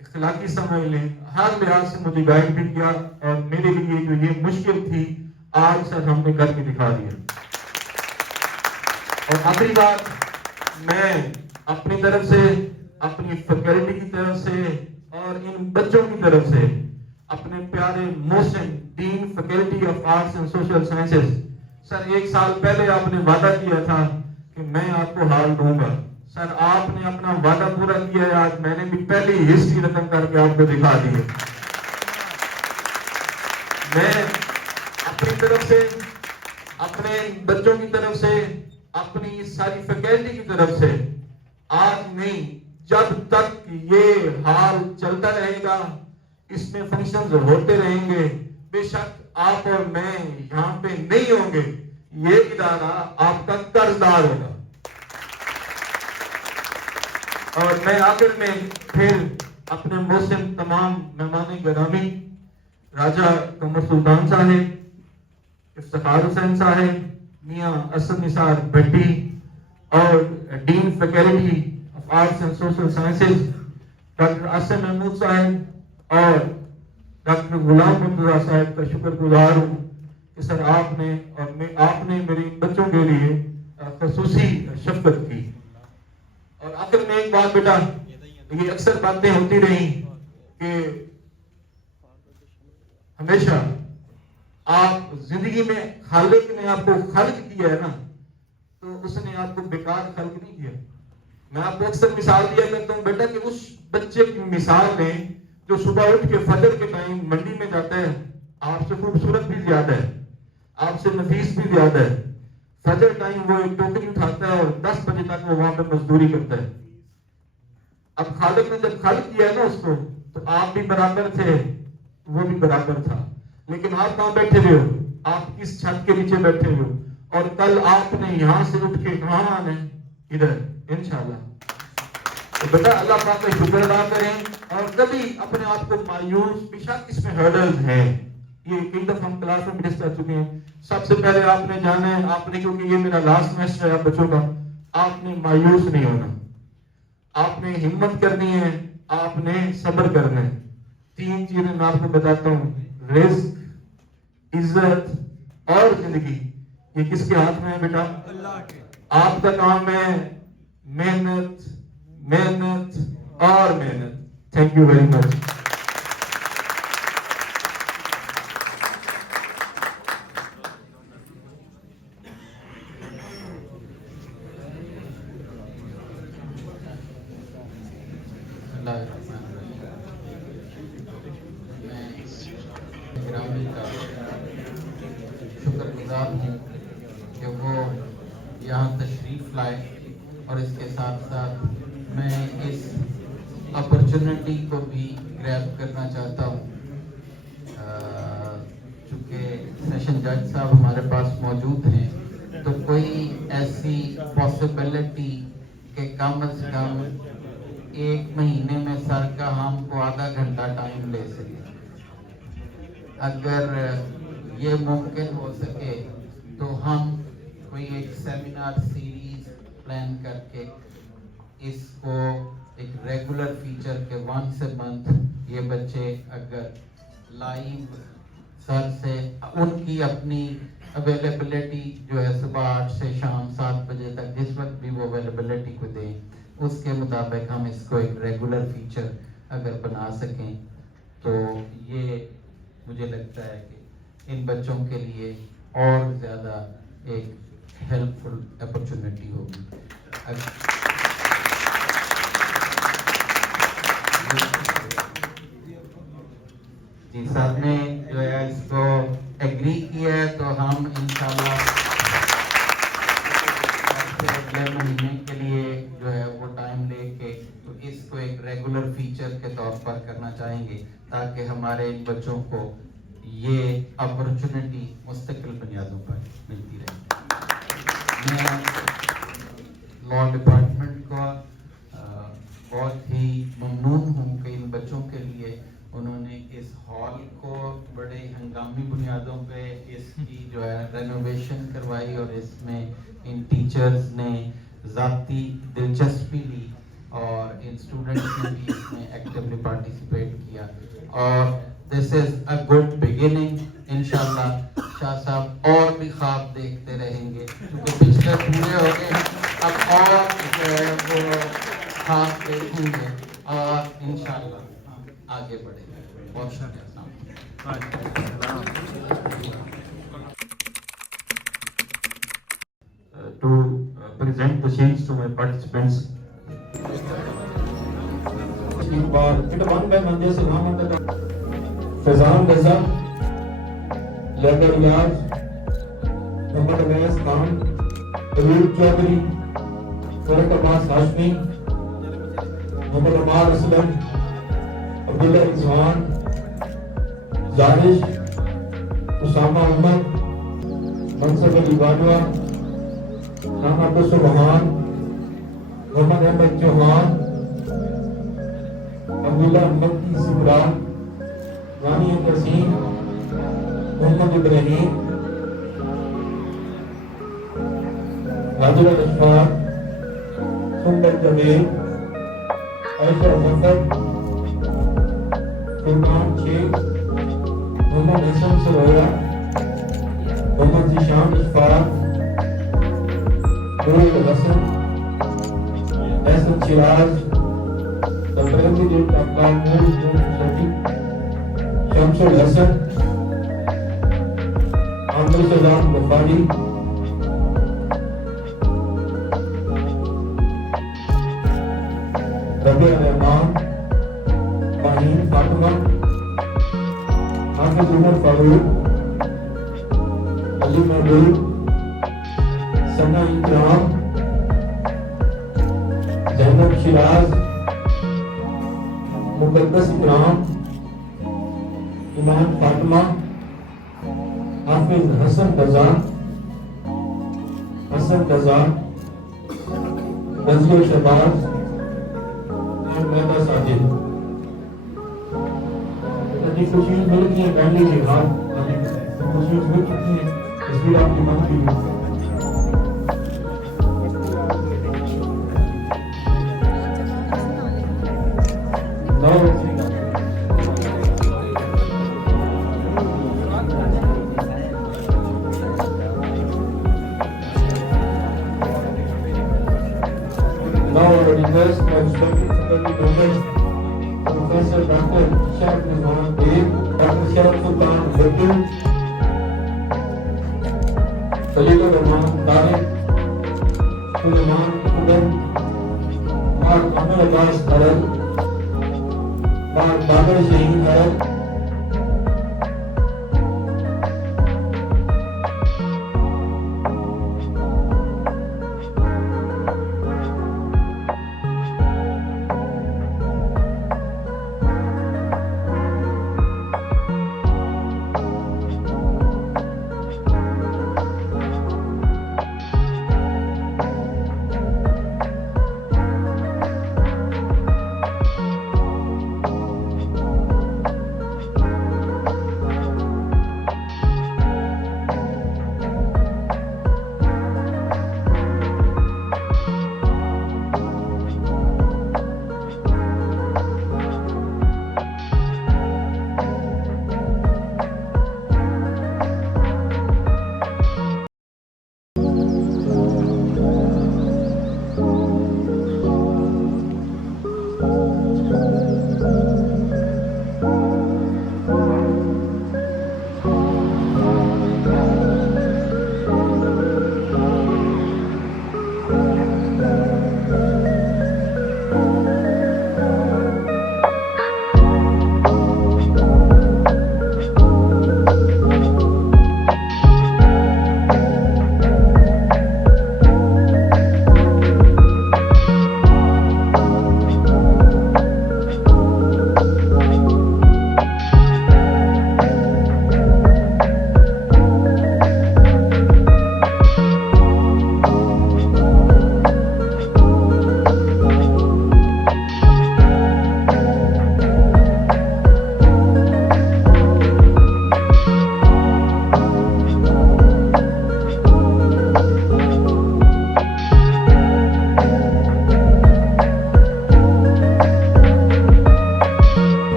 اخلاقی سمجھ لیں, ہر لحاظ سے مجھے گائیڈ بھی کیا. اور میرے لیے جو یہ مشکل تھی آج سر ہم نے کر کے دکھا دیا. اور آخری بات, میں اپنی طرف سے, اپنی فیکلٹی کی طرف سے اور ان بچوں کی طرف سے اپنے پیارے Mohsin dean faculty of arts and social sciences, sir 1 سال پہلے آپ نے وعدہ کیا تھا کہ میں آپ کو ہال دوں گا. سر آپ نے اپنا وعدہ پورا کیا ہے, آج میں نے بھی پہلی ہسٹری رقم کر کے آپ کو دکھا دی ہے. میں اپنی طرف سے, اپنے بچوں کی طرف سے, اپنی ساری فیکلٹی کی طرف سے آج نہیں, جب تک یہ حال چلتا رہے گا, اس میں فنکشنز ہوتے رہیں گے, بے شک آپ اور میں یہاں پہ نہیں ہوں گے, یہ ادارہ آپ کا قرضدار ہوگا. اور میں آخر میں پھر اپنے محسن تمام مہمان گرامی, راجہ قمر سلطان صاحب, افتخار حسین صاحب, میاں اسد نثار بھٹی اور dean faculty of arts and social sciences doctor Asad Mahmood صاحب اور ڈاکٹر غلام مرتضیٰ صاحب کا شکر گزار ہوں کہ سر آپ نے میرے بچوں کے لیے خصوصی شفقت کی. اور آخر میں ایک بات بیٹا, یہ اکثر باتیں ہوتی رہی کہ ہمیشہ آپ زندگی میں خالق نے آپ کو خلق کیا ہے نا, تو اس نے آپ کو بیکار خلق نہیں کیا. میں آپ کو اکثر مثال دیا کرتا ہوں بیٹا کہ اس بچے کی مثال لیں جو صبح اٹھ کے فجر کے ٹائم منڈی میں جاتا ہے, آپ سے خوبصورت بھی زیادہ ہے, آپ سے نفیس بھی زیادہ ہے. فجر ٹائم وہ ایک ٹوکری اٹھاتا ہے اور 10 بجے تک وہ وہاں پہ مزدوری کرتا ہے. اب خالق نے جب خلق کیا نا اس کو, تو آپ بھی برابر تھے, وہ بھی برابر تھا, لیکن آپ کہاں بیٹھے ہوئے ہو, آپ کس چھت کے نیچے بیٹھے ہوئے ہو, اور کل آپ نے یہاں سے اٹھ کے کہاں آنا ہے, ادھر انشاءاللہ. تو بیٹا اللہ پاک کا شکر ادا کریں اور کبھی اپنے آپ کو مایوس, بے شک اس میں ہرڈلز ہیں, یہ کئی دفعہ ہم کلاس میں ڈسکس کر چکے ہیں. سب سے پہلے آپ نے جانا ہے, آپ نے, کیونکہ یہ میرا لاسٹ سیمسٹر ہے بچوں کا, آپ نے مایوس نہیں ہونا, آپ نے ہمت کرنی ہے, آپ نے صبر کرنا ہے. 3 چیزیں میں آپ کو بتاتا ہوں, رزق, عزت اور زندگی, یہ کس کے ہاتھ میں ہے بیٹا؟ اللہ کے. آپ کا کام ہے محنت, محنت اور محنت. Thank you very much. गुजार हूँ कि वो यहाँ तशरीफ़ लाए, और इसके साथ साथ मैं इस अपॉर्चुनिटी को भी ग्रैब करना चाहता हूँ। चूँकि सेशन जज साहब हमारे पास मौजूद हैं, तो कोई ऐसी पॉसिबिलिटी कि कम से कम 1 महीने में सर का हमको आधा घंटा टाइम ले सके। अगर ये मुमकिन हो सके तो हम कोई एक सेमिनार सीरीज प्लान करके इसको एक रेगुलर फीचर के once a month ये बच्चे अगर लाइव सर से उनकी अपनी अवेलेबिलिटी जो है सुबह 8 से शाम 7 बजे तक जिस वक्त भी वो अवेलेबिलिटी को दें, उसके मुताबिक हम इसको एक रेगुलर फीचर अगर बना सकें तो ये मुझे लगता है कि इन बच्चों के लिए और ज़्यादा एक हेल्पफुल अपॉर्चुनिटी होगी। जी साहब ने जो है इसको एग्री किया है, तो हम इंशाल्लाह अगले महीने के लिए जो है वो टाइम लेके तो इसको एक रेगुलर फीचर के तौर पर करना चाहेंगे, ताकि हमारे इन बच्चों को ये अपॉर्चुनिटी मुस्तकिल बुनियादों पर मिलती रहे। मैं लॉ डिपार्टमेंट का बहुत ही ममनून हूँ कि इन बच्चों के लिए उन्होंने इस हॉल को बड़े हंगामी बुनियादों पे इसकी जो है रेनोवेशन करवाई, और इसमें इन टीचर्स ने ज़ाती दिलचस्पी ली और इन स्टूडेंट्स ने भी इसमें एक्टिवली पार्टिसिपेट किया, और this is a good beginning. इंशाल्लाह शाह साहब और भी ख्वाब देखते रहेंगे, क्योंकि पिछले पूरे हो गए, अब और जो है वो ख्वाब देखेंगे और इंशाल्लाह आगे बढ़ेंगे। बहुत शुक्रिया। To present the sheets to my participants. Fazan Raza, Leonard Riyaz, Muhammad Awais Khan, Abul Chaudhary, Faraq Abbas Hashmi, Muhammad Amar Aslam, Abdullah Izwan, Zarish, Usama Ahmad, Mansur Ali Wadwa, Rana Subhan, Muhammad Ahmed Chauhan, Abdullah Makki Simran, Rani Kasim, Muhammad Ibrahim, Rajul Ashfaq, Sundar Jamil, Aisha Muhammad, Furqan Sheikh, Muhammad Hassan Saroya, Muhammad Zishan Ishfaq, Nurul Hassan, Hassan Shiraz, the President of Law University, Shamsul Hassan, Amr Salam Bukhari, Rabia Rahman, Fahim Fatima, Hafiz Umar Farooq, Ali Mahmood, Sana Ikram, Zainab Shiraz, Muqaddas Ikram, Iman Fatima, Hafiz Hassan Dazan, Nazir Shabazz, and Mehta Sajid. यदि खुशी मिल गई है पहले के बाद खुशी मिल चुकी है, इसलिए आपकी मांग की है। Now I request my respected faculty members, Professor Dr. Shah Rizwan Dev, Dr. Shah Sultan Zakir, Khalilur Rahman Tariq, Sulaiman Kudan, Mark Amir Abbas Haral, Mark Badar Shaheen Haral,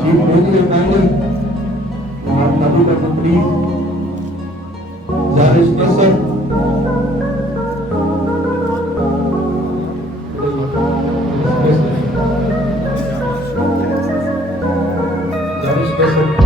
Chief Lady and Panel, Nabi Babu, please. Jurist, yes, sir. Jurist, yes, sir.